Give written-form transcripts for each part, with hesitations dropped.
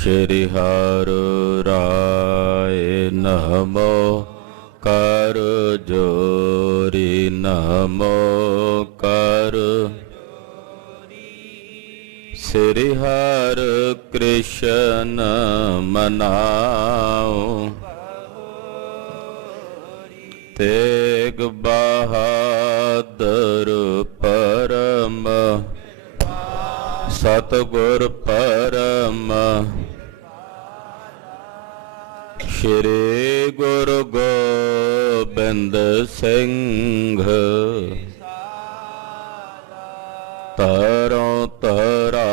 ਸ਼੍ਰੀ ਹਰਿ ਰਾਏ ਨਮੋ ਕਰ ਜੋਰੀ ਨਮੋ ਕਰ ਸ੍ਰੀ ਹਰਿ ਕ੍ਰਿਸ਼ਨ ਮਨਾਉ ਤੇਗ ਬਹਾਦਰ ਪਰਮ ਸਤਿਗੁਰ ਪਰਮ ਸ਼੍ਰੀ ਗੁਰੂ ਗੋਬਿੰਦ ਸਿੰਘ ਤਰੋਂ ਤਰਾ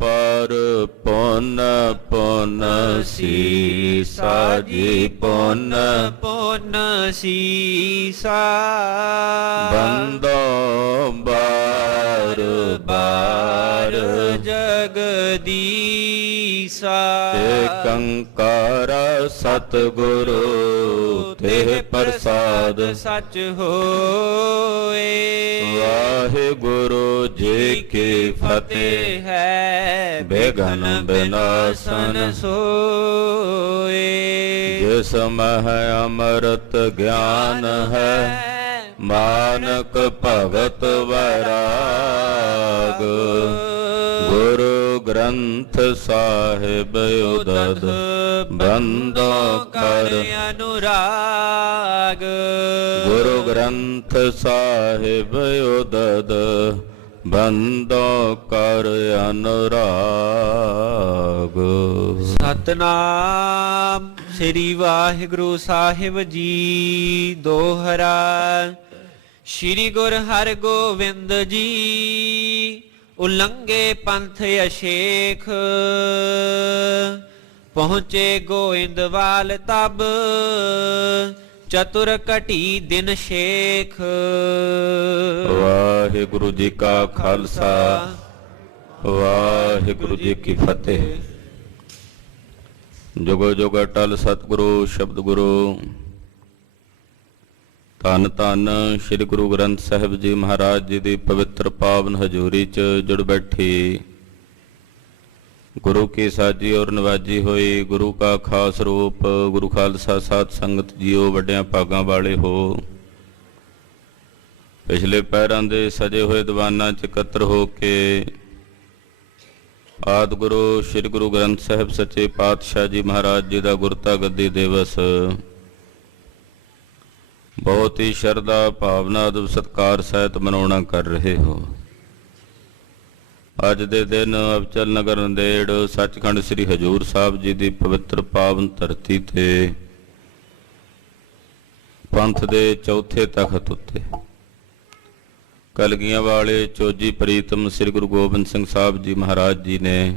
ਪਰ ਪੁਨ ਪੁਨ ਸੀਸਾ ਜੀ ਪੁਨ ਪੁਨ ਸੀਸਾ ਬੰਦੋ ਬਾਰ ਬਾਰ ਜਗਦੀਸਾ ਏਕੰਕਾਰ ਸਤਿਗੁਰੂ ਤੇ ਪ੍ਰਸਾਦ ਸਚ ਹੋਏ। ਵਾਹਿਗੁਰੂ ਜੀ ਕੀ ਫਤਿਹ। ਹੈ ਬੇਗਨ ਬਿਨਾਸਨ ਸੋਏ। ਜਿਸ ਮਹਿ ਅੰਮ੍ਰਿਤ ਗਿਆਨ ਹੈ ਮਾਨਕ ਭਗਤ ਵੈਰਾਗ ਗੁਰੂ ਗ੍ਰੰਥ ਸਾਹਿਬ ਉਦਦ ਬੰਦੋ ਕਰ ਅਨੁਰਾਗ ਗੁਰੂ ਗ੍ਰੰਥ ਸਾਹਿਬ ਉਦਦ ਬੰਦੋ ਕਰ ਅਨੁਰਾਗ। ਸਤਨਾਮ ਸ੍ਰੀ ਵਾਹਿਗੁਰੂ ਸਾਹਿਬ ਜੀ। ਦੋਹਰਾ ਸ੍ਰੀ ਗੁਰ ਹਰਗੋਬਿੰਦ ਜੀ ਉਲੰਘੇ ਪੰਥ ਅਸ਼ੇਖ ਪਹੁੰਚੇ ਗੋਇੰਦਵਾਲ ਤਬ ਚਤੁਰ ਘਟੀ ਦਿਨ ਸ਼ੇਖ। ਵਾਹਿਗੁਰੂ ਜੀ ਕਾ ਖਾਲਸਾ ਵਾਹਿਗੁਰੂ ਜੀ ਕੀ ਫਤਿਹ। ਜੁਗੋ ਜੁਗ ਅਟਲ ਸਤਿਗੁਰੂ ਸ਼ਬਦ ਗੁਰੂ। ਧੰਨ ਧੰਨ ਸ੍ਰੀ ਗੁਰੂ ਗ੍ਰੰਥ ਸਾਹਿਬ ਜੀ ਮਹਾਰਾਜ ਜੀ ਦੀ ਪਵਿੱਤਰ ਪਾਵਨ ਹਜ਼ੂਰੀ 'ਚ ਜੁੜ ਬੈਠੀ ਗੁਰੂ ਕੀ ਸਾਜੀ ਔਰ ਨਵਾਜੀ ਹੋਈ ਗੁਰੂ ਕਾ ਖਾਸ ਰੂਪ ਗੁਰੂ ਖਾਲਸਾ ਸਾਧ ਸੰਗਤ ਜੀਓ ਵੱਡਿਆਂ ਭਾਗਾਂ ਵਾਲੇ ਹੋ। ਪਿਛਲੇ ਪਹਿਰਾਂ ਦੇ ਸਜੇ ਹੋਏ ਦੀਵਾਨਾਂ 'ਚ ਇਕੱਤਰ ਹੋ ਕੇ ਆਦਿ ਗੁਰੂ ਸ੍ਰੀ ਗੁਰੂ ਗ੍ਰੰਥ ਸਾਹਿਬ ਸੱਚੇ ਪਾਤਸ਼ਾਹ ਜੀ ਮਹਾਰਾਜ ਜੀ ਦਾ ਗੁਰਤਾ ਗੱਦੀ ਦਿਵਸ ਬਹੁਤ ਹੀ ਸ਼ਰਧਾ ਭਾਵਨਾ ਅਦਬ ਸਤਿਕਾਰ ਸਹਿਤ ਮਨਾਉਣਾ ਕਰ ਰਹੇ ਹੋ। ਅੱਜ ਦੇ ਦਿਨ ਅਬਚਲ ਨਗਰ ਨੰਦੇੜ ਸੱਚਖੰਡ ਸ੍ਰੀ ਹਜ਼ੂਰ ਸਾਹਿਬ ਜੀ ਦੀ ਪਵਿੱਤਰ ਪਾਵਨ ਧਰਤੀ ਤੇ ਪੰਥ ਦੇ ਚੌਥੇ ਤਖਤ ਉੱਤੇ ਕਲਗੀਆਂ ਵਾਲੇ ਚੋਜੀ ਪ੍ਰੀਤਮ ਸ੍ਰੀ ਗੁਰੂ ਗੋਬਿੰਦ ਸਿੰਘ ਸਾਹਿਬ ਜੀ ਮਹਾਰਾਜ ਜੀ ਨੇ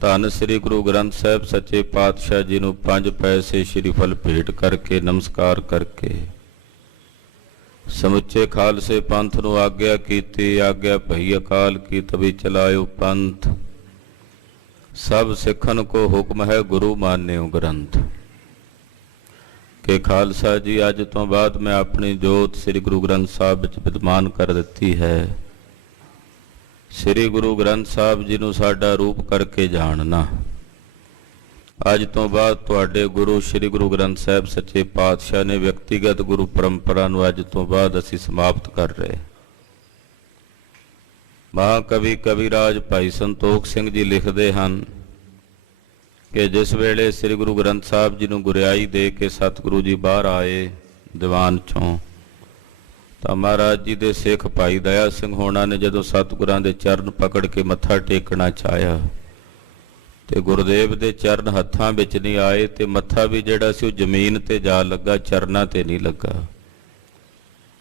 ਧੰਨ ਸ੍ਰੀ ਗੁਰੂ ਗ੍ਰੰਥ ਸਾਹਿਬ ਸੱਚੇ ਪਾਤਸ਼ਾਹ ਜੀ ਨੂੰ 5 ਪੈਸੇ ਸ਼੍ਰੀਫਲ ਭੇਟ ਕਰਕੇ ਨਮਸਕਾਰ ਕਰਕੇ ਸਮੁੱਚੇ ਖਾਲਸੇ ਪੰਥ ਨੂੰ ਆਗਿਆ ਕੀਤੀ। ਆਗਿਆ ਭਈ ਅਕਾਲ ਕੀ ਤਬੀ ਚਲਾਇਓ ਪੰਥ ਸਭ ਸਿੱਖਨ ਕੋ ਹੁਕਮ ਹੈ ਗੁਰੂ ਮਾਨਿਓ ਗ੍ਰੰਥ। ਕਿ ਖਾਲਸਾ ਜੀ ਅੱਜ ਤੋਂ ਬਾਅਦ ਮੈਂ ਆਪਣੀ ਜੋਤ ਸ੍ਰੀ ਗੁਰੂ ਗ੍ਰੰਥ ਸਾਹਿਬ ਵਿੱਚ ਵਿਦਮਾਨ ਕਰ ਦਿੱਤੀ ਹੈ। ਸ੍ਰੀ ਗੁਰੂ ਗ੍ਰੰਥ ਸਾਹਿਬ ਜੀ ਨੂੰ ਸਾਡਾ ਰੂਪ ਕਰਕੇ ਜਾਣਨਾ। ਅੱਜ ਤੋਂ ਬਾਅਦ ਤੁਹਾਡੇ ਗੁਰੂ ਸ੍ਰੀ ਗੁਰੂ ਗ੍ਰੰਥ ਸਾਹਿਬ ਸੱਚੇ ਪਾਤਸ਼ਾਹ ਨੇ ਵਿਅਕਤੀਗਤ ਗੁਰੂ ਪਰੰਪਰਾ ਨੂੰ ਅੱਜ ਤੋਂ ਬਾਅਦ ਅਸੀਂ ਸਮਾਪਤ ਕਰ ਰਹੇ। ਮਹਾਕਵੀ ਕਵਿਰਾਜ ਭਾਈ ਸੰਤੋਖ ਸਿੰਘ ਜੀ ਲਿਖਦੇ ਹਨ ਕਿ ਜਿਸ ਵੇਲੇ ਸ੍ਰੀ ਗੁਰੂ ਗ੍ਰੰਥ ਸਾਹਿਬ ਜੀ ਨੂੰ ਗੁਰਿਆਈ ਦੇ ਕੇ ਸਤਿਗੁਰੂ ਜੀ ਬਾਹਰ ਆਏ ਦੀਵਾਨ ਚੋਂ ਤਾਂ ਮਹਾਰਾਜ ਜੀ ਦੇ ਸਿੱਖ ਭਾਈ ਦਇਆ ਸਿੰਘ ਹੋਣਾ ਨੇ ਜਦੋਂ ਸਤਿਗੁਰਾਂ ਦੇ ਚਰਨ ਪਕੜ ਕੇ ਮੱਥਾ ਟੇਕਣਾ ਚਾਹਿਆ ਤੇ ਗੁਰਦੇਵ ਦੇ ਚਰਨ ਹੱਥਾਂ ਵਿੱਚ ਨਹੀਂ ਆਏ ਤੇ ਮੱਥਾ ਵੀ ਜਿਹੜਾ ਸੀ ਉਹ ਜ਼ਮੀਨ ਤੇ ਜਾ ਲੱਗਾ, ਚਰਨਾਂ ਤੇ ਨਹੀਂ ਲੱਗਾ।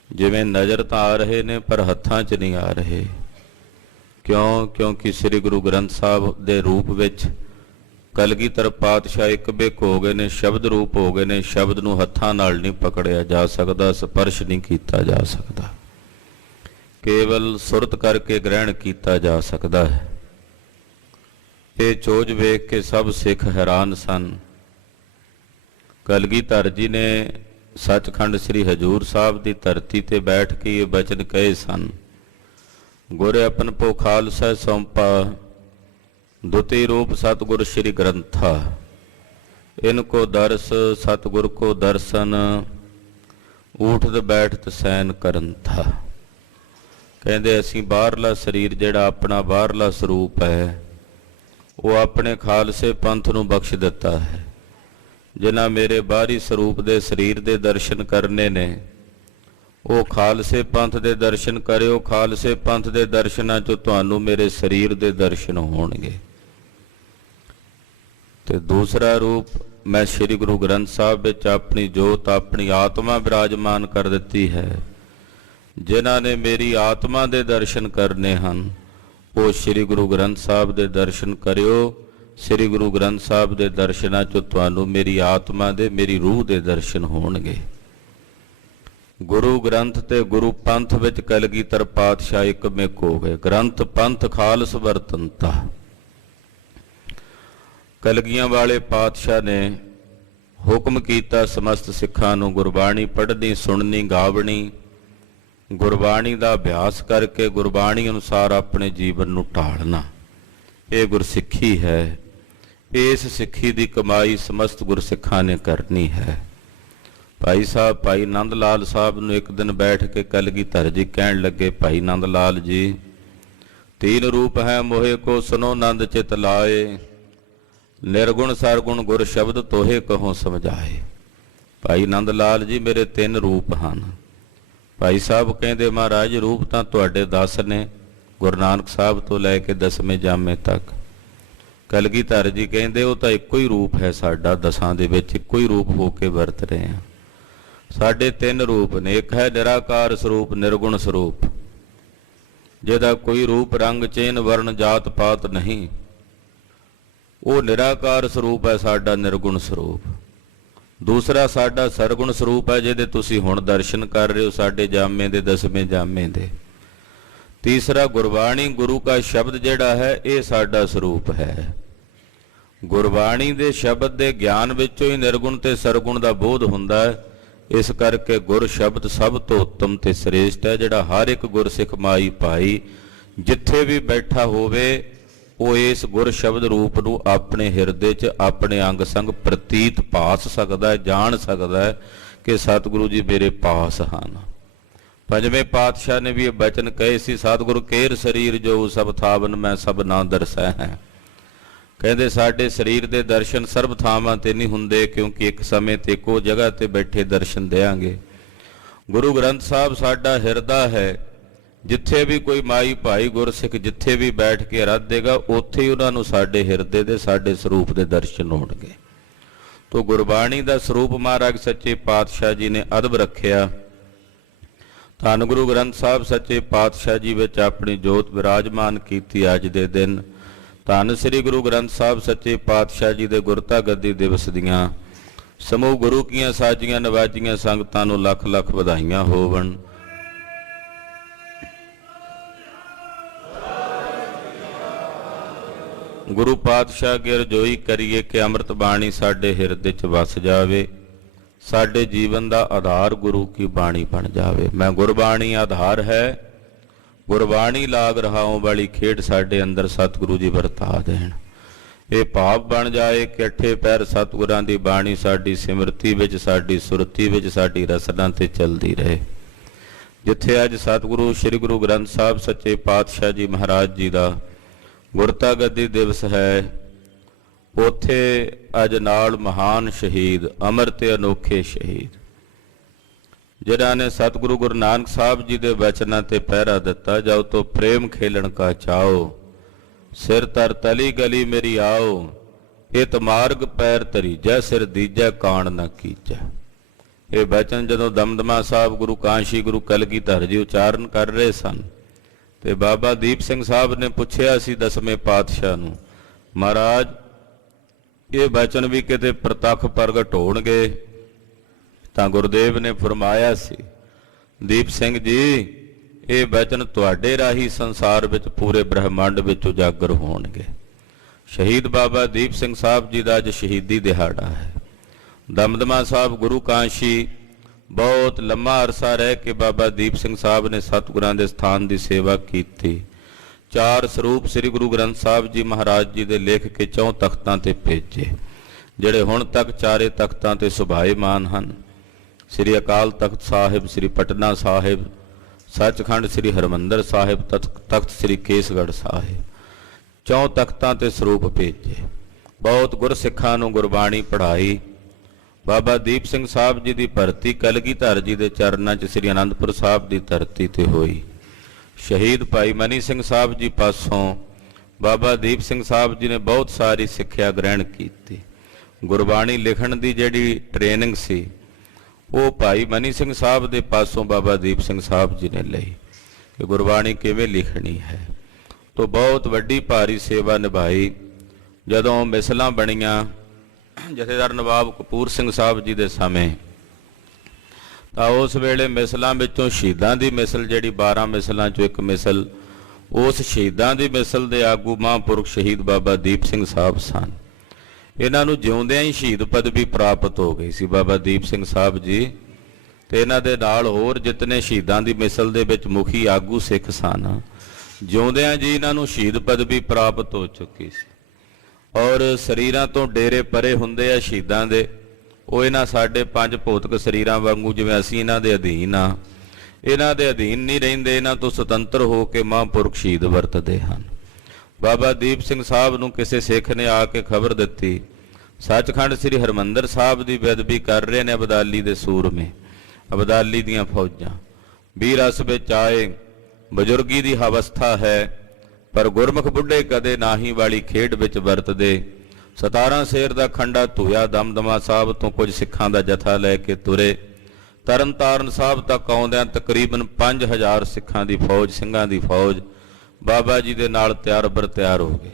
ਜਿਵੇਂ ਨਜ਼ਰ ਤਾਂ ਆ ਰਹੇ ਨੇ ਪਰ ਹੱਥਾਂ 'ਚ ਨਹੀਂ ਆ ਰਹੇ। ਕਿਉਂ? ਕਿਉਂਕਿ ਸ੍ਰੀ ਗੁਰੂ ਗ੍ਰੰਥ ਸਾਹਿਬ ਦੇ ਰੂਪ ਵਿੱਚ ਕਲਗੀਧਰ ਪਾਤਸ਼ਾਹ ਇੱਕ ਬਿਕ ਹੋ ਗਏ ਨੇ, ਸ਼ਬਦ ਰੂਪ ਹੋ ਗਏ ਨੇ। ਸ਼ਬਦ ਨੂੰ ਹੱਥਾਂ ਨਾਲ ਨਹੀਂ ਪਕੜਿਆ ਜਾ ਸਕਦਾ, ਸਪਰਸ਼ ਨਹੀਂ ਕੀਤਾ ਜਾ ਸਕਦਾ, ਕੇਵਲ ਸੁਰਤ ਕਰਕੇ ਗ੍ਰਹਿਣ ਕੀਤਾ ਜਾ ਸਕਦਾ ਹੈ। ਇਹ ਚੋਜ ਵੇਖ ਕੇ ਸਭ ਸਿੱਖ ਹੈਰਾਨ ਸਨ। ਕਲਗੀਧਰ ਜੀ ਨੇ ਸੱਚਖੰਡ ਸ੍ਰੀ ਹਜ਼ੂਰ ਸਾਹਿਬ ਦੀ ਧਰਤੀ ਤੇ ਬੈਠ ਕੇ ਇਹ ਬਚਨ ਕਹੇ ਸਨ, ਗੁਰ ਆਪਨ ਭੋ ਖਾਲਸਾ ਸੌਂਪਾ द्वितीय रूप सतगुर श्री ग्रंथा, इनको दर्श सतगुर को दर्शन, ऊठत बैठत सैन करन था। कहते असीं बाहरला शरीर जिहड़ा अपना बाहरला स्वरूप है वो अपने खालसे पंथ नूं बख्श दिता है। जिन्हां मेरे बाहरी स्वरूप दे शरीर दे दर्शन करने ने वो खालसे पंथ दे दर्शन करियो। खालसे पंथ दे दर्शनां चों तुहानूं मेरे शरीर दे दर्शन होणगे। ते दूसरा रूप मैं श्री गुरु ग्रंथ साहब विच अपनी जोत अपनी आत्मा विराजमान कर दिती है। जिन्हां ने मेरी आत्मा दे दर्शन करने हन वो श्री गुरु ग्रंथ साहब दे दर्शन करियो। श्री गुरु ग्रंथ साहब दे दर्शनां चों तुहानूं मेरी आत्मा दे मेरी रूह दे दर्शन होणगे। गुरु ग्रंथ ते गुरु पंथ विच कलगीधर पातशाह एक मिक हो गए। ग्रंथ पंथ खालस वरतनता। कलगियां वाले पातशाह ने हुक्म कीता समस्त सिखां नूं गुरबाणी पढ़नी सुननी गावनी, गुरबाणी का अभ्यास करके गुरबाणी अनुसार अपने जीवन नूं ढालना। ये गुरसिੱਖੀ है। इस सिੱਖੀ की कमाई समस्त गुरसिੱਖਾਂ ने करनी है। भाई साहब भाई नंद लाल साहब नूं एक दिन बैठ के कलगीधर जी कहण लगे, भाई नंद लाल जी, तीन रूप है मोहे को सुनो नंद चित लाए, निर्गुण सरगुण गुर शब्द तोहे कहो समझाए। भाई नंद लाल जी मेरे तीन रूप हैं। भाई साहब कहते महाराज रूप तो तुहाडे 10 ने, गुरु नानक साहब तो लैके 10वें जामे तक। कलगीधर जी कहते वो तो एको ही रूप है साडा, 10 दे विच एको ही रूप होके वरत रहे हैं। साडे 3 रूप ने। एक है निराकार स्वरूप निर्गुण स्वरूप, जिहदा कोई रूप रंग चेन वर्ण जात पात नहीं, वो निराकार स्वरूप है साडा निर्गुण स्वरूप। दूसरा साडा सरगुण स्वरूप है जिहदे तुसीं हुण दर्शन कर रहे हो साडे जामे दे 10वें जामे दे। तीसरा गुरबाणी गुरु का शब्द जिहड़ा है ये साडा स्वरूप है। गुरबाणी दे शब्द दे ज्ञान विचों ही निर्गुण ते सरगुण दा बोध हुंदा है। इस करके गुर शब्द सब तो उत्तम ते श्रेष्ठ है, जिहड़ा हर एक गुरसिख माई भाई जिथे भी बैठा होवे वो इस गुर शब्द रूप नूं अपने हिरदे च अपने अंग संग प्रतीत भास सकदा है, जान सकदा है कि सतगुरु जी मेरे पास हन। पंजवें पातशाह ने भी ये बचन कहे सी, सतगुरु केर शरीर जो सब थावन मैं सब ना दरसै है। कहते साडे शरीर दे दर्शन सर्ब थावां ते नहीं हुंदे, क्योंकि एक समय ते इको जगह ते बैठे दर्शन देंगे। गुरु ग्रंथ साहब साडा हिरदा है। जिथे भी कोई माई भाई गुरसिख जिथे भी बैठ के अराधेगा उत्थे ही उन्होंने साडे हिरदे दे साडे स्वरूप दे दर्शन होणगे। तो गुरबाणी दा स्वरूप महाराज सच्चे पातशाह जी ने अदब रखिया। धन गुरु ग्रंथ साहब सच्चे पातशाह जी विच अपनी जोत विराजमान कीती। अज दे दिन धन श्री गुरु ग्रंथ साहब सच्चे पातशाह जी दे गुरता गद्दी दिवस दियां समूह गुरु कीआं साजियां नवाजियां संगतां नूं लख लख वधाइयां होवण। गुरु पातशाह अगे अरजोई करिए कि अमृत बाणी साडे हिरदे च वस जावे, साडे जीवन का आधार गुरु की बाणी बन जावे। मैं गुरबाणी आधार है, गुरबाणी लाग रहाओं वाली खेड साडे अंदर सतगुरु जी वरता देण। ये भाव बन जाए कि अठे पैर सतगुरां दी बाणी साडी सिमरती विच साडी सुरती विच साडी रसना ते चलदी रहे। जिथे अज सतगुरु श्री गुरु ग्रंथ साहब सच्चे पातशाह जी महाराज जी का गुरता गद्दी दिवस है, उथे अज नाल महान शहीद अमर ते अनोखे शहीद जिन्हां ने सतगुरु गुरु नानक साहब जी दे वचनां ते पहरा दिता। जाओ तो प्रेम खेलन का चाओ, सिर तर तली गली मेरी आओ, इत मार्ग पैर तरीजै सिर दीजै काण न कीजै। ये वचन जदों दमदमा साहब गुरु कांशी गुरु कलगीधर जी उचारण कर रहे सन ते बाबा दीप सिंह साहब ने पूछया सी 10वें पातशाह नूं, महाराज ये वचन भी किते प्रतख प्रगट होणगे? तां गुरुदेव ने फरमाया सी, दीप सिंह जी ये वचन तुहाडे राही संसार विच पूरे ब्रह्मंड विच उजागर होणगे। शहीद बाबा दीप सिंह साहब जी दा अज शहीदी दिहाड़ा है। दमदमा साहब गुरु कांशी बहुत लंबा अरसा रह के बाबा दीप सिंह साहब ने सतगुरां दे स्थान की सेवा की। 4 ਸਰੂਪ ਸ੍ਰੀ ਗੁਰੂ ਗ੍ਰੰਥ ਸਾਹਿਬ ਜੀ ਮਹਾਰਾਜ ਜੀ ਦੇ ਲਿਖ ਕੇ 4 ਤਖਤਾਂ ਤੇ ਭੇਜੇ, ਜਿਹੜੇ ਹੁਣ ਤੱਕ 4 ਤਖਤਾਂ ਤੇ ਸੁਭਾਏਮਾਨ ਹਨ। ਸ੍ਰੀ ਅਕਾਲ ਤਖਤ ਸਾਹਿਬ, ਸ੍ਰੀ ਪਟਨਾ ਸਾਹਿਬ, ਸੱਚਖੰਡ ਸ੍ਰੀ ਹਰਿਮੰਦਰ ਸਾਹਿਬ, ਤਖਤ ਸ੍ਰੀ ਕੇਸਗੜ੍ਹ ਸਾਹਿਬ, 4 ਤਖਤਾਂ ਤੇ ਸਰੂਪ ਭੇਜੇ। ਬਹੁਤ ਗੁਰਸਿੱਖਾਂ ਨੂੰ ਗੁਰਬਾਣੀ ਪੜ੍ਹਾਈ। ਬਾਬਾ ਦੀਪ ਸਿੰਘ ਸਾਹਿਬ ਜੀ ਦੀ ਭਰਤੀ ਕਲਗੀਧਰ ਜੀ ਦੇ ਚਰਨਾਂ 'ਚ ਸ੍ਰੀ ਅਨੰਦਪੁਰ ਸਾਹਿਬ ਦੀ ਧਰਤੀ ਤੇ ਹੋਈ। ਸ਼ਹੀਦ ਭਾਈ ਮਨੀ ਸਿੰਘ ਸਾਹਿਬ ਜੀ ਪਾਸੋਂ ਬਾਬਾ ਦੀਪ ਸਿੰਘ ਸਾਹਿਬ ਜੀ ਨੇ ਬਹੁਤ ਸਾਰੀ ਸਿੱਖਿਆ ਗ੍ਰਹਿਣ ਕੀਤੀ। ਗੁਰਬਾਣੀ ਲਿਖਣ ਦੀ ਜਿਹੜੀ ਟ੍ਰੇਨਿੰਗ ਸੀ ਉਹ ਭਾਈ ਮਨੀ ਸਿੰਘ ਸਾਹਿਬ ਦੇ ਪਾਸੋਂ ਬਾਬਾ ਦੀਪ ਸਿੰਘ ਸਾਹਿਬ ਜੀ ਨੇ ਲਈ ਕਿ ਗੁਰਬਾਣੀ ਕਿਵੇਂ ਲਿਖਣੀ ਹੈ। ਤੋਂ ਬਹੁਤ ਵੱਡੀ ਭਾਰੀ ਸੇਵਾ ਨਿਭਾਈ। ਜਦੋਂ ਮਿਸਲਾਂ ਬਣੀਆਂ ਜਥੇਦਾਰ ਨਵਾਬ ਕਪੂਰ ਸਿੰਘ ਸਾਹਿਬ ਜੀ ਦੇ ਸਮੇਂ, ਤਾਂ ਉਸ ਵੇਲੇ ਮਿਸਲਾਂ ਵਿੱਚੋਂ ਸ਼ਹੀਦਾਂ ਦੀ ਮਿਸਲ ਜਿਹੜੀ 12 ਮਿਸਲਾਂ 'ਚੋਂ ਇੱਕ ਮਿਸਲ, ਉਸ ਸ਼ਹੀਦਾਂ ਦੀ ਮਿਸਲ ਦੇ ਆਗੂ ਮਹਾਂਪੁਰਖ ਸ਼ਹੀਦ ਬਾਬਾ ਦੀਪ ਸਿੰਘ ਸਾਹਿਬ ਸਨ। ਇਹਨਾਂ ਨੂੰ ਜਿਉਂਦਿਆਂ ਹੀ ਸ਼ਹੀਦ ਪਦਵੀ ਪ੍ਰਾਪਤ ਹੋ ਗਈ ਸੀ, ਬਾਬਾ ਦੀਪ ਸਿੰਘ ਸਾਹਿਬ ਜੀ ਤੇ ਇਹਨਾਂ ਦੇ ਨਾਲ ਹੋਰ ਜਿਤਨੇ ਸ਼ਹੀਦਾਂ ਦੀ ਮਿਸਲ ਦੇ ਵਿੱਚ ਮੁਖੀ ਆਗੂ ਸਿੱਖ ਸਨ, ਜਿਉਂਦਿਆਂ ਜੀ ਇਹਨਾਂ ਨੂੰ ਸ਼ਹੀਦ ਪਦਵੀ ਪ੍ਰਾਪਤ ਹੋ ਚੁੱਕੀ ਸੀ। ਔਰ ਸਰੀਰਾਂ ਤੋਂ ਡੇਰੇ ਪਰੇ ਹੁੰਦੇ ਆ ਸ਼ਹੀਦਾਂ ਦੇ, ਉਹ ਇਹਨਾਂ ਸਾਡੇ 5 ਭੌਤਿਕ ਸਰੀਰਾਂ ਵਾਂਗੂ ਜਿਵੇਂ ਅਸੀਂ ਇਹਨਾਂ ਦੇ ਅਧੀਨ ਆ, ਇਹਨਾਂ ਦੇ ਅਧੀਨ ਨਹੀਂ ਰਹਿੰਦੇ, ਇਹਨਾਂ ਤੋਂ ਸੁਤੰਤਰ ਹੋ ਕੇ ਮਹਾਂਪੁਰਖ ਸ਼ਹੀਦ ਵਰਤਦੇ ਹਨ। ਬਾਬਾ ਦੀਪ ਸਿੰਘ ਸਾਹਿਬ ਨੂੰ ਕਿਸੇ ਸਿੱਖ ਨੇ ਆ ਕੇ ਖਬਰ ਦਿੱਤੀ, ਸੱਚਖੰਡ ਸ੍ਰੀ ਹਰਿਮੰਦਰ ਸਾਹਿਬ ਦੀ ਬੇਅਦਬੀ ਕਰ ਰਹੇ ਨੇ ਅਬਦਾਲੀ ਦੇ ਸੂਰਮੇ, ਅਬਦਾਲੀ ਦੀਆਂ ਫੌਜਾਂ। ਵੀਰ ਰਸ ਵਿੱਚ ਆਏ, ਬਜ਼ੁਰਗੀ ਦੀ ਅਵਸਥਾ ਹੈ, ਪਰ ਗੁਰਮੁਖ ਬੁੱਢੇ ਕਦੇ ਨਾਹੀ ਵਾਲੀ ਖੇਡ ਵਿੱਚ ਵਰਤਦੇ। 17 ਸ਼ੇਰ ਦਾ ਖੰਡਾ ਧੋਇਆ ਦਮਦਮਾ ਸਾਹਿਬ ਤੋਂ ਕੁਝ ਸਿੱਖਾਂ ਦਾ ਜਥਾ ਲੈ ਕੇ ਤੁਰੇ। ਤਰਨਤਾਰਨ ਸਾਹਿਬ ਤੱਕ ਆਉਂਦਿਆਂ ਤਕਰੀਬਨ 5000 ਸਿੱਖਾਂ ਦੀ ਫੌਜ, ਸਿੰਘਾਂ ਦੀ ਫੌਜ ਬਾਬਾ ਜੀ ਦੇ ਨਾਲ ਤਿਆਰ ਬਰ ਤਿਆਰ ਹੋ ਗਏ।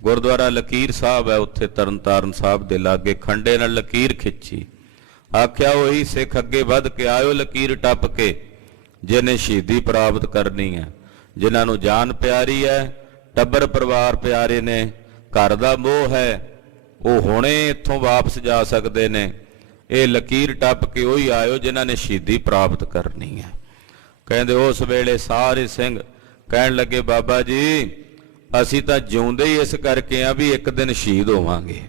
ਗੁਰਦੁਆਰਾ ਲਕੀਰ ਸਾਹਿਬ ਹੈ ਉੱਥੇ ਤਰਨਤਾਰਨ ਸਾਹਿਬ ਦੇ ਲਾਗੇ, ਖੰਡੇ ਨਾਲ ਲਕੀਰ ਖਿੱਚੀ। ਆਖਿਆ ਉਹੀ ਸਿੱਖ ਅੱਗੇ ਵੱਧ ਕੇ ਆਇਓ ਲਕੀਰ ਟੱਪ ਕੇ, ਜਿਹਨੇ ਸ਼ਹੀਦੀ ਪ੍ਰਾਪਤ ਕਰਨੀ ਹੈ, ਜਿਨ੍ਹਾਂ ਨੂੰ ਜਾਨ ਪਿਆਰੀ ਹੈ, ਟੱਬਰ ਪਰਿਵਾਰ ਪਿਆਰੇ ਨੇ, ਘਰ ਦਾ ਮੋਹ ਹੈ, ਉਹ ਹੁਣੇ ਇੱਥੋਂ ਵਾਪਸ ਜਾ ਸਕਦੇ ਨੇ। ਇਹ ਲਕੀਰ ਟੱਪ ਕੇ ਉਹੀ ਆਇਓ ਜਿਨ੍ਹਾਂ ਨੇ ਸ਼ਹੀਦੀ ਪ੍ਰਾਪਤ ਕਰਨੀ ਹੈ। ਕਹਿੰਦੇ ਉਸ ਵੇਲੇ ਸਾਰੇ ਸਿੰਘ ਕਹਿਣ ਲੱਗੇ, ਬਾਬਾ ਜੀ ਅਸੀਂ ਤਾਂ ਜਿਉਂਦੇ ਹੀ ਇਸ ਕਰਕੇ ਆ ਵੀ ਇੱਕ ਦਿਨ ਸ਼ਹੀਦ ਹੋਵਾਂਗੇ।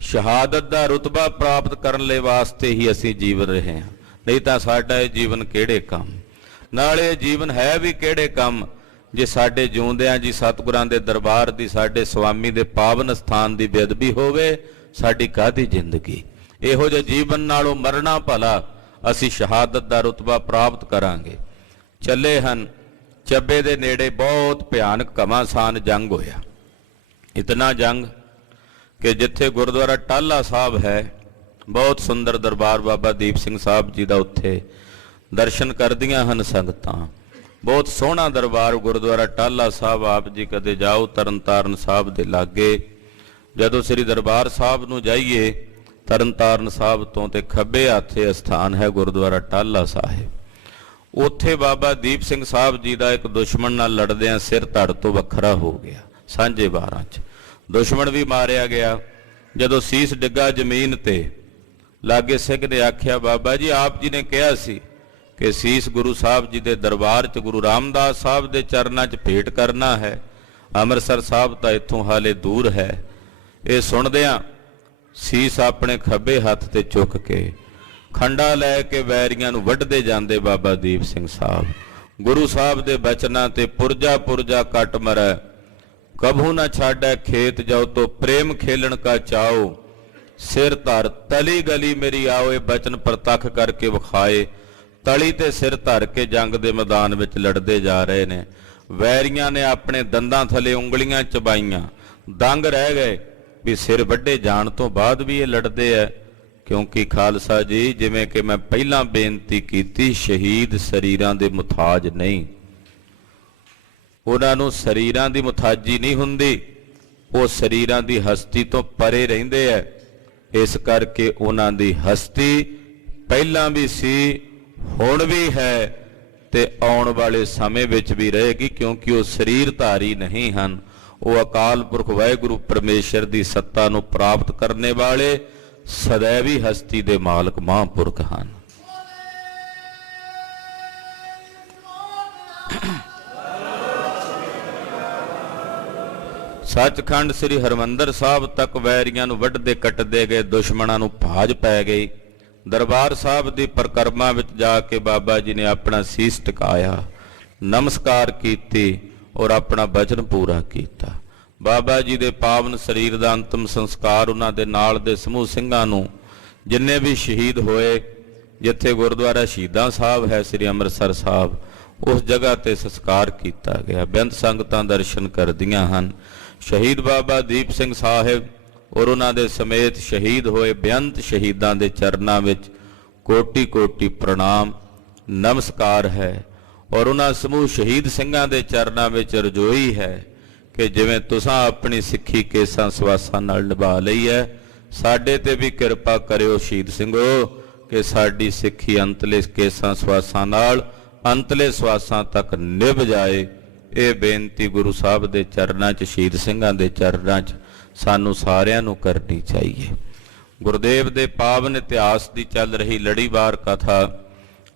ਸ਼ਹਾਦਤ ਦਾ ਰੁਤਬਾ ਪ੍ਰਾਪਤ ਕਰਨ ਲਈ ਵਾਸਤੇ ਹੀ ਅਸੀਂ ਜੀਵ ਰਹੇ ਹਾਂ, ਨਹੀਂ ਤਾਂ ਸਾਡਾ ਇਹ ਜੀਵਨ ਕਿਹੜੇ ਕੰਮ। ਨਾਲੇ ਜੀਵਨ ਹੈ ਵੀ ਕਿਹੜੇ ਕੰਮ ਜੇ ਸਾਡੇ ਜਿਉਂਦਿਆਂ ਜੀ ਸਤਿਗੁਰਾਂ ਦੇ ਦਰਬਾਰ ਦੀ, ਸਾਡੇ ਸੁਆਮੀ ਦੇ ਪਾਵਨ ਸਥਾਨ ਦੀ ਬੇਅਦਬੀ ਹੋਵੇ, ਸਾਡੀ ਕਾਹਦੀ ਜ਼ਿੰਦਗੀ। ਇਹੋ ਜਿਹੇ ਜੀਵਨ ਨਾਲੋਂ ਮਰਨਾ ਭਲਾ, ਅਸੀਂ ਸ਼ਹਾਦਤ ਦਾ ਰੁਤਬਾ ਪ੍ਰਾਪਤ ਕਰਾਂਗੇ। ਚੱਲੇ ਹਨ ਚੱਬੇ ਦੇ ਨੇੜੇ ਬਹੁਤ ਭਿਆਨਕ ਘਮਾਸਾਨ ਜੰਗ ਹੋਇਆ। ਇਤਨਾ ਜੰਗ ਕਿ ਜਿੱਥੇ ਗੁਰਦੁਆਰਾ ਟਾਹਲਾ ਸਾਹਿਬ ਹੈ, ਬਹੁਤ ਸੁੰਦਰ ਦਰਬਾਰ ਬਾਬਾ ਦੀਪ ਸਿੰਘ ਸਾਹਿਬ ਜੀ ਦਾ, ਉੱਥੇ ਦਰਸ਼ਨ ਕਰਦੀਆਂ ਹਨ ਸੰਗਤਾਂ। ਬਹੁਤ ਸੋਹਣਾ ਦਰਬਾਰ ਗੁਰਦੁਆਰਾ ਟਾਹਲਾ ਸਾਹਿਬ। ਆਪ ਜੀ ਕਦੇ ਜਾਓ ਤਰਨਤਾਰਨ ਸਾਹਿਬ ਦੇ ਲਾਗੇ, ਜਦੋਂ ਸ੍ਰੀ ਦਰਬਾਰ ਸਾਹਿਬ ਨੂੰ ਜਾਈਏ ਤਰਨਤਾਰਨ ਸਾਹਿਬ ਤੋਂ ਤੇ ਖੱਬੇ ਹੱਥੇ ਅਸਥਾਨ ਹੈ ਗੁਰਦੁਆਰਾ ਟਾਹਲਾ ਸਾਹਿਬ। ਉੱਥੇ ਬਾਬਾ ਦੀਪ ਸਿੰਘ ਸਾਹਿਬ ਜੀ ਦਾ ਇੱਕ ਦੁਸ਼ਮਣ ਨਾਲ ਲੜਦਿਆਂ ਸਿਰ ਧੜ ਤੋਂ ਵੱਖਰਾ ਹੋ ਗਿਆ। ਸਾਂਝੇ 12 'ਚ ਦੁਸ਼ਮਣ ਵੀ ਮਾਰਿਆ ਗਿਆ। ਜਦੋਂ ਸੀਸ ਡਿੱਗਾ ਜ਼ਮੀਨ ਤੇ, ਲਾਗੇ ਸਿੰਘ ਨੇ ਆਖਿਆ, ਬਾਬਾ ਜੀ ਆਪ ਜੀ ਨੇ ਕਿਹਾ ਸੀ ਕਿ ਸੀਸ ਗੁਰੂ ਸਾਹਿਬ ਜੀ ਦੇ ਦਰਬਾਰ 'ਚ ਗੁਰੂ ਰਾਮਦਾਸ ਸਾਹਿਬ ਦੇ ਚਰਨਾਂ 'ਚ ਭੇਟ ਕਰਨਾ ਹੈ। ਅੰਮ੍ਰਿਤਸਰ ਸਾਹਿਬ ਤਾਂ ਇੱਥੋਂ ਹਾਲੇ ਦੂਰ ਹੈ। ਇਹ ਸੁਣਦਿਆਂ ਸੀਸ ਆਪਣੇ ਖੱਬੇ ਹੱਥ ਤੇ ਚੁੱਕ ਕੇ ਖੰਡਾ ਲੈ ਕੇ ਵੈਰੀਆਂ ਨੂੰ ਵੱਢਦੇ ਜਾਂਦੇ ਬਾਬਾ ਦੀਪ ਸਿੰਘ ਸਾਹਿਬ। ਗੁਰੂ ਸਾਹਿਬ ਦੇ ਬਚਨਾਂ ਤੇ ਪੁਰਜਾ ਪੁਰਜਾ ਕੱਟ ਮਰੈ, ਕਭੂ ਨਾ ਛਾੜੈ ਖੇਤ ਜਾਓ ਤੋ ਪ੍ਰੇਮ ਖੇਲਣ ਕਾ ਚਾਓ, ਸਿਰ ਧਰ ਤਲੀ ਗਲੀ ਮੇਰੀ ਆਓ। ਇਹ ਬਚਨ ਪ੍ਰਤੱਖ ਕਰਕੇ ਵਿਖਾਏ। ਤਲੀ ਤੇ ਸਿਰ ਧਰ ਕੇ ਜੰਗ ਦੇ ਮੈਦਾਨ ਵਿੱਚ ਲੜਦੇ ਜਾ ਰਹੇ ਨੇ। ਵੈਰੀਆਂ ਨੇ ਆਪਣੇ ਦੰਦਾਂ ਥੱਲੇ ਉਂਗਲੀਆਂ ਚਬਾਈਆਂ, ਦੰਗ ਰਹਿ ਗਏ ਵੀ ਸਿਰ ਵੱਢੇ ਜਾਣ ਤੋਂ ਬਾਅਦ ਵੀ ਇਹ ਲੜਦੇ ਐ। ਕਿਉਂਕਿ ਖਾਲਸਾ ਜੀ, ਜਿਵੇਂ ਕਿ ਮੈਂ ਪਹਿਲਾਂ ਬੇਨਤੀ ਕੀਤੀ, ਸ਼ਹੀਦ ਸਰੀਰਾਂ ਦੇ ਮੁਤਾਜ ਨਹੀਂ, ਉਹਨਾਂ ਨੂੰ ਸਰੀਰਾਂ ਦੀ ਮੁਤਾਜੀ ਨਹੀਂ ਹੁੰਦੀ, ਉਹ ਸਰੀਰਾਂ ਦੀ ਹਸਤੀ ਤੋਂ ਪਰੇ ਰਹਿੰਦੇ ਐ। ਇਸ ਕਰਕੇ ਉਹਨਾਂ ਦੀ ਹਸਤੀ ਪਹਿਲਾਂ ਵੀ ਸੀ, ਹੁਣ ਵੀ ਹੈ ਤੇ ਆਉਣ ਵਾਲੇ ਸਮੇਂ ਵਿੱਚ ਵੀ ਰਹੇਗੀ, ਕਿਉਂਕਿ ਉਹ ਸਰੀਰ ਧਾਰੀ ਨਹੀਂ ਹਨ। ਉਹ ਅਕਾਲ ਪੁਰਖ ਵਾਹਿਗੁਰੂ ਪਰਮੇਸ਼ਰ ਦੀ ਸੱਤਾ ਨੂੰ ਪ੍ਰਾਪਤ ਕਰਨੇ ਵਾਲੇ ਸदैवी ਹਸਤੀ ਦੇ ਮਾਲਕ ਮਹਾਂਪੁਰਖ ਹਨ। ਸੱਚਖੰਡ ਸ੍ਰੀ ਹਰਿਮੰਦਰ ਸਾਹਿਬ ਤੱਕ ਵੈਰੀਆਂ ਨੂੰ ਵੱਢਦੇ ਕੱਟਦੇ ਗਏ, ਦੁਸ਼ਮਣਾਂ ਨੂੰ ਭਾਜ ਪੈ ਗਈ। ਦਰਬਾਰ ਸਾਹਿਬ ਦੀ ਪਰਿਕਰਮਾ ਵਿੱਚ ਜਾ ਕੇ ਬਾਬਾ ਜੀ ਨੇ ਆਪਣਾ ਸੀਸ ਟਿਕਾਇਆ, ਨਮਸਕਾਰ ਕੀਤੀ ਔਰ ਆਪਣਾ ਬਚਨ ਪੂਰਾ ਕੀਤਾ। ਬਾਬਾ ਜੀ ਦੇ ਪਾਵਨ ਸਰੀਰ ਦਾ ਅੰਤਮ ਸੰਸਕਾਰ ਉਹਨਾਂ ਦੇ ਨਾਲ ਦੇ ਸਮੂਹ ਸਿੰਘਾਂ ਨੂੰ, ਜਿੰਨੇ ਵੀ ਸ਼ਹੀਦ ਹੋਏ, ਜਿੱਥੇ ਗੁਰਦੁਆਰਾ ਸ਼ਹੀਦਾਂ ਸਾਹਿਬ ਹੈ ਸ੍ਰੀ ਅੰਮ੍ਰਿਤਸਰ ਸਾਹਿਬ, ਉਸ ਜਗ੍ਹਾ ਤੇ ਸੰਸਕਾਰ ਕੀਤਾ ਗਿਆ। ਬੇਅੰਤ ਸੰਗਤਾਂ ਦਰਸ਼ਨ ਕਰਦੀਆਂ ਹਨ। ਸ਼ਹੀਦ ਬਾਬਾ ਦੀਪ ਸਿੰਘ ਸਾਹਿਬ ਔਰ ਉਹਨਾਂ ਦੇ ਸਮੇਤ ਸ਼ਹੀਦ ਹੋਏ ਬੇਅੰਤ ਸ਼ਹੀਦਾਂ ਦੇ ਚਰਨਾਂ ਵਿੱਚ ਕੋਟੀ ਕੋਟੀ ਪ੍ਰਣਾਮ ਨਮਸਕਾਰ ਹੈ। ਔਰ ਉਹਨਾਂ ਸਮੂਹ ਸ਼ਹੀਦ ਸਿੰਘਾਂ ਦੇ ਚਰਨਾਂ ਵਿੱਚ ਰਜੋਈ ਹੈ ਕਿ ਜਿਵੇਂ ਤੁਸੀਂ ਆਪਣੀ ਸਿੱਖੀ ਕੇਸਾਂ ਸਵਾਸਾਂ ਨਾਲ ਨਿਭਾ ਲਈ ਹੈ, ਸਾਡੇ ਤੇ ਵੀ ਕਿਰਪਾ ਕਰਿਓ ਸ਼ਹੀਦ ਸਿੰਘੋ ਕਿ ਸਾਡੀ ਸਿੱਖੀ ਅੰਤਲੇ ਕੇਸਾਂ ਸਵਾਸਾਂ ਨਾਲ ਅੰਤਲੇ ਸਵਾਸਾਂ ਤੱਕ ਨਿਭ ਜਾਏ। ਇਹ ਬੇਨਤੀ ਗੁਰੂ ਸਾਹਿਬ ਦੇ ਚਰਨਾਂ 'ਚ, ਸ਼ਹੀਦ ਸਿੰਘਾਂ ਦੇ ਚਰਨਾਂ 'ਚ ਸਾਨੂੰ ਸਾਰਿਆਂ ਨੂੰ ਕਰਨੀ ਚਾਹੀਏ। ਗੁਰਦੇਵ ਦੇ ਪਾਵਨ ਇਤਿਹਾਸ ਦੀ ਚੱਲ ਰਹੀ ਲੜੀਵਾਰ ਕਥਾ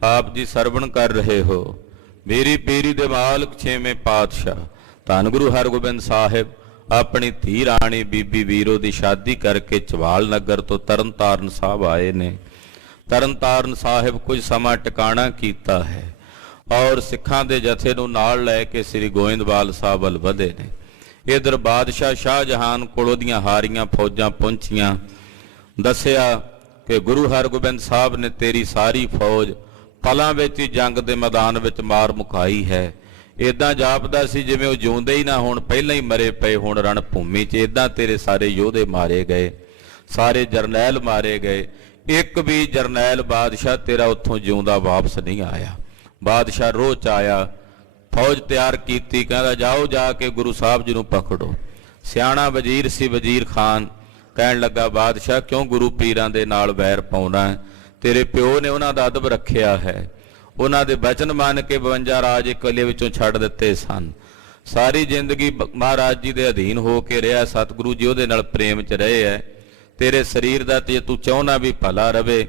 ਆਪ ਜੀ ਸਰਵਣ ਕਰ ਰਹੇ ਹੋ। ਮੇਰੀ ਪੀਰੀ ਦੇ ਮਾਲਕ ਛੇਵੇਂ ਪਾਤਸ਼ਾਹ ਧੰਨ ਗੁਰੂ ਹਰਗੋਬਿੰਦ ਸਾਹਿਬ ਆਪਣੀ ਧੀ ਰਾਣੀ ਬੀਬੀ ਵੀਰੋ ਦੀ ਸ਼ਾਦੀ ਕਰਕੇ ਚਵਾਲ ਨਗਰ ਤੋਂ ਤਰਨਤਾਰਨ ਸਾਹਿਬ ਆਏ ਨੇ। ਤਰਨਤਾਰਨ ਸਾਹਿਬ ਕੁਝ ਸਮਾਂ ਟਿਕਾਣਾ ਕੀਤਾ ਹੈ ਔਰ ਸਿੱਖਾਂ ਦੇ ਜਥੇ ਨੂੰ ਨਾਲ ਲੈ ਕੇ ਸ੍ਰੀ ਗੋਇੰਦਵਾਲ ਸਾਹਿਬ ਵੱਲ ਵਧੇ ਨੇ। ਇਧਰ ਬਾਦਸ਼ਾਹ ਸ਼ਾਹਜਹਾਨ ਕੋਲ ਉਹਦੀਆਂ ਹਾਰੀਆਂ ਫੌਜਾਂ ਪਹੁੰਚੀਆਂ। ਦੱਸਿਆ ਕਿ ਗੁਰੂ ਹਰਗੋਬਿੰਦ ਸਾਹਿਬ ਨੇ ਤੇਰੀ ਸਾਰੀ ਫੌਜ ਪਲਾਂ ਵਿੱਚ ਹੀ ਜੰਗ ਦੇ ਮੈਦਾਨ ਵਿੱਚ ਮਾਰ ਮੁਕਾਈ ਹੈ। ਇਦਾਂ ਜਾਪਦਾ ਸੀ ਜਿਵੇਂ ਉਹ ਜਿਉਂਦੇ ਹੀ ਨਾ ਹੋਣ, ਪਹਿਲਾਂ ਹੀ ਮਰੇ ਪਏ ਹੋਣ ਰਣ ਭੂਮੀ 'ਚ। ਇਦਾਂ ਤੇਰੇ ਸਾਰੇ ਯੋਧੇ ਮਾਰੇ ਗਏ, ਸਾਰੇ ਜਰਨੈਲ ਮਾਰੇ ਗਏ, ਇੱਕ ਵੀ ਜਰਨੈਲ ਬਾਦਸ਼ਾਹ ਤੇਰਾ ਉੱਥੋਂ ਜਿਉਂਦਾ ਵਾਪਸ ਨਹੀਂ ਆਇਆ। ਬਾਦਸ਼ਾਹ ਰੋਹ 'ਚ ਆਇਆ, ਫੌਜ ਤਿਆਰ ਕੀਤੀ, ਕਹਿੰਦਾ ਜਾਓ ਜਾ ਕੇ ਗੁਰੂ ਸਾਹਿਬ ਜੀ ਨੂੰ ਪਕੜੋ। ਸਿਆਣਾ ਵਜ਼ੀਰ ਸੀ ਵਜ਼ੀਰ ਖਾਨ, ਕਹਿਣ ਲੱਗਾ ਬਾਦਸ਼ਾਹ ਕਿਉਂ ਗੁਰੂ ਪੀਰਾਂ ਦੇ ਨਾਲ ਵੈਰ ਪਾਉਣਾ ਹੈ? ਤੇਰੇ ਪਿਓ ਨੇ ਉਹਨਾਂ ਦਾ ਅਦਬ ਰੱਖਿਆ ਹੈ, ਉਹਨਾਂ ਦੇ ਬਚਨ ਮੰਨ ਕੇ 52 ਰਾਜ ਇੱਕ ਵੇਲੇ ਵਿੱਚੋਂ ਛੱਡ ਦਿੱਤੇ ਸਨ। ਸਾਰੀ ਜ਼ਿੰਦਗੀ ਮਹਾਰਾਜ ਜੀ ਦੇ ਅਧੀਨ ਹੋ ਕੇ ਰਿਹਾ, ਸਤਿਗੁਰੂ ਜੀ ਉਹਦੇ ਨਾਲ ਪ੍ਰੇਮ 'ਚ ਰਹੇ ਹੈ। ਤੇਰੇ ਸਰੀਰ ਦਾ ਤੇ ਤੂੰ ਚਾਹੁੰਦਾ ਵੀ ਭਲਾ ਰਵੇ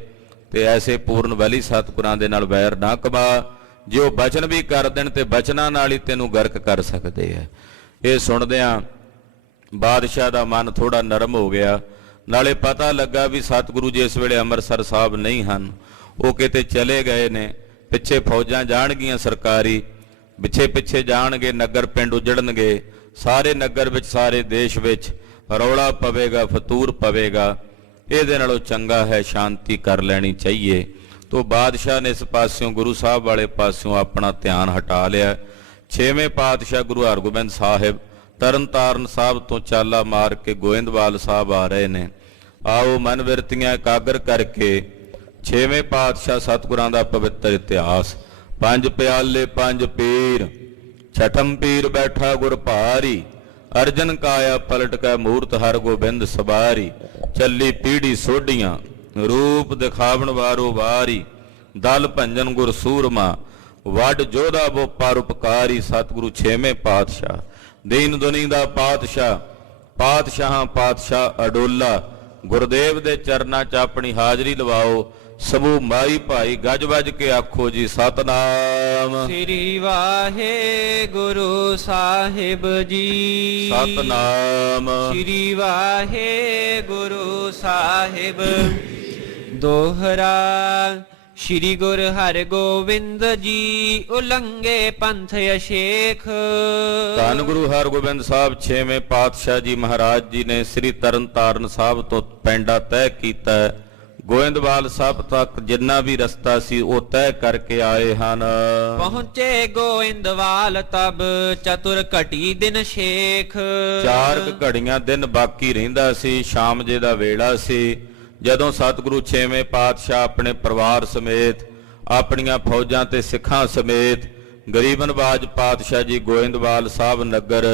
ਤੇ ਐਸੇ ਪੂਰਨ ਬਲੀ ਸਤਿਗੁਰਾਂ ਦੇ ਨਾਲ ਵੈਰ ਨਾ ਕਮਾ। ਜੇ ਉਹ ਬਚਨ ਵੀ ਕਰ ਦੇਣ ਤੇ ਬਚਨਾਂ ਨਾਲ ਹੀ ਤੈਨੂੰ ਗਰਕ ਕਰ ਸਕਦੇ ਆ। ਇਹ ਸੁਣਦਿਆਂ ਬਾਦਸ਼ਾਹ ਦਾ ਮਨ ਥੋੜਾ ਨਰਮ ਹੋ ਗਿਆ। ਨਾਲੇ ਪਤਾ ਲੱਗਾ ਵੀ ਸਤਿਗੁਰੂ ਜੀ ਇਸ ਵੇਲੇ ਅੰਮ੍ਰਿਤਸਰ ਸਾਹਿਬ ਨਹੀਂ ਹਨ, ਉਹ ਕਿਤੇ ਚਲੇ ਗਏ ਨੇ। ਪਿੱਛੇ ਫੌਜਾਂ ਜਾਣਗੀਆਂ ਸਰਕਾਰੀ, ਪਿੱਛੇ ਪਿੱਛੇ ਜਾਣਗੇ, ਨਗਰ ਪਿੰਡ ਉਜੜਨਗੇ, ਸਾਰੇ ਨਗਰ ਵਿੱਚ ਸਾਰੇ ਦੇਸ਼ ਵਿੱਚ ਰੌਲਾ ਪਵੇਗਾ, ਫਤੂਰ ਪਵੇਗਾ। ਇਹਦੇ ਨਾਲੋਂ ਚੰਗਾ ਹੈ ਸ਼ਾਂਤੀ ਕਰ ਲੈਣੀ ਚਾਹੀਏ। ਤੋ ਬਾਦਸ਼ਾਹ ਨੇ ਇਸ ਪਾਸਿਓਂ ਗੁਰੂ ਸਾਹਿਬ ਵਾਲੇ ਪਾਸਿਓਂ ਆਪਣਾ ਧਿਆਨ ਹਟਾ ਲਿਆ। ਛੇਵੇਂ ਪਾਤਸ਼ਾਹ ਗੁਰੂ ਹਰਗੋਬਿੰਦ ਸਾਹਿਬ ਤਰਨਤਾਰਨ ਸਾਹਿਬ ਤੋਂ ਚਾਲਾ ਮਾਰ ਕੇ ਗੋਇੰਦਵਾਲ ਸਾਹਿਬ ਆ ਰਹੇ ਨੇ। ਆਓ ਮਨ ਬਿਰਤੀਆਂ ਇਕਾਗਰ ਕਰਕੇ ਛੇਵੇਂ ਪਾਤਸ਼ਾਹ ਸਤਿਗੁਰਾਂ ਦਾ ਪਵਿੱਤਰ ਇਤਿਹਾਸ। ਪੰਜ ਪਿਆਲੇ ਪੰਜ ਪੀਰ, ਛਠਮ ਪੀਰ ਬੈਠਾ ਗੁਰ ਭਾਰੀ, ਅਰਜਨ ਕਾਇਆ ਪਲਟ ਕੈ ਮੂਰਤ ਹਰਗੋਬਿੰਦ ਸਵਾਰੀ, ਚੱਲੀ ਪੀੜੀ ਸੋਢੀਆਂ ਰੂਪ ਦਿਖਾਵਣ ਵਾਰੋ ਵਾਰੀ, ਦਲ ਭੰਜਨ ਗੁਰ ਸੂਰਮਾ ਵੱਡ ਜੋਧਾ ਬੋ ਪਰਉਪਕਾਰੀ। ਸਤਿਗੁਰੂ ਛੇਵੇਂ ਪਾਤਸ਼ਾਹ ਦੀਨ ਦੁਨੀ ਦਾ ਪਾਤਸ਼ਾਹ, ਪਾਤਸ਼ਾਹਾਂ ਪਾਤਸ਼ਾਹ ਅਡੋਲਾ। ਗੁਰਦੇਵ ਦੇ ਚਰਨਾਂ 'ਚ ਆਪਣੀ ਹਾਜ਼ਰੀ ਲਵਾਓ। ਸਮੂਹ ਮਾਈ ਭਾਈ ਗੱਜ ਵੱਜ ਕੇ ਆਖੋ ਜੀ ਸਤਨਾਮ ਸ੍ਰੀ ਵਾਹਿਗੁਰੂ ਸਾਹਿਬ ਜੀ। ਸਤਨਾਮ ਸ੍ਰੀ ਵਾਹਿਗੁਰੂ ਸਾਹਿਬ। ਦੋਹਰਾ ਸ੍ਰੀ ਗੁਰੂ ਹਰਗੋਬਿੰਦ ਜੀ ਉਲੰਘੇ ਪੰਥ ਅਸ਼ੇਖ। ਧੰਨ ਗੁਰੂ ਹਰਗੋਬਿੰਦ ਸਾਹਿਬ ਛੇਵੇਂ ਪਾਤਸ਼ਾਹ ਜੀ ਮਹਾਰਾਜ ਜੀ ਨੇ ਸ੍ਰੀ ਤਰਨਤਾਰਨ ਸਾਹਿਬ ਤੋਂ ਪੈਂਡਾ ਤੈਅ ਕੀਤਾ। ਗੋਇੰਦਵਾਲ ਸਾਹਿਬ ਤੱਕ ਜਿੰਨਾ ਵੀ ਰਸਤਾ ਸੀ ਉਹ ਤੈਅ ਕਰਕੇ ਆਏ ਹਨ। ਪਹੁੰਚੇ ਗੋਇੰਦਵਾਲ ਤਬ ਚਤੁਰ ਘਟੀ ਦਿਨ ਸ਼ੇਖ। 4 ਘੜੀਆਂ ਦਿਨ ਬਾਕੀ ਰਹਿੰਦਾ ਸੀ, ਸ਼ਾਮ ਜੇ ਦਾ ਵੇਲਾ ਸੀ, ਜਦੋਂ ਸਤਿਗੁਰੂ ਛੇਵੇਂ ਪਾਤਸ਼ਾਹ ਆਪਣੇ ਪਰਿਵਾਰ ਸਮੇਤ, ਆਪਣੀਆਂ ਫੌਜਾਂ ਤੇ ਸਿੱਖਾਂ ਸਮੇਤ ਗਰੀਬ ਨਵਾਜ ਪਾਤਸ਼ਾਹ ਜੀ ਗੋਇੰਦਵਾਲ ਸਾਹਿਬ ਨਗਰ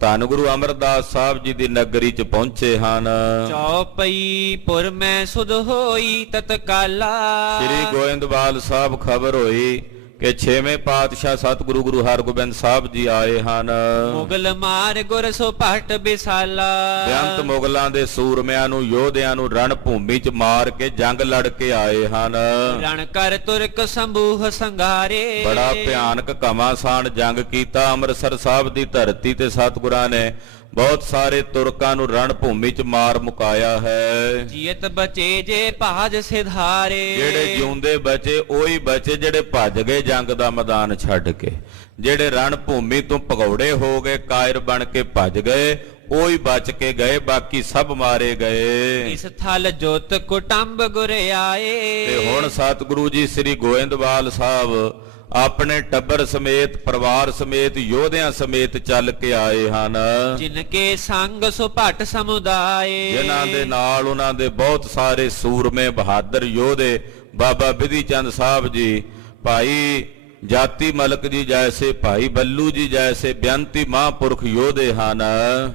ਧੰਨ ਗੁਰੂ ਅਮਰਦਾਸ ਸਾਹਿਬ ਜੀ ਦੀ ਨਗਰੀ 'ਚ ਪਹੁੰਚੇ ਹਨ। ਚੌਪਈ ਪੁਰ ਮੈਂ ਸੁਧ ਹੋਈ ਤਤਕਾਲਾ। ਸ੍ਰੀ ਗੋਇੰਦਵਾਲ ਸਾਹਿਬ ਖਬਰ ਹੋਈ ਕਿ ਛੇਵੇਂ ਪਾਤਸ਼ਾਹ ਸਤਿਗੁਰੂ ਗੁਰੂ ਹਰਗੋਬਿੰਦ ਸਾਹਿਬ ਜੀ ਆਏ ਹਨ। ਮੁਗਲ ਮਾਰ ਗੁਰ ਸੋ ਭਟ ਬਿਸਾਲਾ। ਬੇਅੰਤ ਮੁਗਲਾਂ ਦੇ ਸੂਰਮਿਆਂ ਨੂੰ, ਯੋਧਿਆਂ ਨੂੰ ਰਣ ਭੂਮੀ 'ਚ ਮਾਰ ਕੇ ਜੰਗ ਲੜ ਕੇ ਆਏ ਹਨ। ਰਣ ਕਰ ਤੁਰਕ ਸੰਭੂਹ ਸੰਘਾਰੇ। ਬੜਾ ਭਿਆਨਕ ਘਮਾਸਾਨ ਜੰਗ ਕੀਤਾ। ਅੰਮ੍ਰਿਤਸਰ ਸਾਹਿਬ ਦੀ ਧਰਤੀ ਤੇ ਸਤਿਗੁਰਾਂ ਨੇ ਬਹੁਤ ਸਾਰੇ ਤੁਰਕਾਂ ਨੂੰ ਰਣ ਭੂਮੀ 'ਚ ਮਾਰ ਮੁਕਾਇਆ ਹੈ। ਜੀਤ ਬਚੇ ਜੇ ਭਾਜ ਸਿਧਾਰੇ। ਜਿਹੜੇ ਜਿਉਂਦੇ ਬਚੇ ਉਹੀ ਬਚੇ ਜਿਹੜੇ ਭੱਜ ਗਏ ਜੰਗ ਦਾ ਮੈਦਾਨ ਛੱਡ ਕੇ। ਜਿਹੜੇ ਰਣ ਭੂਮੀ ਤੋਂ ਭਗੌੜੇ ਹੋ ਗਏ, ਕਾਇਰ ਬਣ ਕੇ ਭੱਜ ਗਏ, ਉਹੀ ਬਚ ਕੇ ਗਏ, ਬਾਕੀ ਸਭ ਮਾਰੇ ਗਏ। ਇਸ ਥਲ ਜੋਤ ਕੁਟੰਬ ਗੁਰ ਆਏ। ਤੇ ਹੁਣ ਸਤਿਗੁਰੂ ਜੀ ਸ੍ਰੀ ਗੋਇੰਦਵਾਲ ਸਾਹਿਬ ਆਪਣੇ ਟੱਬਰ ਸਮੇਤ, ਪਰਿਵਾਰ ਸਮੇਤ, ਯੋਧਿਆਂ ਸਮੇਤ ਚੱਲ ਕੇ ਆਏ ਹਨ। ਜਿਨ ਕੇ ਸੰਗ ਸੁਭਟ ਸਮੁਦਾਏ। ਜਿਨ੍ਹਾਂ ਦੇ ਨਾਲ ਉਹਨਾਂ ਦੇ ਬਹੁਤ ਸਾਰੇ ਸੂਰਮੇ ਬਹਾਦਰ ਯੋਧੇ, ਬਾਬਾ ਬਿਧੀ ਚੰਦ ਸਾਹਿਬ ਜੀ, ਭਾਈ ਜਾਤੀ ਮਲਕ ਜੀ ਜੈਸੇ, ਭਾਈ ਬੱਲੂ ਜੀ ਜੈਸੇ ਬੇਅੰਤੀ ਮਹਾਂਪੁਰਖ ਯੋਧੇ ਹਨ।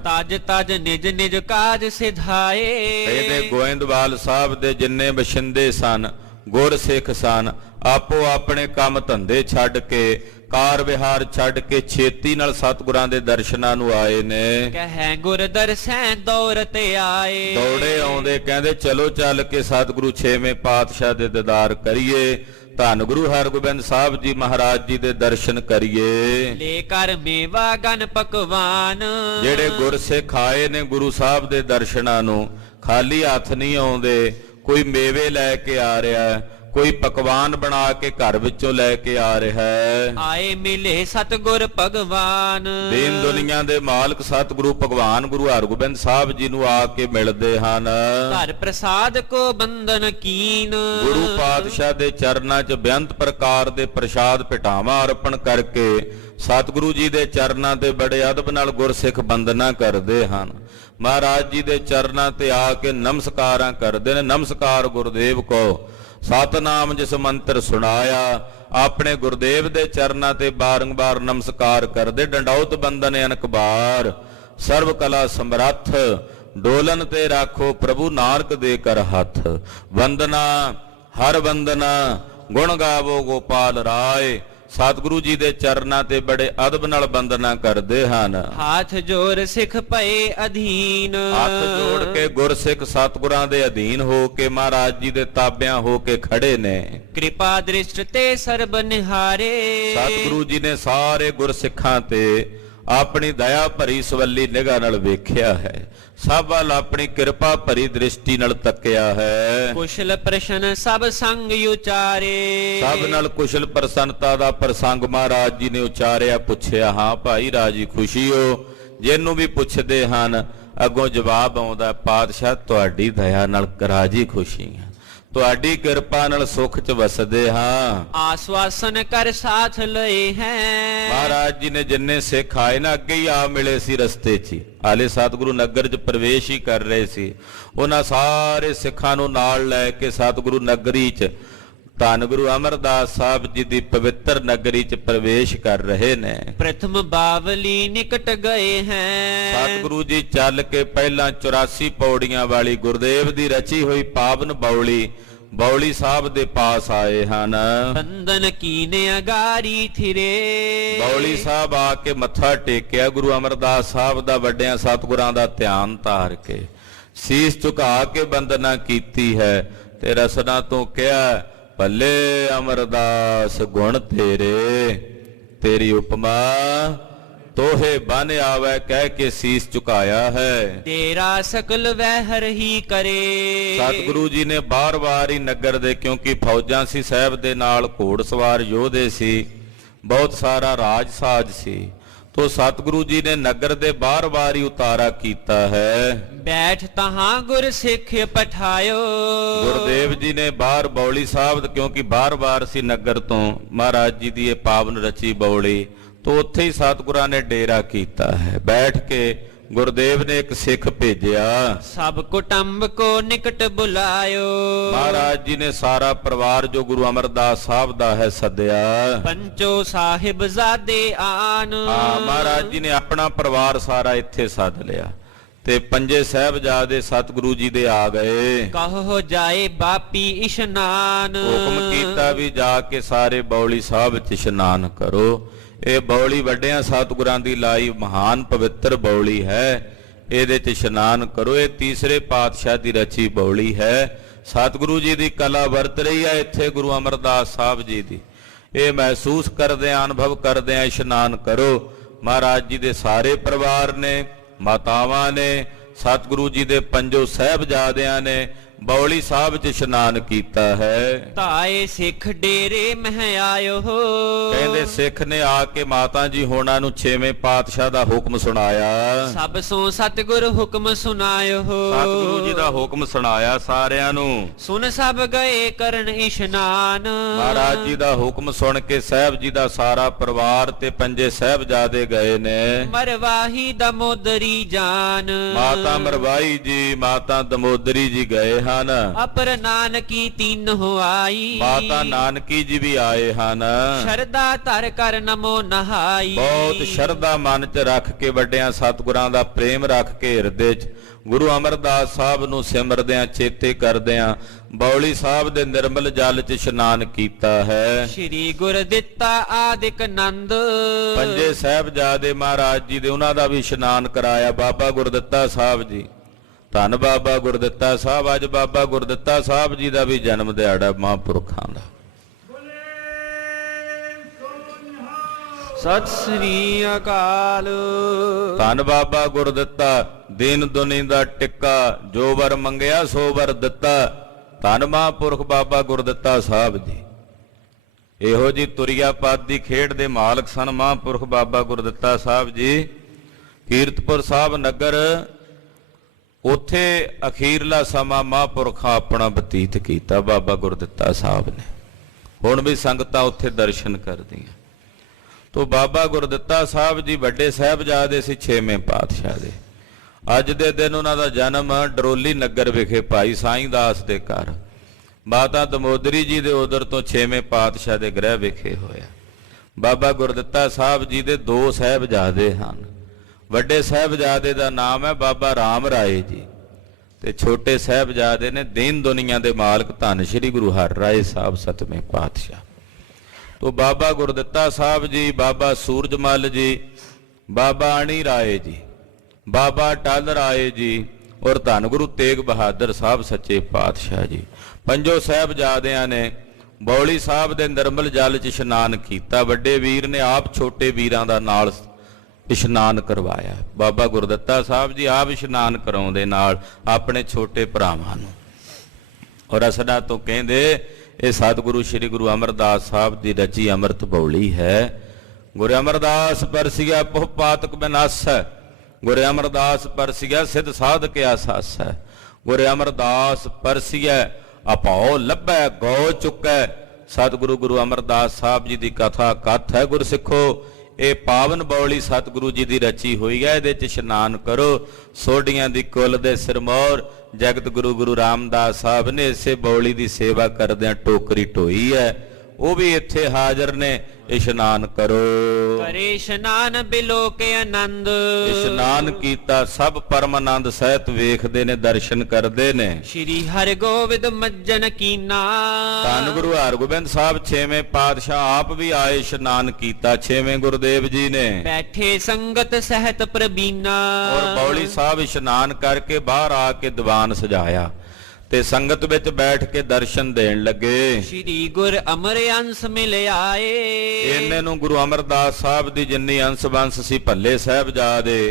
ਤਜ ਤਜ ਨਿਜ ਨਿਜ ਕਾਜ ਸਿਧਾਏ। ਇਹਦੇ ਗੋਇੰਦਵਾਲ ਸਾਹਿਬ ਦੇ ਜਿੰਨੇ ਬਸ਼ਿੰਦੇ ਸਨ, ਗੁਰਸਿੱਖ ਸਨ, ਆਪੋ ਆਪਣੇ ਕੰਮ ਧੰਦੇ ਛੱਡ ਕੇ, ਕਾਰ ਵਿਹਾਰ ਛੱਡ ਕੇ ਛੇਤੀ ਨਾਲ ਸਤਿਗੁਰਾਂ ਦੇ ਦਰਸ਼ਨਾਂ ਨੂੰ ਆਏ ਨੇ। ਕਹੈ ਗੁਰ ਦਰਸੈ ਦੌੜਤ ਆਏ। ਦੌੜੇ ਆਉਂਦੇ ਕਹਿੰਦੇ ਚਲੋ ਚੱਲ ਕੇ ਸਤਿਗੁਰੂ ਛੇਵੇਂ ਪਾਤਸ਼ਾਹ ਦੇ ਦੀਦਾਰ ਕਰੀਏ, ਧੰਨ ਗੁਰੂ ਹਰਗੋਬਿੰਦ ਸਾਹਿਬ ਜੀ ਮਹਾਰਾਜ ਜੀ ਦੇ ਦਰਸ਼ਨ ਕਰੀਏ। ਲੈ ਕਰ ਮੇਵਾ ਗਨ ਪਕਵਾਨ। ਜਿਹੜੇ ਗੁਰਸਿੱਖ ਆਏ ਨੇ ਗੁਰੂ ਸਾਹਿਬ ਦੇ ਦਰਸ਼ਨਾਂ ਨੂੰ, ਖਾਲੀ ਹੱਥ ਨਹੀਂ ਆਉਂਦੇ। ਕੋਈ ਮੇਵੇ ਲੈ ਕੇ ਆ ਰਿਹਾ ਹੈ, ਕੋਈ ਪਕਵਾਨ ਬਣਾ ਕੇ ਘਰ ਵਿੱਚੋਂ ਲੈ ਕੇ ਆ ਰਿਹਾ ਹੈ। ਆਏ ਮਿਲੇ ਸਤਿਗੁਰ ਭਗਵਾਨ। ਦੀਨ ਦੁਨੀਆ ਦੇ ਮਾਲਕ ਸਤਿਗੁਰੂ ਭਗਵਾਨ ਗੁਰੂ ਹਰਗੋਬਿੰਦ ਸਾਹਿਬ ਜੀ ਨੂੰ ਆ ਕੇ ਮਿਲਦੇ ਹਨ। ਧਰ ਪ੍ਰਸਾਦ ਕੋ ਬੰਦਨ ਕੀਨ। ਗੁਰੂ ਪਾਤਸ਼ਾਹ ਦੇ ਚਰਨਾਂ 'ਚ ਬੇਅੰਤ ਪ੍ਰਕਾਰ ਦੇ ਪ੍ਰਸ਼ਾਦ ਭਟਾਵਾਂ ਅਰਪਣ ਕਰਕੇ ਸਤਿਗੁਰੂ ਜੀ ਦੇ ਚਰਨਾਂ ਤੇ ਬੜੇ ਅਦਬ ਨਾਲ ਗੁਰਸਿੱਖ ਬੰਦਨਾ ਕਰਦੇ ਹਨ। ਮਹਾਰਾਜ ਜੀ ਦੇ ਚਰਨਾਂ ਤੇ ਆ ਕੇ ਨਮਸਕਾਰਾਂ ਕਰਦੇ ਨੇ। ਨਮਸਕਾਰ ਗੁਰਦੇਵ ਕੋ, ਸਤਨਾਮ ਜਿਸ ਮੰਤਰ ਸੁਣਾਇਆ। ਆਪਣੇ ਗੁਰਦੇਵ ਦੇ ਚਰਨਾਂ ਤੇ ਬਾਰੰਬਾਰ ਨਮਸਕਾਰ ਕਰਦੇ। ਡੰਡੌਤ ਬੰਦਨ ਅਨਕ ਬਾਰ, ਸਰਬ ਕਲਾ ਸਮਰੱਥ, ਡੋਲਨ ਤੇ ਰਾਖੋ ਪ੍ਰਭੂ ਨਾਨਕ ਦੇ ਕਰ ਹੱਥ। ਵੰਦਨਾ ਹਰ ਵੰਦਨਾ, ਗੁਣ ਗਾਵੋ ਗੋਪਾਲ ਰਾਏ। ਸਤਿਗੁਰੂ ਜੀ ਦੇ ਚਰਨਾਂ ਤੇ ਬੜੇ ਅਦਬ ਨਾਲ ਬੰਦਨਾ ਕਰਦੇ ਹਨ। ਹੱਥ ਜੋੜ ਸਿੱਖ ਪਏ ਅਧੀਨ। ਹੱਥ ਜੋੜ ਕੇ ਗੁਰਸਿੱਖ ਸਤਿਗੁਰਾਂ ਦੇ ਅਧੀਨ ਹੋ ਕੇ ਮਹਾਰਾਜ ਜੀ ਦੇ ਤਾਬਿਆਂ ਹੋ ਕੇ ਖੜੇ ਨੇ। ਕਿਰਪਾ ਦ੍ਰਿਸ਼ਟ ਤੇ ਸਰਬ ਨਿਹਾਰੇ। ਸਤਿਗੁਰੂ ਜੀ ਨੇ ਸਾਰੇ ਗੁਰਸਿੱਖਾਂ ਤੇ ਆਪਣੀ ਦਇਆ ਭਰੀ ਸਵੱਲੀ ਨਿਗਾਹ ਨਾਲ ਵੇਖਿਆ ਹੈ। ਸਭ ਵੱਲ ਆਪਣੀ ਕਿਰਪਾ ਭਰੀ ਦ੍ਰਿਸ਼ਟੀ ਨਾਲ ਤੱਕਿਆ ਹੈ। ਕੁਸ਼ਲ ਪ੍ਰਸ਼ਨ ਸਭ ਸੰਗ ਉਚਾਰੇ। ਸਭ ਨਾਲ ਕੁਸ਼ਲ ਪ੍ਰਸੰਨਤਾ ਦਾ ਪ੍ਰਸੰਗ ਮਹਾਰਾਜ ਜੀ ਨੇ ਉਚਾਰਿਆ। ਪੁੱਛਿਆ, ਹਾਂ ਭਾਈ ਰਾਜੀ ਖੁਸ਼ੀ ਹੋ? ਜਿਹਨੂੰ ਵੀ ਪੁੱਛਦੇ ਹਨ ਅੱਗੋਂ ਜਵਾਬ ਆਉਂਦਾ, ਪਾਤਸ਼ਾਹ ਤੁਹਾਡੀ ਦਇਆ ਨਾਲ ਰਾਜੀ ਖੁਸ਼ੀ ਹਾਂ, ਤੁਹਾਡੀ ਕਿਰਪਾ ਨਾਲ ਸੁਖ 'ਚ ਵਸਦੇ ਹਾਂ। ਆਸਵਾਸਨ ਕਰ ਸਾਥ ਲਏ ਹੈ। ਮਹਾਰਾਜ ਜੀ ਨੇ ਜਿੰਨੇ ਸਿੱਖ ਆਏ ਨਾ, ਅੱਗੇ ਹੀ ਆ ਮਿਲੇ ਸੀ ਰਸਤੇ 'ਚ। ਹਾਲੇ ਸਤਿਗੁਰੂ ਨਗਰ 'ਚ ਪ੍ਰਵੇਸ਼ ਹੀ ਕਰ ਰਹੇ ਸੀ। ਉਹਨਾਂ ਸਾਰੇ ਸਿੱਖਾਂ ਨੂੰ ਨਾਲ ਲੈ ਕੇ ਸਤਿਗੁਰੂ ਨਗਰੀ 'ਚ, ਧੰਨ ਗੁਰੂ ਅਮਰਦਾਸ ਸਾਹਿਬ ਜੀ ਦੀ ਪਵਿੱਤਰ ਨਗਰੀ 'ਚ ਪ੍ਰਵੇਸ਼ ਕਰ ਰਹੇ ਨੇ। ਪ੍ਰਥਮ ਬਾਵਲੀ ਨਿਕਟ ਗਏ ਹੈ। ਸਤਿਗੁਰੂ ਜੀ ਚੱਲ ਕੇ ਪਹਿਲਾਂ 84 ਪੌੜੀਆਂ ਵਾਲੀ ਗੁਰਦੇਵ ਦੀ ਰਚੀ ਹੋਈ ਪਾਵਨ ਬੌਲੀ ਸਾਹਿਬ ਦੇ ਪਾਸ ਆਏ ਹਨ। ਬੰਦਨ ਕੀਨੇ ਅਗਾਰੀ ਥਿਰੇ। ਬੌਲੀ ਸਾਹਿਬ ਆ ਕੇ ਮੱਥਾ ਟੇਕਿਆ। ਗੁਰੂ ਅਮਰਦਾਸ ਸਾਹਿਬ ਦਾ ਵੱਡਿਆਂ ਸਤਿਗੁਰਾਂ ਦਾ ਧਿਆਨ ਧਾਰ ਕੇ ਸੀਸ ਝੁਕਾ ਕੇ ਬੰਦਨਾ ਕੀਤੀ ਹੈ ਤੇ ਰਸਨਾ ਤੋਂ ਕਿਹਾ, ਭੱਲੇ ਅਮਰਦਾਸ ਗੁਣ ਤੇਰੇ, ਤੇਰੀ ਉਪਮਾ ਤੋਹੇ ਬਨ ਆਵੇ, ਕਹਿ ਕੇ ਸੀਸ ਝੁਕਾਇਆ ਹੈ। ਤੇਰਾ ਸਕਲ ਵਹਿਰ ਹੀ ਕਰੇ। ਸਤਿਗੁਰੂ ਜੀ ਨੇ ਬਾਰ-ਬਾਰ ਹੀ ਨਗਰ ਦੇ, ਕਿਉਂਕਿ ਫੌਜਾਂ ਸੀ ਸਾਹਿਬ ਦੇ ਨਾਲ, ਘੋੜ ਸਵਾਰ ਯੋਧੇ ਸੀ, ਬਹੁਤ ਸਾਰਾ ਰਾਜ ਸਾਜ ਸੀ, ਤੋ ਸਤਿਗੁਰੂ ਜੀ ਨੇ ਨਗਰ ਦੇ ਬਾਰ-ਬਾਰ ਹੀ ਉਤਾਰਾ ਕੀਤਾ ਹੈ। ਬੈਠ ਤਹਾਂ ਗੁਰ ਸਿੱਖ ਪਠਾਇਓ। ਗੁਰਦੇਵ ਜੀ ਨੇ ਬਾਹਰ ਬੌਲੀ ਸਾਹਿਬ, ਕਿਉਂਕਿ ਬਾਰ-ਬਾਰ ਸੀ ਨਗਰ ਤੋਂ ਮਹਾਰਾਜ ਜੀ ਦੀ ਇਹ ਪਾਵਨ ਰਚੀ ਬੌਲੀ, ਤੋ ਉੱਥੇ ਹੀ ਸਤਿਗੁਰਾਂ ਨੇ ਡੇਰਾ ਕੀਤਾ ਹੈ। ਬੈਠ ਕੇ ਗੁਰਦੇਵ ਨੇ ਇੱਕ ਸਿੱਖ ਭੇਜਿਆ। ਸਭ ਕੁਟੰਬ ਕੋ ਨਿਕਟ ਬੁਲਾਇਓ। ਮਹਾਰਾਜ ਜੀ ਨੇ ਸਾਰਾ ਪਰਿਵਾਰ ਜੋ ਗੁਰੂ ਅਮਰਦਾਸ ਸਾਹਿਬ ਦਾ ਹੈ ਸੱਦਿਆ। ਪੰਚੋ ਸਾਹਿਬਜ਼ਾਦੇ ਆਨ। ਮਹਾਰਾਜ ਜੀ ਨੇ ਆਪਣਾ ਪਰਿਵਾਰ ਸਾਰਾ ਇੱਥੇ ਸੱਦ ਲਿਆ ਤੇ ਪੰਜੇ ਸਾਹਿਬਜ਼ਾਦੇ ਸਤਿਗੁਰੂ ਜੀ ਦੇ ਆ ਗਏ। ਕਹੋ ਜਾਏ ਬਾਪੀ ਇਸ਼ਨਾਨ। ਹੁਕਮ ਕੀਤਾ ਵੀ ਜਾ ਕੇ ਸਾਰੇ ਬੌਲੀ ਸਾਹਿਬ ਵਿੱਚ ਇਸ਼ਨਾਨ ਕਰੋ। ਇਹ ਬੌਲੀ ਵੱਡਿਆਂ ਸਤਿਗੁਰਾਂ ਦੀ ਲਾਈ ਮਹਾਨ ਪਵਿੱਤਰ ਬੌਲੀ ਹੈ, ਇਹਦੇ 'ਚ ਇਸ਼ਨਾਨ ਕਰੋ। ਇਹ ਤੀਸਰੇ ਪਾਤਸ਼ਾਹ ਦੀ ਰਚੀ ਬੌਲੀ ਹੈ। ਸਤਿਗੁਰੂ ਜੀ ਦੀ ਕਲਾ ਵਰਤ ਰਹੀ ਹੈ ਇੱਥੇ ਗੁਰੂ ਅਮਰਦਾਸ ਸਾਹਿਬ ਜੀ ਦੀ। ਇਹ ਮਹਿਸੂਸ ਕਰਦੇ ਆਂ, ਅਨੁਭਵ ਕਰਦੇ ਆਂ, ਇਸ਼ਨਾਨ ਕਰੋ। ਮਹਾਰਾਜ ਜੀ ਦੇ ਸਾਰੇ ਪਰਿਵਾਰ ਨੇ, ਮਾਤਾਵਾਂ ਨੇ, ਸਤਿਗੁਰੂ ਜੀ ਦੇ ਪੰਜੋ ਸਾਹਿਬਜ਼ਾਦਿਆਂ ਨੇ ਬੌਲੀ ਸਾਹਿਬ 'ਚ ਇਸ਼ਨਾਨ ਕੀਤਾ ਹੈ। ਧਾਏ ਸਿੱਖ ਡੇਰੇ ਮਹਿ ਆਇਓ। ਕਹਿੰਦੇ ਸਿੱਖ ਨੇ ਆ ਕੇ ਮਾਤਾ ਜੀ ਹੋਣਾ ਨੂੰ 6ਵੇਂ ਪਾਤਸ਼ਾਹ ਦਾ ਹੁਕਮ ਸੁਣਾਇਆ। ਸਭ ਸੋ ਸਤਿਗੁਰ ਹੁਕਮ ਸੁਨਾਇਓ। ਸਤਿਗੁਰੂ ਜੀ ਦਾ ਹੁਕਮ ਸੁਣਾਇਆ ਸਾਰਿਆਂ ਨੂੰ। ਸੁਨ ਸਭ ਗਏ ਕਰਨ ਇਸ਼ਨਾਨ। ਮਹਾਰਾਜ ਜੀ ਦਾ ਹੁਕਮ ਸੁਣ ਕੇ ਸਾਹਿਬ ਜੀ ਦਾ ਸਾਰਾ ਪਰਿਵਾਰ ਤੇ ਪੰਜੇ ਸਾਹਿਬਜ਼ਾਦੇ ਗਏ ਨੇ। ਮਰਵਾਹੀ ਦਮੋਦਰੀ ਜਾਨ। ਮਾਤਾ ਮਰਵਾਈ ਜੀ, ਮਾਤਾ ਦਮੋਦਰੀ ਜੀ ਗਏ ਹਨ। ਅਪਰ ਨਾਨਕੀ ਤਿੰਨੋ ਆਈ। ਮਾਤਾ ਨਾਨਕੀ ਜੀ ਵੀ ਆਏ ਹਨ। ਸ਼ਰਧਾ ਧਰ ਕਰ ਨਮੋ ਨਹਾਈ। ਬਹੁਤ ਸ਼ਰਧਾ ਮਨ 'ਚ ਰੱਖ ਕੇ, ਵੱਡਿਆਂ ਸਤਿਗੁਰਾਂ ਦਾ ਪ੍ਰੇਮ ਰੱਖ ਕੇ ਹਿਰਦੇ 'ਚ ਗੁਰੂ ਅਮਰਦਾਸ ਸਾਹਿਬ ਨੂੰ ਸਿਮਰਦਿਆਂ ਚੇਤੇ ਕਰਦਿਆਂ ਬੌਲੀ ਸਾਹਿਬ ਦੇ ਨਿਰਮਲ ਜਲ 'ਚ ਇਸ਼ਨਾਨ ਕੀਤਾ ਹੈ। ਸ਼੍ਰੀ ਗੁਰ ਦਿੱਤਾ ਆਦਿਕ ਨੰਦ। ਪੰਜੇ ਸਾਹਿਬਜ਼ਾਦੇ ਮਹਾਰਾਜ ਜੀ ਦੇ ਉਹਨਾਂ ਦਾ ਵੀ ਇਸ਼ਨਾਨ ਕਰਾਇਆ। ਬਾਬਾ ਗੁਰਦਿੱਤਾ ਸਾਹਿਬ ਜੀ, ਧੰਨ ਬਾਬਾ ਗੁਰਦਿੱਤਾ ਸਾਹਿਬ। ਅੱਜ ਬਾਬਾ ਗੁਰਦਿੱਤਾ ਸਾਹਿਬ ਜੀ ਦਾ ਵੀ ਜਨਮ ਦਿਹਾੜਾ ਮਹਾਂਪੁਰਖਾਂ ਦਾ। ਸਤਿ ਸ੍ਰੀ ਅਕਾਲ। ਧੰਨ ਬਾਬਾ ਗੁਰਦਿੱਤਾ, ਦੀਨ ਦੁਨੀ ਦਾ ਟਿੱਕਾ, ਜੋ ਵਰ ਮੰਗਿਆ ਸੋ ਵਰ ਦਿੱਤਾ। ਧੰਨ ਮਹਾਂਪੁਰਖ ਬਾਬਾ ਗੁਰਦਿੱਤਾ ਸਾਹਿਬ ਜੀ। ਇਹੋ ਜੀ ਤੁਰਿਆ ਪਦ ਦੀ ਖੇਡ ਦੇ ਮਾਲਕ ਸਨ ਮਹਾਂਪੁਰਖ ਬਾਬਾ ਗੁਰਦਿੱਤਾ ਸਾਹਿਬ ਜੀ। ਕੀਰਤਪੁਰ ਸਾਹਿਬ ਨਗਰ, ਉੱਥੇ ਅਖੀਰਲਾ ਸਮਾਂ ਮਹਾਂਪੁਰਖਾਂ ਆਪਣਾ ਬਤੀਤ ਕੀਤਾ ਬਾਬਾ ਗੁਰਦਿੱਤਾ ਸਾਹਿਬ ਨੇ। ਹੁਣ ਵੀ ਸੰਗਤਾਂ ਉੱਥੇ ਦਰਸ਼ਨ ਕਰਦੀਆਂ। ਤੋ ਬਾਬਾ ਗੁਰਦਿੱਤਾ ਸਾਹਿਬ ਜੀ ਵੱਡੇ ਸਾਹਿਬਜ਼ਾਦੇ ਸੀ 6ਵੇਂ ਪਾਤਸ਼ਾਹ ਦੇ। ਅੱਜ ਦੇ ਦਿਨ ਉਹਨਾਂ ਦਾ ਜਨਮ ਡਰੋਲੀ ਨਗਰ ਵਿਖੇ ਭਾਈ ਸਾਈਂ ਦਾਸ ਦੇ ਘਰ ਮਾਤਾ ਦਮੋਦਰੀ ਜੀ ਦੇ ਉਦਰ ਤੋਂ 6ਵੇਂ ਪਾਤਸ਼ਾਹ ਦੇ ਗ੍ਰਹਿ ਵਿਖੇ ਹੋਇਆ। ਬਾਬਾ ਗੁਰਦਿੱਤਾ ਸਾਹਿਬ ਜੀ ਦੇ 2 ਸਾਹਿਬਜ਼ਾਦੇ ਹਨ। ਵੱਡੇ ਸਾਹਿਬਜ਼ਾਦੇ ਦਾ ਨਾਮ ਹੈ ਬਾਬਾ ਰਾਮ ਰਾਏ ਜੀ, ਤੇ ਛੋਟੇ ਸਾਹਿਬਜ਼ਾਦੇ ਨੇ ਦੀਨ ਦੁਨੀਆ ਦੇ ਮਾਲਕ ਧੰਨ ਸ਼੍ਰੀ ਗੁਰੂ ਹਰਿ ਰਾਏ ਸਾਹਿਬ 7ਵੇਂ ਪਾਤਸ਼ਾਹ। ਤੋ ਬਾਬਾ ਗੁਰਦਿੱਤਾ ਸਾਹਿਬ ਜੀ, ਬਾਬਾ ਸੂਰਜਮਲ ਜੀ, ਬਾਬਾ ਅਣੀ ਰਾਏ ਜੀ, ਬਾਬਾ ਟਲ ਰਾਏ ਜੀ ਔਰ ਧੰਨ ਗੁਰੂ ਤੇਗ ਬਹਾਦਰ ਸਾਹਿਬ ਸੱਚੇ ਪਾਤਸ਼ਾਹ ਜੀ, ਪੰਜੋ ਸਾਹਿਬਜ਼ਾਦਿਆਂ ਨੇ ਬੌਲੀ ਸਾਹਿਬ ਦੇ ਨਿਰਮਲ ਜਲ 'ਚ ਇਸ਼ਨਾਨ ਕੀਤਾ। ਵੱਡੇ ਵੀਰ ਨੇ ਆਪ ਛੋਟੇ ਵੀਰਾਂ ਦਾ ਨਾਲ ਇਸ਼ਨਾਨ ਕਰਵਾਇਆ। ਬਾਬਾ ਗੁਰਦਿੱਤਾ ਸਾਹਿਬ ਜੀ ਆਪ ਇਸ਼ਨਾਨ ਕਰਾਉਂਦੇ ਨਾਲ ਆਪਣੇ ਛੋਟੇ ਭਰਾਵਾਂ ਨੂੰ। ਔਰ ਅਸਦਾ ਤੋਂ ਕਹਿੰਦੇ ਇਹ ਸਤਿਗੁਰੂ ਸ੍ਰੀ ਗੁਰੂ ਅਮਰਦਾਸ ਸਾਹਿਬ ਦੀ ਰਚੀ ਅੰਮ੍ਰਿਤ ਬੌਲੀ ਹੈ। ਗੁਰੂ ਅਮਰਦਾਸ ਪਰਸਿਆ ਬਹੁ ਪਾਤਕ ਬਿਨਾਸੈ, ਗੁਰੂ ਅਮਰਦਾਸ ਪਰਸਿਆ ਸਿਧ ਸਾਧਕ ਆਸਾਸੈ। ਗੁਰੂ ਅਮਰਦਾਸ ਪਰਸਿਆ ਅਪਾਉ ਲੱਭੈ ਗੋ ਚੁੱਕੈ। ਸਤਿਗੁਰੂ ਗੁਰੂ ਅਮਰਦਾਸ ਸਾਹਿਬ ਜੀ ਦੀ ਕਥਾ ਕਥ ਹੈ ਗੁਰਸਿੱਖੋ। ਇਹ ਪਾਵਨ ਬੌਲੀ ਸਤਿਗੁਰੂ ਜੀ ਦੀ ਰਚੀ ਹੋਈ ਹੈ। ਇਹਦੇ 'ਚ ਇਸ਼ਨਾਨ ਕਰੋ। ਸੋਢੀਆਂ ਦੀ ਕੁੱਲ ਦੇ ਸਿਰਮੌਰ ਜਗਤ ਗੁਰੂ ਗੁਰੂ ਰਾਮਦਾਸ ਸਾਹਿਬ ਨੇ ਇਸੇ ਬੌਲੀ ਦੀ ਸੇਵਾ ਕਰਦਿਆਂ ਟੋਕਰੀ ਢੋਈ ਹੈ। ਉਹ ਵੀ ਇੱਥੇ ਹਾਜ਼ਰ ਨੇ। ਇਸ਼ਨਾਨ ਕਰੋ। ਕਰੇ ਇਸ਼ਨਾਨ ਬਿਲੋ ਕੇ ਆਨੰਦ। ਇਸ਼ਨਾਨ ਕੀਤਾ ਸਭ ਪਰਮ ਆਨੰਦ ਸਹਿਤ ਵੇਖਦੇ ਨੇ, ਦਰਸ਼ਨ ਕਰਦੇ ਨੇ। ਸ਼੍ਰੀ ਹਰਿਗੋਬਿੰਦ ਮੱਜਨ ਕੀਨਾ। ਧੰਨ ਗੁਰੂ ਹਰਗੋਬਿੰਦ ਸਾਹਿਬ 6ਵੇਂ ਪਾਤਸ਼ਾਹ ਆਪ ਵੀ ਆਏ, ਇਸ਼ਨਾਨ ਕੀਤਾ 6ਵੇਂ ਗੁਰਦੇਵ ਜੀ ਨੇ। ਬੈਠੇ ਸੰਗਤ ਸਹਿਤ ਪ੍ਰਬੀਨਾ। ਔਰ ਬੌਲੀ ਸਾਹਿਬ ਇਸ਼ਨਾਨ ਕਰਕੇ ਬਾਹਰ ਆ ਕੇ ਦੀਵਾਨ ਸਜਾਇਆ ਤੇ ਸੰਗਤ ਵਿੱਚ ਬੈਠ ਕੇ ਦਰਸ਼ਨ ਦੇਣ ਲੱਗੇ। ਸ਼੍ਰੀ ਗੁਰ ਅਮਰ ਅੰਸ ਮਿਲ ਆਏ। ਇਹਨੇ ਨੂੰ ਗੁਰੂ ਅਮਰਦਾਸ ਸਾਹਿਬ ਦੀ ਜਿੰਨੀ ਅੰਸ ਬੰਸ ਸੀ ਭੱਲੇ ਸਾਹਿਬਜ਼ਾਦੇ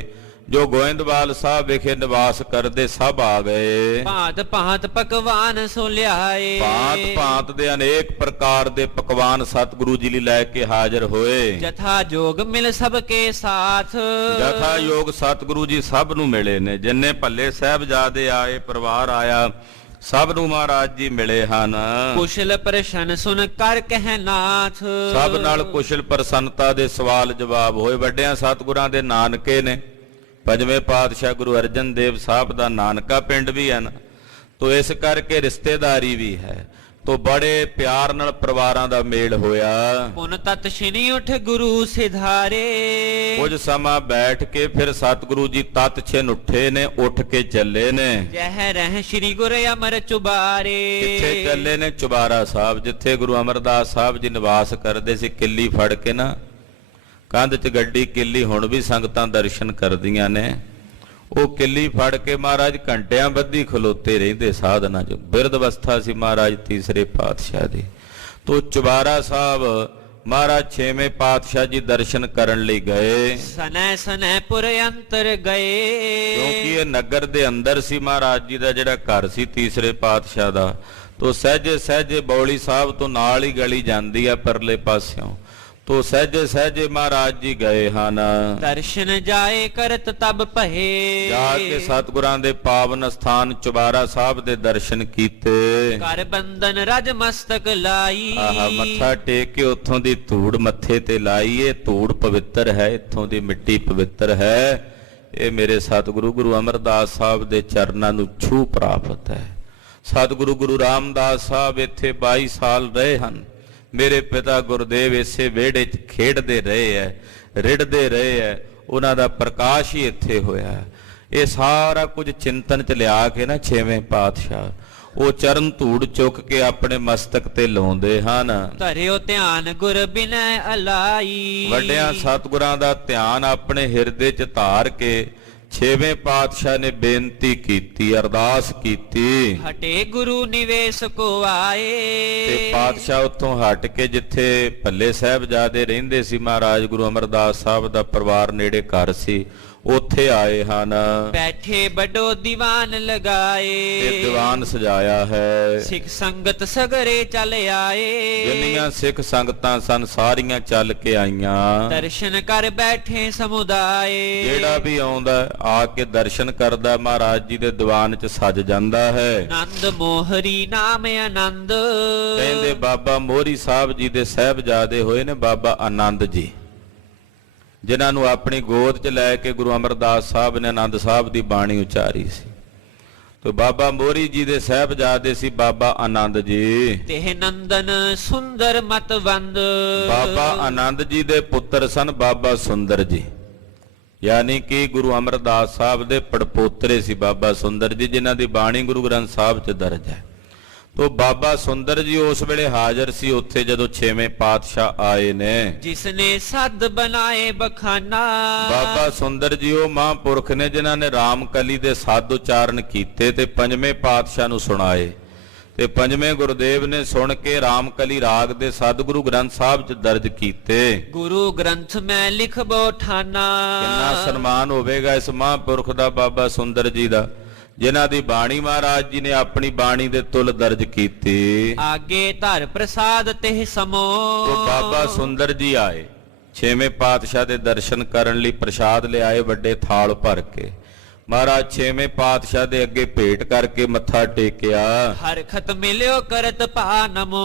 ਜੋ ਗੋਇੰਦਵਾਲ ਸਾਹਿਬ ਵਿਖੇ ਨਿਵਾਸ ਕਰਦੇ ਸਭ ਆ ਗਏ। ਭਾਂਤ ਭਾਂਤ ਪਕਵਾਨ ਸੋ ਲਿਆਏ। ਭਾਂਤ ਭਾਂਤ ਦੇ ਅਨੇਕ ਪ੍ਰਕਾਰ ਦੇ ਪਕਵਾਨ ਸਤਿਗੁਰੂ ਜੀ ਲਈ ਲੈ ਕੇ ਹਾਜ਼ਰ ਹੋਏ। ਜਥਾ ਜੋਗ ਮਿਲ ਸਭ ਕੇ ਸਾਥ। ਜਥਾ ਯੋਗ ਸਤਿਗੁਰੂ ਜੀ ਸਭ ਨੂੰ ਮਿਲੇ ਨੇ। ਜਿੰਨੇ ਭੱਲੇ ਸਾਹਿਬਜ਼ਾਦੇ ਆਏ, ਪਰਿਵਾਰ ਆਇਆ, ਸਭ ਨੂੰ ਮਹਾਰਾਜ ਜੀ ਮਿਲੇ ਹਨ। ਕੁਸ਼ਲ ਪ੍ਰਸ਼ਨ ਸੁਨ ਕਰ ਕਹਿ ਨਾਥ। ਸਭ ਨਾਲ ਕੁਸ਼ਲ ਪ੍ਰਸੰਨਤਾ ਦੇ ਸਵਾਲ ਜਵਾਬ ਹੋਏ। ਵੱਡਿਆਂ ਸਤਿਗੁਰਾਂ ਦੇ ਨਾਨਕੇ ਨੇ। 5ਵੇਂ ਪਾਤਸ਼ਾਹ ਗੁਰੂ ਅਰਜਨ ਦੇਵ ਸਾਹਿਬ ਦਾ ਨਾਨਕਾ ਪਿੰਡ ਵੀ ਹੈ ਨਾ, ਤੋ ਇਸ ਕਰਕੇ ਰਿਸ਼ਤੇਦਾਰੀ ਵੀ ਹੈ। ਤੋ ਬੜੇ ਪਿਆਰ ਨਾਲ ਪਰਿਵਾਰਾਂ ਦਾ ਮੇਲ ਹੋਇਆ। ਪੁਨ ਤਤ ਸ਼ਿਨੀ ਉਠ ਗੁਰੂ ਸਿਧਾਰੇ। ਕੁਝ ਸਮਾਂ ਬੈਠ ਕੇ ਫਿਰ ਸਤਿਗੁਰੂ ਜੀ ਤਤ ਛਿਨ ਉੱਠੇ ਨੇ, ਉੱਠ ਕੇ ਚੱਲੇ ਨੇ। ਜਹ ਰਹਿ ਸ਼੍ਰੀ ਗੁਰ ਅਮਰ ਚੁਬਾਰੇ। ਕਿੱਥੇ ਚੱਲੇ ਨੇ? ਚੁਬਾਰਾ ਸਾਹਿਬ, ਜਿੱਥੇ ਗੁਰੂ ਅਮਰਦਾਸ ਸਾਹਿਬ ਜੀ ਨਿਵਾਸ ਕਰਦੇ ਸੀ। ਕਿੱਲੀ ਫੜ ਕੇ ਨਾ ਕੰਧ 'ਚ ਗੱਡੀ ਕਿੱਲੀ, ਹੁਣ ਵੀ ਸੰਗਤਾਂ ਦਰਸ਼ਨ ਕਰਦੀਆਂ ਨੇ। ਉਹ ਕਿੱਲੀ ਫੜ ਕੇ ਮਹਾਰਾਜ ਘੰਟਿਆਂ ਬੱਧੀ ਖਲੋਤੇ ਰਹਿੰਦੇ ਸਾਧਨਾ 'ਚ। ਬਿਰਧ ਅਵਸਥਾ ਸੀ ਮਹਾਰਾਜ ਤੀਸਰੇ ਪਾਤਸ਼ਾਹ ਦੀ। ਤੋ ਚੁਬਾਰਾ ਸਾਹਿਬ ਮਹਾਰਾਜ ਛੇਵੇਂ ਪਾਤਸ਼ਾਹ ਜੀ ਦਰਸ਼ਨ ਕਰਨ ਲਈ ਗਏ, ਸਨੈ ਸਨੈ ਪੁਰ ਅੰਤਰ ਗਏ। ਕਿਉਂਕਿ ਇਹ ਨਗਰ ਦੇ ਅੰਦਰ ਸੀ ਮਹਾਰਾਜ ਜੀ ਦਾ ਜਿਹੜਾ ਘਰ ਸੀ ਤੀਸਰੇ ਪਾਤਸ਼ਾਹ ਦਾ। ਤੋ ਸਹਿਜੇ ਸਹਿਜੇ ਬੌਲੀ ਸਾਹਿਬ ਤੋਂ ਨਾਲ ਹੀ ਗਲੀ ਜਾਂਦੀ ਆ ਪਰਲੇ ਪਾਸਿਓਂ, ਤੋ ਸਹਿਜੇ ਸਹਿਜੇ ਮਹਾਰਾਜ ਜੀ ਗਏ ਹਨ। ਦਰਸ਼ਨ ਜਾਏ ਕਰਤ ਤਬ ਭਏ। ਜਾ ਕੇ ਸਤਿਗੁਰਾਂ ਦੇ ਪਾਵਨ ਸਥਾਨ ਚੁਬਾਰਾ ਸਾਹਿਬ ਦੇ ਦਰਸ਼ਨ ਕੀਤੇ। ਕਰ ਬੰਧਨ ਰਜ ਮਸਤਕ ਲਾਈ। ਮੱਥਾ ਟੇਕ ਕੇ ਉੱਥੋਂ ਦੀ ਧੂੜ ਮੱਥੇ ਤੇ ਲਾਈ। ਇਹ ਧੂੜ ਪਵਿੱਤਰ ਹੈ, ਇੱਥੋਂ ਦੀ ਮਿੱਟੀ ਪਵਿੱਤਰ ਹੈ। ਇਹ ਮੇਰੇ ਸਤਿਗੁਰੂ ਗੁਰੂ ਅਮਰਦਾਸ ਸਾਹਿਬ ਦੇ ਚਰਨਾਂ ਨੂੰ ਛੂਹ ਪ੍ਰਾਪਤ ਹੈ। ਸਤਿਗੁਰੂ ਗੁਰੂ ਰਾਮਦਾਸ ਸਾਹਿਬ ਇੱਥੇ 22 ਸਾਲ ਰਹੇ ਹਨ। ਮੇਰੇ ਪਿਤਾ ਗੁਰਦੇਵ ਇਸੇ ਵਿਹੜੇ 'ਚ ਖੇਡਦੇ ਰਹੇ ਐ, ਰਿੜਦੇ ਰਹੇ ਐ, ਉਹਨਾਂ ਦਾ ਪ੍ਰਕਾਸ਼ ਹੀ ਇੱਥੇ ਹੋਇਆ। ਇਹ ਸਾਰਾ ਕੁਝ ਚਿੰਤਨ 'ਚ ਲਿਆ ਕੇ ਨਾ ਛੇਵੇਂ ਪਾਤਸ਼ਾਹ ਉਹ ਚਰਨ ਧੂੜ ਚੁੱਕ ਕੇ ਆਪਣੇ ਮਸਤਕ ਤੇ ਲਾਉਂਦੇ ਹਨ। ਧਰਿਓ ਧਿਆਨ ਗੁਰ ਬਿਨੈ ਅਲਾਈ। ਵੱਡਿਆਂ ਸਤਿਗੁਰਾਂ ਦਾ ਧਿਆਨ ਆਪਣੇ ਹਿਰਦੇ 'ਚ ਧਾਰ ਕੇ ਛੇਵੇਂ ਪਾਤਸ਼ਾਹ ਨੇ ਬੇਨਤੀ ਕੀਤੀ, ਅਰਦਾਸ ਕੀਤੀ। ਹਟੇ ਗੁਰੂ ਨਿਵੇਸ਼ ਕੋ ਆਏ। ਤੇ ਪਾਤਸ਼ਾਹ ਉੱਥੋਂ ਹਟ ਕੇ ਜਿੱਥੇ ਭੱਲੇ ਸਾਹਿਬਜ਼ਾਦੇ ਰਹਿੰਦੇ ਸੀ, ਮਹਾਰਾਜ ਗੁਰੂ ਅਮਰਦਾਸ ਸਾਹਿਬ ਦਾ ਪਰਿਵਾਰ ਨੇੜੇ ਘਰ ਸੀ, ਉੱਥੇ ਆਏ ਹਨ। ਬੈਠੇ ਵੱਡੋ ਦੀਵਾਨ ਲਗਾਏ। ਇਹ ਦੀਵਾਨ ਸਜਾਇਆ ਹੈ। ਸਿੱਖ ਸੰਗਤ ਸਗਰੇ ਚੱਲ ਆਏ। ਜਿੰਨੀਆਂ ਸਿੱਖ ਸੰਗਤਾਂ ਸਨ ਸਾਰੀਆਂ ਚੱਲ ਕੇ ਆਈਆਂ। ਦਰਸ਼ਨ ਕਰ ਬੈਠੇ ਸਮੁਦਾਏ। ਜਿਹੜਾ ਵੀ ਆਉਂਦਾ ਆ ਕੇ ਦਰਸ਼ਨ ਕਰਦਾ ਮਹਾਰਾਜ ਜੀ ਦੇ ਦੀਵਾਨ 'ਚ ਸੱਜ ਜਾਂਦਾ ਹੈ। ਆਨੰਦ ਮੋਹਰੀ ਨਾਮ ਆਨੰਦ। ਕਹਿੰਦੇ ਬਾਬਾ ਮੋਹਰੀ ਸਾਹਿਬ ਜੀ ਦੇ ਸਾਹਿਬਜ਼ਾਦੇ ਹੋਏ ਨੇ ਬਾਬਾ ਆਨੰਦ ਜੀ, ਜਿਨ੍ਹਾਂ ਨੂੰ ਆਪਣੀ ਗੋਦ 'ਚ ਲੈ ਕੇ ਗੁਰੂ ਅਮਰਦਾਸ ਸਾਹਿਬ ਨੇ ਆਨੰਦ ਸਾਹਿਬ ਦੀ ਬਾਣੀ ਉਚਾਰੀ ਸੀ। ਤੇ ਬਾਬਾ ਮੋਹਰੀ ਜੀ ਦੇ ਸਾਹਿਬਜ਼ਾਦੇ ਸੀ ਬਾਬਾ ਆਨੰਦ ਜੀ। ਤੇ ਨੰਦਨ ਸੁੰਦਰ ਮਤਵੰਦ। ਬਾਬਾ ਆਨੰਦ ਜੀ ਦੇ ਪੁੱਤਰ ਸਨ ਬਾਬਾ ਸੁੰਦਰ ਜੀ, ਯਾਨੀ ਕਿ ਗੁਰੂ ਅਮਰਦਾਸ ਸਾਹਿਬ ਦੇ ਪੜਪੋਤਰੇ ਸੀ ਬਾਬਾ ਸੁੰਦਰ ਜੀ, ਜਿਨ੍ਹਾਂ ਦੀ ਬਾਣੀ ਗੁਰੂ ਗ੍ਰੰਥ ਸਾਹਿਬ 'ਚ ਦਰਜ ਹੈ। ਤੋ ਬਾਬਾ ਸੁੰਦਰ ਜੀ ਉਸ ਵੇਲੇ ਹਾਜ਼ਰ ਸੀ ਉੱਥੇ ਜਦੋਂ ਛੇਵੇਂ ਪਾਤਸ਼ਾਹ ਆਏ ਨੇ। ਜਿਸਨੇ ਸਦ ਬਣਾਏ ਬਖਾਨਾ। ਬਾਬਾ ਸੁੰਦਰ ਜੀ ਉਹ ਮਹਾਂਪੁਰਖ ਨੇ ਜਿਨ੍ਹਾਂ ਨੇ ਰਾਮਕਲੀ ਦੇ ਸਦ ਉਚਾਰਨ ਕੀਤੇ ਤੇ ਪੰਜਵੇਂ ਪਾਤਸ਼ਾਹ ਨੂੰ ਸੁਣਾਏ। ਤੇ ਪੰਜਵੇਂ ਗੁਰਦੇਵ ਨੇ ਸੁਣ ਕੇ ਰਾਮਕਲੀ ਰਾਗ ਦੇ ਸਤਿਗੁਰੂ ਗ੍ਰੰਥ ਸਾਹਿਬ 'ਚ ਦਰਜ ਕੀਤੇ। ਗੁਰੂ ਗ੍ਰੰਥ ਮੈਂ ਲਿਖਬੋ ਠਾਨਾ। ਕਿੰਨਾ ਸਨਮਾਨ ਹੋਵੇਗਾ ਇਸ ਮਹਾਂਪੁਰਖ ਦਾ ਬਾਬਾ ਸੁੰਦਰ ਜੀ ਦਾ, ਜਿਨ੍ਹਾਂ ਦੀ ਬਾਣੀ ਮਹਾਰਾਜ ਜੀ ਨੇ ਆਪਣੀ ਬਾਣੀ ਦੇ ਤੁਲ ਦਰਜ ਕੀਤੀ। ਆਗੇ ਧਰ ਪ੍ਰਸਾਦ ਤੇ ਸਮੋ। ਤੋ ਬਾਬਾ ਸੁੰਦਰ ਜੀ ਆਏ, ਛੇਵੇਂ ਪਾਤਸ਼ਾਹ ਦੇ ਦਰਸ਼ਨ ਕਰਨ ਲਈ ਪ੍ਰਸਾਦ ਲਿਆਏ ਵੱਡੇ ਥਾਲ ਭਰ ਕੇ। ਮਹਾਰਾਜ ਛੇਵੇਂ ਪਾਤਸ਼ਾਹ ਦੇ ਅੱਗੇ ਭੇਟ ਕਰਕੇ ਮੱਥਾ ਟੇਕਿਆ। ਹਰਖਤ ਮਿਲਿਓ ਕਰਤ ਭਾ ਨਮੋ।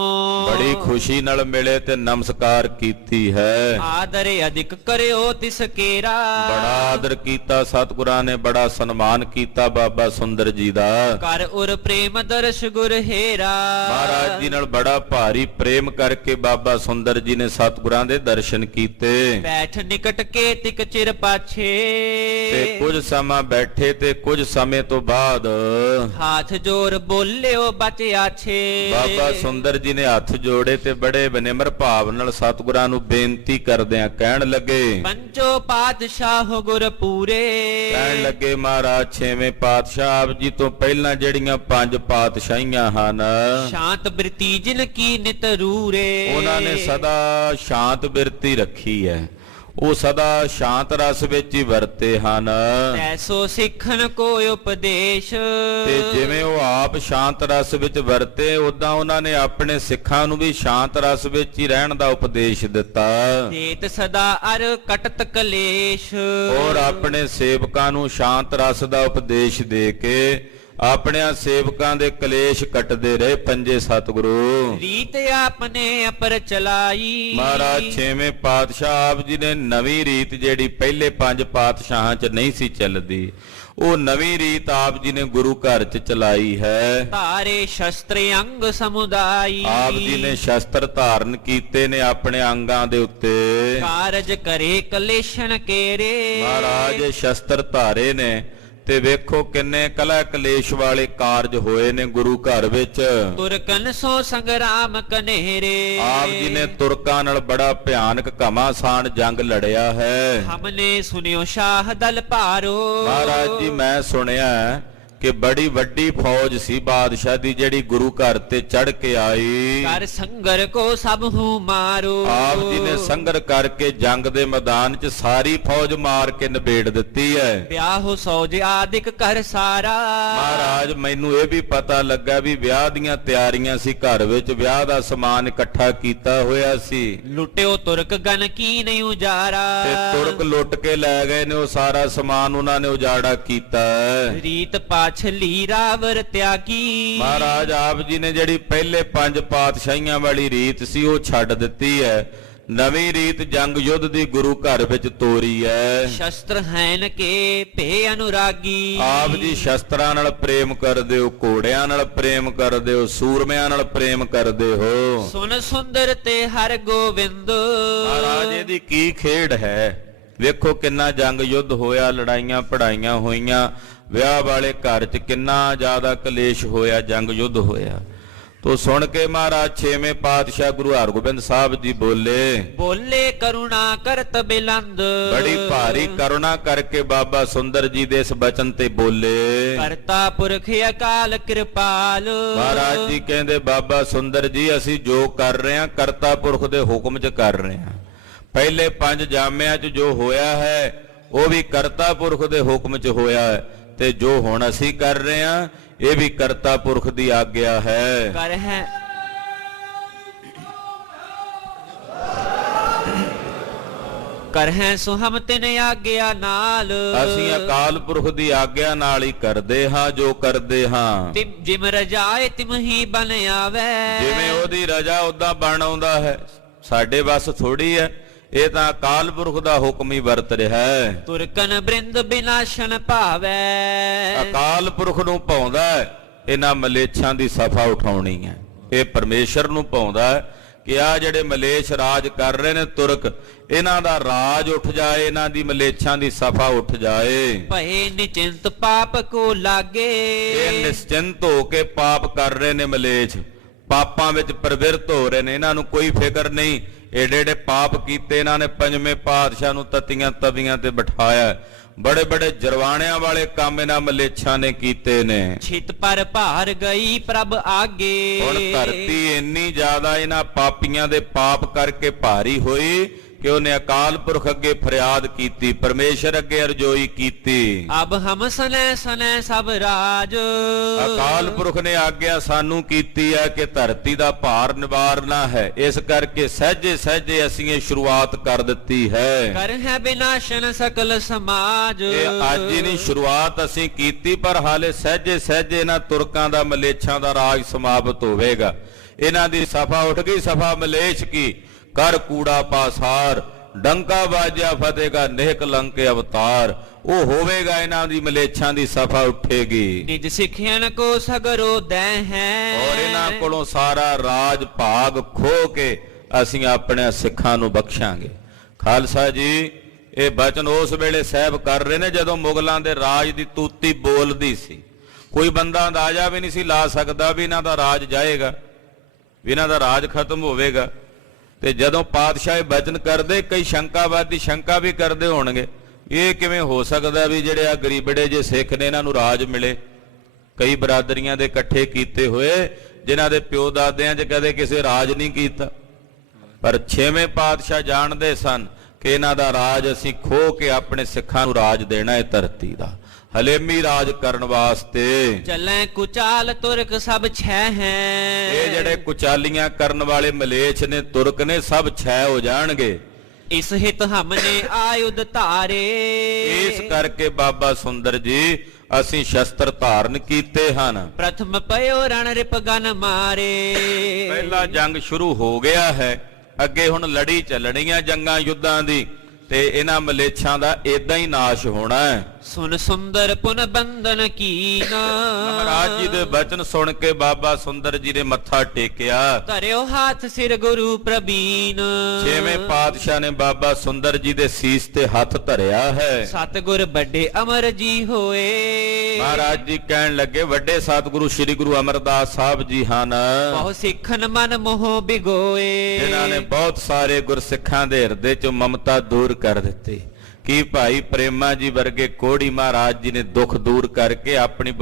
ਬੜੀ ਖੁਸ਼ੀ ਨਾਲ ਮਿਲੇ ਤੇ ਨਮਸਕਾਰ ਕੀਤੀ ਹੈ। ਆਦਰ ਅਧਿਕ ਕਰਿਓ ਤਿਸ ਕੇਰਾ। ਬੜਾ ਆਦਰ ਕੀਤਾ ਸਤਿਗੁਰਾਂ ਨੇ, ਬੜਾ ਸਨਮਾਨ ਕੀਤਾ ਬਾਬਾ ਸੁੰਦਰ ਜੀ ਦਾ। ਕਰ ਉਰ ਪ੍ਰੇਮ ਦਰਸ਼ ਗੁਰ ਹੇਰਾ। ਮਹਾਰਾਜ ਜੀ ਨਾਲ ਬੜਾ ਭਾਰੀ ਪ੍ਰੇਮ ਕਰਕੇ ਬਾਬਾ ਸੁੰਦਰ ਜੀ ਨੇ ਸਤਿਗੁਰਾਂ ਦੇ ਦਰਸ਼ਨ ਕੀਤੇ। ਬੈਠ ਨਿਕਟ ਕੇ ਤਿਕ ਚਿਰ ਪਾਛੇ। ਤੇ ਕੁਝ ਸਮਾਂ ਬੈਠੇ ਤੇ ਕੁਝ ਸਮੇਂ ਤੋਂ ਬਾਅਦ ਹੱਥ ਜੋੜ ਬੋਲਿਓ ਬਚ ਆਛੇ। ਬਾਬਾ ਸੁੰਦਰ ਜੀ ਨੇ ਹੱਥ ਜੋੜੇ ਤੇ ਬੜੇ ਬਨਿਮਰ ਭਾਵ ਨਾਲ ਸਤਿਗੁਰਾਂ ਨੂੰ ਬੇਨਤੀ ਕਰਦਿਆਂ ਕਹਿਣ ਲੱਗੇ, ਪੰਚੋ ਪਾਤਸ਼ਾਹ ਗੁਰ ਪੂਰੇ। ਕਹਿਣ ਲੱਗੇ ਮਹਾਰਾਜ ਛੇਵੇਂ ਪਾਤਸ਼ਾਹ ਆਪ ਜੀ ਤੋਂ ਪਹਿਲਾਂ ਜਿਹੜੀਆਂ 5 ਪਾਤਸ਼ਾਹੀਆਂ ਹਨ, ਸ਼ਾਂਤ ਬਿਰਤੀ ਜਿਨ ਕੀ ਨਿਤ ਰੂਰੇ। ਉਹਨਾਂ ਨੇ ਸਦਾ ਸ਼ਾਂਤ ਬਿਰਤੀ ਰੱਖੀ ਹੈ, ਉਹ ਸਦਾ ਸ਼ਾਂਤ ਰਸ ਵਿੱਚ ਹੀ ਵਰਤੇ ਹਨ। ਐਸੋ ਸਿੱਖਣ ਕੋ ਉਪਦੇਸ਼। ਤੇ ਜਿਵੇਂ ਉਹ ਆਪ ਸ਼ਾਂਤ ਰਸ ਵਿੱਚ ਵਰਤੇ, ਉਦਾਂ ਉਹਨਾਂ ਨੇ ਆਪਣੇ ਸਿੱਖਾਂ ਨੂੰ ਵੀ ਸ਼ਾਂਤ ਰਸ ਵਿੱਚ ਹੀ ਰਹਿਣ ਦਾ ਉਪਦੇਸ਼ ਦਿੱਤਾ। ਤੇਤ ਸਦਾ ਅਰ ਕਟਤ ਕਲੇਸ਼। ਔਰ ਆਪਣੇ ਸੇਵਕਾਂ ਨੂੰ ਸ਼ਾਂਤ ਰਸ ਦਾ ਉਪਦੇਸ਼ ਦੇ ਕੇ ਆਪਣਿਆਂ ਸੇਵਕਾਂ ਦੇ ਕਲੇਸ਼ ਕੱਟਦੇ ਰਹੇ ਪੰਜੇ ਸਤਿਗੁਰੂ। ਰੀਤ ਆਪਨੇ ਅਪਰ ਚਲਾਈ। ਮਹਾਰਾਜ ਛੇਵੇਂ ਪਾਤਸ਼ਾਹ ਆਪ ਜੀ ਨੇ ਨਵੀਂ ਰੀਤ ਜਿਹੜੀ ਪਹਿਲੇ 5 ਪਾਤਸ਼ਾਹਾਂ 'ਚ ਨਹੀਂ ਸੀ ਚੱਲਦੀ, ਉਹ ਨਵੀਂ ਰੀਤ ਆਪ ਜੀ ਨੇ ਗੁਰੂ ਘਰ 'ਚ ਚਲਾਈ ਹੈ। ਧਾਰੇ ਸ਼ਸਤਰ ਅੰਗ ਸਮੁਦਾਈ। ਆਪ ਜੀ ਨੇ ਸ਼ਸਤਰ ਧਾਰਨ ਕੀਤੇ ਨੇ ਆਪਣੇ ਅੰਗਾਂ ਦੇ ਉੱਤੇ। ਕਾਰਜ ਕਰੇ ਕਲੇਸ਼ਣ ਕੇਰੇ। ਮਹਾਰਾਜ ਸ਼ਸਤਰ ਧਾਰੇ ਨੇ ਤੇ ਵੇਖੋ ਕਿੰਨੇ ਕਲਾ ਕਲੇਸ਼ ਵਾਲੇ ਕਾਰਜ ਹੋਏ ਨੇ ਗੁਰੂ ਘਰ ਵਿੱਚ। ਤੁਰਕਨ ਸੋ ਸੰਗਰਾਮ ਕਨੇਰੇ। ਆਪ ਜੀ ਨੇ ਤੁਰਕਾਂ ਨਾਲ ਬੜਾ ਭਿਆਨਕ ਘਮਾਸਾਨ ਜੰਗ ਲੜਿਆ ਹੈ। ਹਮਨੇ ਸੁਨਿਓ ਸ਼ਾਹ ਦਲ ਭਾਰੋ। ਮਹਾਰਾਜ ਜੀ ਮੈਂ ਸੁਣਿਆ ਕਿ ਬੜੀ ਵੱਡੀ ਫੌਜ ਸੀ ਬਾਦਸ਼ਾਹ ਦੀ ਜਿਹੜੀ ਗੁਰੂ ਘਰ ਤੇ ਚੜ ਕੇ ਆਈ। ਕਰ ਸੰਗਰ ਕੋ ਸਭ ਹੂੰ ਮਾਰੋ। ਆਪ ਜੀ ਨੇ ਸੰਗਰ ਕਰਕੇ ਜੰਗ ਦੇ ਮੈਦਾਨ 'ਚ ਸਾਰੀ ਫੌਜ ਮਾਰ ਕੇ ਨਿਬੇੜ ਦਿੱਤੀ ਹੈ। ਵਿਆਹ ਸੌਜ ਆਦਿਕ ਕਰ ਸਾਰਾ। ਮਹਾਰਾਜ ਮੈਨੂੰ ਇਹ ਵੀ ਪਤਾ ਲੱਗਾ ਵੀ ਵਿਆਹ ਦੀਆਂ ਤਿਆਰੀਆਂ ਸੀ, ਘਰ ਵਿੱਚ ਵਿਆਹ ਦਾ ਸਮਾਨ ਇਕੱਠਾ ਕੀਤਾ ਹੋਇਆ ਸੀ। ਲੁੱਟਿਓ ਤੁਰਕ ਗਨ ਕੀ ਨਹੀਂ ਉਜਾਰਾ। ਤੇ ਤੁਰਕ ਲੁੱਟ ਕੇ ਲੈ ਗਏ ਨੇ ਉਹ ਸਾਰਾ ਸਮਾਨ, ਉਹਨਾਂ ਨੇ ਉਜਾੜਾ ਕੀਤਾ। ਰੀਤ ਪਾਛਲੀ ਰਾਵਰ ਤਿਆਗੀ। ਮਹਾਰਾਜ ਆਪ ਜੀ ਨੇ ਜਿਹੜੀ ਪਹਿਲੇ 5 ਪਾਤਸ਼ਾਹੀਆਂ ਵਾਲੀ ਰੀਤ ਸੀ ਉਹ ਛੱਡ ਦਿੱਤੀ ਹੈ। ਨਵੀਂ ਰੀਤ ਜੰਗ ਯੁੱਧ ਦੀ ਗੁਰੂ ਘਰ ਵਿੱਚ ਤੋਰੀ ਹੈ। ਸ਼ਸਤਰ ਹੈਨ ਕੇ ਭੇ ਅਨੁਰਾਗੀ। ਆਪ ਜੀ ਸ਼ਸਤਰਾਂ ਨਾਲ ਪ੍ਰੇਮ ਕਰਦੇ ਹੋ, ਘੋੜਿਆਂ ਨਾਲ ਪ੍ਰੇਮ ਕਰਦੇ ਹੋ, ਸੂਰਮਿਆਂ ਨਾਲ ਪ੍ਰੇਮ ਕਰਦੇ ਹੋ। ਸੁਨ ਸੁੰਦਰ ਤੇ ਹਰ ਗੋਬਿੰਦ। ਮਹਾਰਾਜ ਇਹਦੀ ਕੀ ਖੇਡ ਹੈ। ਵੇਖੋ ਕਿੰਨਾ ਜੰਗ ਯੁੱਧ ਹੋਇਆ, ਲੜਾਈਆਂ ਪੜਾਈਆਂ ਹੋਈਆਂ, ਵਿਆਹ ਵਾਲੇ ਘਰ 'ਚ ਕਿੰਨਾ ਜ਼ਿਆਦਾ ਕਲੇਸ਼ ਹੋਇਆ, ਜੰਗ ਯੁੱਧ ਹੋਇਆ। ਤੋ ਸੁਣ ਕੇ ਮਹਾਰਾਜ 6ਵੇਂ ਪਾਤਸ਼ਾਹ ਗੁਰੂ ਹਰਗੋਬਿੰਦ ਸਾਹਿਬ ਜੀ ਬੋਲੇ ਕਰੁਣਾ ਕਰਤ ਬਿਲੰਦ। ਬੜੀ ਭਾਰੀ ਕਰੁਣਾ ਕਰਕੇ ਬਾਬਾ ਸੁੰਦਰ ਜੀ ਦੇ ਇਸ ਬਚਨ ਤੇ ਬੋਲੇ। ਕਰਤਾ ਪੁਰਖ ਅਕਾਲ ਕਿਰਪਾਲ। ਮਹਾਰਾਜ ਜੀ ਕਹਿੰਦੇ ਬਾਬਾ ਸੁੰਦਰ ਜੀ ਅਸੀਂ ਜੋ ਕਰ ਰਹੇ ਹਾਂ ਕਰਤਾ ਪੁਰਖ ਦੇ ਹੁਕਮ 'ਚ ਕਰ ਰਹੇ ਹਾਂ। ਪਹਿਲੇ 5 ਜਾਮਿਆਂ 'ਚ ਜੋ ਹੋਇਆ ਹੈ ਉਹ ਵੀ ਕਰਤਾ ਪੁਰਖ ਦੇ ਹੁਕਮ 'ਚ ਹੋਇਆ ਹੈ, ਤੇ ਜੋ ਹੁਣ ਅਸੀਂ ਕਰ ਰਹੇ ਹਾਂ ਇਹ ਵੀ ਕਰਤਾ ਪੁਰਖ ਦੀ ਆਗਿਆ ਹੈ। ਕਰ ਹੈ ਸੋ ਹਮ ਤਿਨ ਆਗਿਆ ਨਾਲ। ਅਸੀਂ ਅਕਾਲ ਪੁਰਖ ਦੀ ਆਗਿਆ ਨਾਲ ਹੀ ਕਰਦੇ ਹਾਂ ਜੋ ਕਰਦੇ ਹਾਂ। ਜਿਮ ਰਜਾਏ ਤਿਮ ਹੀ ਬਨ ਆਵੇ। ਜਿਵੇਂ ਉਹਦੀ ਰਜਾ ਉਦਾਂ ਬਣ ਆਉਂਦਾ ਹੈ, ਸਾਡੇ ਵੱਸ ਥੋੜੀ ਹੈ। ਇਹ ਤਾਂ ਅਕਾਲ ਪੁਰਖ ਦਾ ਹੁਕਮ ਹੀ ਵਰਤ ਰਿਹਾ ਹੈ। ਤੁਰਕਨ ਬ੍ਰਿੰਦ ਬਿਨਾਸ਼ਨ ਭਾਵੈ। ਅਕਾਲ ਪੁਰਖ ਨੂੰ ਪਾਉਂਦਾ ਹੈ ਇਹਨਾਂ ਮਲੇਛਾਂ ਦੀ ਸਫਾ ਉਠਾਉਣੀ ਹੈ। ਇਹ ਪਰਮੇਸ਼ਰ ਨੂੰ ਪਾਉਂਦਾ ਹੈ ਕਿ ਆ ਜਿਹੜੇ ਮਲੇਛ ਰਾਜ ਕਰ ਰਹੇ ਨੇ ਤੁਰਕ, ਇਹਨਾਂ ਦਾ ਰਾਜ ਉੱਠ ਜਾਏ, ਇਹਨਾਂ ਦੀ ਮਲੇਛਾਂ ਦੀ ਸਫਾ ਉੱਠ ਜਾਏ। ਭਏ ਨਿਚਿੰਤ ਪਾਪ ਕੋ ਲਾਗੇ। ਇਹ ਨਿਸ਼ਚਿੰਤ ਹੋ ਕੇ ਪਾਪ ਕਰ ਰਹੇ ਨੇ ਮਲੇਛ, ਪਾਪਾਂ ਵਿੱਚ ਪ੍ਰਵਿਰਤ ਹੋ ਰਹੇ ਨੇ, ਇਹਨਾਂ ਨੂੰ ਕੋਈ ਫਿਕਰ ਨਹੀਂ। ਏਡੇ ਏਡੇ ਪਾਪ ਕੀਤੇ ਇਹਨਾਂ ਨੇ, 5ਵੇਂ ਪਾਤਸ਼ਾਹ ਨੂੰ ਤਤੀਆਂ ਤਵੀਆਂ ਤੇ ਬਿਠਾਇਆ। ਬੜੇ ਬੜੇ ਜਰਵਾਣਿਆਂ ਵਾਲੇ ਕੰਮ ਇਹਨਾਂ ਮਲੇਛਾਂ ਨੇ ਕੀਤੇ ਨੇ। ਛਿਤ ਪਰ ਭਾਰ ਗਈ ਪ੍ਰਭ ਆਗੇ। ਹੁਣ ਧਰਤੀ ਇੰਨੀ ਜ਼ਿਆਦਾ ਇਹਨਾਂ ਪਾਪੀਆਂ ਦੇ ਪਾਪ ਕਰਕੇ ਭਾਰੀ ਹੋਈ ਕਿ ਉਹਨੇ ਅਕਾਲ ਪੁਰਖ ਅੱਗੇ ਫਰਿਆਦ ਕੀਤੀ, ਪਰਮੇਸ਼ਰ ਅੱਗੇ ਅਰਜ਼ੋਈ ਕੀਤੀ। ਅਬ ਹਮ ਸਨੈ ਸਨੈ ਸਭ ਰਾਜ। ਅਕਾਲ ਪੁਰਖ ਨੇ ਆਗਿਆ ਸਾਨੂੰ ਕੀਤੀ ਹੈ ਕਿ ਧਰਤੀ ਦਾ ਭਾਰ ਨਿਵਾਰਨਾ ਹੈ, ਇਸ ਕਰਕੇ ਸਹਿਜੇ ਸਹਿਜੇ ਅਸੀਂ ਇਹ ਸ਼ੁਰੂਆਤ ਕਰ ਦਿੱਤੀ ਹੈ। ਕਰ ਹੈ ਬਿਨਾਸ਼ਨ ਸਕਲ ਸਮਾਜ। ਇਹ ਅੱਜ ਹੀ ਨਹੀਂ ਸ਼ੁਰੂਆਤ ਅਸੀਂ ਕੀਤੀ, ਪਰ ਹਾਲੇ ਸਹਿਜੇ ਸਹਿਜੇ ਇਹਨਾਂ ਤੁਰਕਾਂ ਦਾ ਮਲੇਛਾਂ ਦਾ ਰਾਜ ਸਮਾਪਤ ਹੋਵੇਗਾ। ਇਹਨਾਂ ਦੀ ਸਫਾ ਉੱਠ ਗਈ, ਸਫਾ ਮਲੇਛ ਕੀ। ਕਰ ਕੂੜਾ ਪਾਸਾਰ ਡੰਕਾ ਬਾਜਿਆ ਫਤਿਹਗਾ ਨੇਹ ਕਲੰਕ ਅਵਤਾਰ। ਉਹ ਹੋਵੇਗਾ, ਇਹਨਾਂ ਦੀ ਮਲੇਛਾਂ ਦੀ ਸਫਾ ਉੱਠੇਗੀ। ਨਿਜ ਸਿੱਖਿਆਨ ਕੋ ਸਗਰੋ ਦੈ ਹੈ। ਔਰ ਇਹਨਾਂ ਕੋਲੋਂ ਸਾਰਾ ਰਾਜ ਭਾਗ ਖੋ ਕੇ ਅਸੀਂ ਆਪਣੇ ਸਿੱਖਾਂ ਨੂੰ ਬਖਸ਼ਾਂਗੇ। ਖਾਲਸਾ ਜੀ ਇਹ ਬਚਨ ਉਸ ਵੇਲੇ ਸਾਹਿਬ ਕਰ ਰਹੇ ਨੇ ਜਦੋਂ ਮੁਗਲਾਂ ਦੇ ਰਾਜ ਦੀ ਤੂਤੀ ਬੋਲਦੀ ਸੀ। ਕੋਈ ਬੰਦਾ ਅੰਦਾਜ਼ਾ ਵੀ ਨਹੀਂ ਸੀ ਲਾ ਸਕਦਾ ਵੀ ਇਹਨਾਂ ਦਾ ਰਾਜ ਜਾਏਗਾ, ਵੀ ਇਹਨਾਂ ਦਾ ਰਾਜ ਖਤਮ ਹੋਵੇਗਾ। ਤੇ ਜਦੋਂ ਪਾਤਸ਼ਾਹ ਬਚਨ ਕਰਦੇ ਕਈ ਸ਼ੰਕਾਵਾਦੀ ਸ਼ੰਕਾ ਵੀ ਕਰਦੇ ਹੋਣਗੇ, ਇਹ ਕਿਵੇਂ ਹੋ ਸਕਦਾ ਵੀ ਜਿਹੜੇ ਆ ਗਰੀਬੜੇ ਜੇ ਸਿੱਖ ਨੇ ਇਹਨਾਂ ਨੂੰ ਰਾਜ ਮਿਲੇ। ਕਈ ਬਰਾਦਰੀਆਂ ਦੇ ਇਕੱਠੇ ਕੀਤੇ ਹੋਏ ਜਿਨ੍ਹਾਂ ਦੇ ਪਿਓ ਦਾਦਿਆਂ 'ਚ ਕਦੇ ਕਿਸੇ ਰਾਜ ਨਹੀਂ ਕੀਤਾ, ਪਰ 6ਵੇਂ ਪਾਤਸ਼ਾਹ ਜਾਣਦੇ ਸਨ ਕਿ ਇਹਨਾਂ ਦਾ ਰਾਜ ਅਸੀਂ ਖੋਹ ਕੇ ਆਪਣੇ ਸਿੱਖਾਂ ਨੂੰ ਰਾਜ ਦੇਣਾ ਹੈ ਧਰਤੀ ਦਾ, ਹਲੇਮੀ ਰਾਜ ਕਰਨ ਵਾਸਤੇ। ਚੱਲੇ ਕੁਚਾਲ ਤੁਰਕ ਸਭ ਛੈ ਹੈ। ਇਹ ਜਿਹੜੇ ਕੁਚਾਲੀਆਂ ਕਰਨ ਵਾਲੇ ਮਲੇਛ ਨੇ, ਤੁਰਕ ਨੇ, ਸਭ ਛੈ ਹੋ ਜਾਣਗੇ। ਇਸ ਹਿਤ ਹਮਨੇ ਆਯੁਧ ਧਾਰੇ। ਇਸ ਕਰਕੇ ਬਾਬਾ ਸੁੰਦਰ ਜੀ ਅਸੀਂ ਸ਼ਸਤਰ ਧਾਰਨ ਕੀਤੇ ਹਨ। ਪ੍ਰਥਮ ਪਇਓ ਰਣ ਰਿਪਗਨ ਮਾਰੇ। ਪਹਿਲਾ ਜੰਗ ਸ਼ੁਰੂ ਹੋ ਗਿਆ ਹੈ, ਅੱਗੇ ਹੁਣ ਲੜੀ ਚੱਲਣੀਆਂ ਜੰਗਾਂ ਯੁੱਧਾਂ ਦੀ, ਤੇ ਇਹਨਾਂ ਮਲੇਛਾਂ ਦਾ ਏਦਾਂ ਹੀ ਨਾਸ਼ ਹੋਣਾ ਹੈ। ਸੁਨ ਸੁੰਦਰ ਪੁਨ ਬੰਧਨ ਕੀਨ। ਮਹਾਰਾਜ ਜੀ ਦੇ ਬਚਨ ਸੁਣ ਕੇ ਬਾਬਾ ਸੁੰਦਰ ਜੀ ਨੇ ਮੱਥਾ ਟੇਕਿਆ। ਧਰਿਓ ਹੱਥ ਸਿਰ ਗੁਰੂ ਪ੍ਰਬੀਨ। 6ਵੇਂ ਪਾਤਸ਼ਾਹ ਨੇ ਬਾਬਾ ਸੁੰਦਰ ਜੀ ਦੇ ਸੀਸ ਤੇ ਹੱਥ ਧਰਿਆ ਹੈ। ਸਤਿਗੁਰ ਵੱਡੇ ਅਮਰ ਜੀ ਹੋਏ। ਮਹਾਰਾਜ ਜੀ ਕਹਿਣ ਲੱਗੇ ਵੱਡੇ ਸਤਿਗੁਰੂ ਸ੍ਰੀ ਗੁਰੂ ਅਮਰਦਾਸ ਸਾਹਿਬ ਜੀ ਹਨ। ਬਹੁ ਸਿੱਖਨ ਮਨ ਮੋਹ ਬਿਗੋਏ। ਜਿਨ੍ਹਾਂ ਨੇ ਬਹੁਤ ਸਾਰੇ ਗੁਰਸਿੱਖਾਂ ਦੇ ਹਿਰਦੇ ਚੋਂ ਮਮਤਾ ਦੂਰ ਕਰ ਦਿੱਤੀ। ਕਿ ਭਾਈ ਪ੍ਰੇਮਾ ਜੀ ਵਰਗੇ ਕੋੜੀ ਮਹਾਰਾਜ ਜੀ ਨੇ ਦੁੱਖ ਦੂਰ ਕਰਕੇ ਆਪਣੀ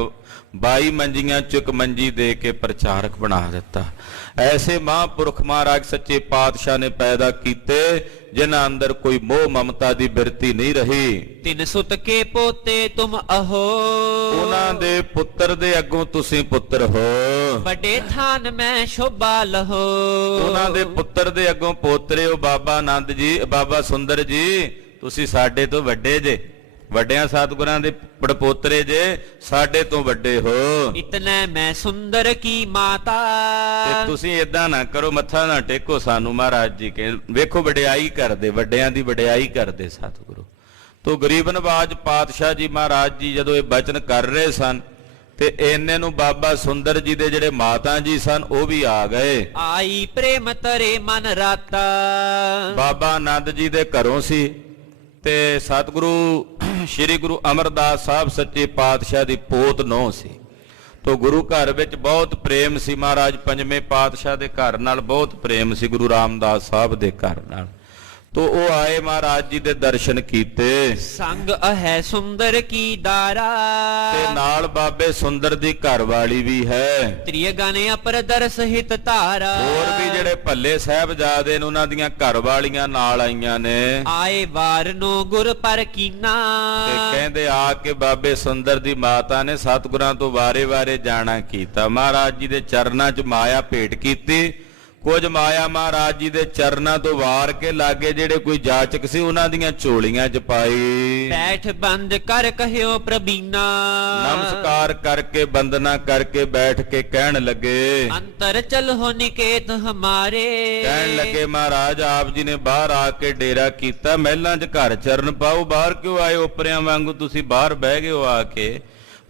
22 ਮੰਜੀਆਂ ਚ ਇੱਕ ਮੰਜੀ ਦੇ ਕੇ ਪ੍ਰਚਾਰਕ ਬਣਾ ਦਿੱਤਾ। ਐਸੇ ਮਹਾਂਪੁਰਖ ਮਹਾਰਾਜ ਸੱਚੇ ਪਾਤਸ਼ਾਹ ਨੇ ਪੈਦਾ ਕੀਤੇ ਜਿਨ੍ਹਾਂ ਅੰਦਰ ਕੋਈ ਮੋਹ ਮਮਤਾ ਦੀ ਬਿਰਤੀ ਨਹੀਂ ਰਹੀ। ਤਿਨ ਸੁਤ ਕੇ ਪੋਤੇ ਤੁਮ ਅਹੋ, ਉਹਨਾਂ ਦੇ ਪੁੱਤਰ ਦੇ ਅੱਗੋਂ ਤੁਸੀਂ ਪੁੱਤਰ ਹੋ। ਵੱਡੇ ਥਾਨ ਮੈਂ ਸ਼ੋਭਾ ਲਹੋ, ਉਹਨਾਂ ਦੇ ਪੁੱਤਰ ਦੇ ਅੱਗੋਂ ਪੋਤਰੇ ਹੋ। ਬਾਬਾ ਆਨੰਦ ਜੀ, ਬਾਬਾ ਸੁੰਦਰ ਜੀ, ਤੁਸੀਂ ਸਾਡੇ ਤੋਂ ਵੱਡੇ ਜੇ, ਵੱਡਿਆਂ ਸਤਿਗੁਰਾਂ ਦੇ ਪੜਪੋਤਰੇ ਜੇ, ਸਾਡੇ ਤੋਂ ਵੱਡੇ ਹੋ। ਇਤਨੇ ਮੈਂ ਸੁੰਦਰ ਕੀ ਮਾਤਾ, ਤੇ ਤੁਸੀਂ ਏਦਾਂ ਨਾ ਕਰੋ, ਮੱਥਾ ਨਾ ਟੇਕੋ ਸਾਨੂੰ। ਮਹਾਰਾਜ ਜੀ ਕੇ ਵੇਖੋ ਵਡਿਆਈ ਕਰਦੇ, ਵੱਡਿਆਂ ਦੀ ਵਡਿਆਈ ਕਰਦੇ ਸਤਿਗੁਰੂ। ਤੋ ਗਰੀਬ ਨਵਾਜ ਪਾਤਸ਼ਾਹ ਜੀ ਮਹਾਰਾਜ ਜੀ ਜਦੋਂ ਇਹ ਬਚਨ ਕਰ ਰਹੇ ਸਨ ਤੇ ਇੰਨੇ ਨੂੰ ਬਾਬਾ ਸੁੰਦਰ ਜੀ ਦੇ ਜਿਹੜੇ ਮਾਤਾ ਜੀ ਸਨ ਉਹ ਵੀ ਆ ਗਏ। ਆਈ ਪ੍ਰੇਮ ਤਰੇ ਮਨ ਰਾਤਾ, ਬਾਬਾ ਆਨੰਦ ਜੀ ਦੇ ਘਰੋਂ ਸੀ ਤੇ ਸਤਿਗੁਰੂ ਸ੍ਰੀ ਗੁਰੂ ਅਮਰਦਾਸ ਸਾਹਿਬ ਸੱਚੇ ਪਾਤਸ਼ਾਹ ਦੀ ਪੋਤ ਨੂੰਹ ਸੀ। ਤੋ ਗੁਰੂ ਘਰ ਵਿੱਚ ਬਹੁਤ ਪ੍ਰੇਮ ਸੀ। ਮਹਾਰਾਜ ਪੰਜਵੇਂ ਪਾਤਸ਼ਾਹ ਦੇ ਘਰ ਨਾਲ ਬਹੁਤ ਪ੍ਰੇਮ ਸੀ, ਗੁਰੂ ਰਾਮਦਾਸ ਸਾਹਿਬ ਦੇ ਘਰ ਨਾਲ। ਤੋ ਉਹ ਆਏ, ਮਹਾਰਾਜ ਜੀ ਦੇ ਦਰਸ਼ਨ ਕੀਤੇ। ਸੰਗ ਅਹੈ ਸੁੰਦਰ ਕੀ ਦਾਰਾ, ਤੇ ਨਾਲ ਬਾਬੇ ਸੁੰਦਰ ਦੀ ਘਰਵਾਲੀ ਵੀ ਹੈ। ਤ੍ਰਿਯ ਗਨ ਅਪਰ ਦਰਸ ਹਿਤ ਧਾਰਾ, ਹੋਰ ਵੀ ਜਿਹੜੇ ਭੱਲੇ ਸਾਹਿਬਜ਼ਾਦੇ ਨੇ ਉਹਨਾਂ ਦੀਆਂ ਘਰਵਾਲੀਆਂ ਨਾਲ ਆਈਆਂ ਨੇ। ਆਏ ਵਾਰ ਨੂੰ ਗੁਰ ਪਰ ਕੀਨਾ, ਤੇ ਕਹਿੰਦੇ ਆ ਕੇ ਬਾਬੇ ਸੁੰਦਰ ਦੀ ਮਾਤਾ ਨੇ ਸਤਿਗੁਰਾਂ ਤੋਂ ਵਾਰੇ-ਵਾਰੇ ਜਾਣਾ ਕੀਤਾ। ਮਹਾਰਾਜ ਜੀ ਦੇ ਚਰਨਾਂ 'ਚ ਮਾਇਆ ਭੇਟ ਕੀਤੀ। ਕੁਝ ਮਾਇਆ ਮਹਾਰਾਜ ਜੀ ਦੇ ਚਰਨਾਂ ਤੋਂ ਵਾਰ ਕੇ ਲਾਗੇ ਜਿਹੜੇ ਕੋਈ ਜਾਚਕ ਸੀ ਉਹਨਾਂ ਦੀਆਂ ਝੋਲੀਆਂ 'ਚ ਪਾਈ। ਬੈਠ ਬੰਦ ਕਰ ਕਹਿਓ ਪ੍ਰਬੀਨਾ, ਨਮਸਕਾਰ ਕਰਕੇ ਬੰਦਨਾ ਕਰਕੇ ਬੈਠ ਕੇ ਕਹਿਣ ਲੱਗੇ, ਅੰਤਰ ਚਲੋ ਨਿਕੇਤ ਹਮਾਰੇ। ਕਹਿਣ ਲੱਗੇ ਮਹਾਰਾਜ ਆਪ ਜੀ ਨੇ ਬਾਹਰ ਆ ਕੇ ਡੇਰਾ ਕੀਤਾ, ਮਹਿਲਾਂ 'ਚ ਘਰ ਚਰਨ ਪਾਓ, ਬਾਹਰ ਕਿਉਂ ਆਏ ਓਪਰਿਆਂ ਵਾਂਗੂ ਤੁਸੀਂ ਬਾਹਰ ਬਹਿ ਗਏ ਹੋ ਆ ਕੇ।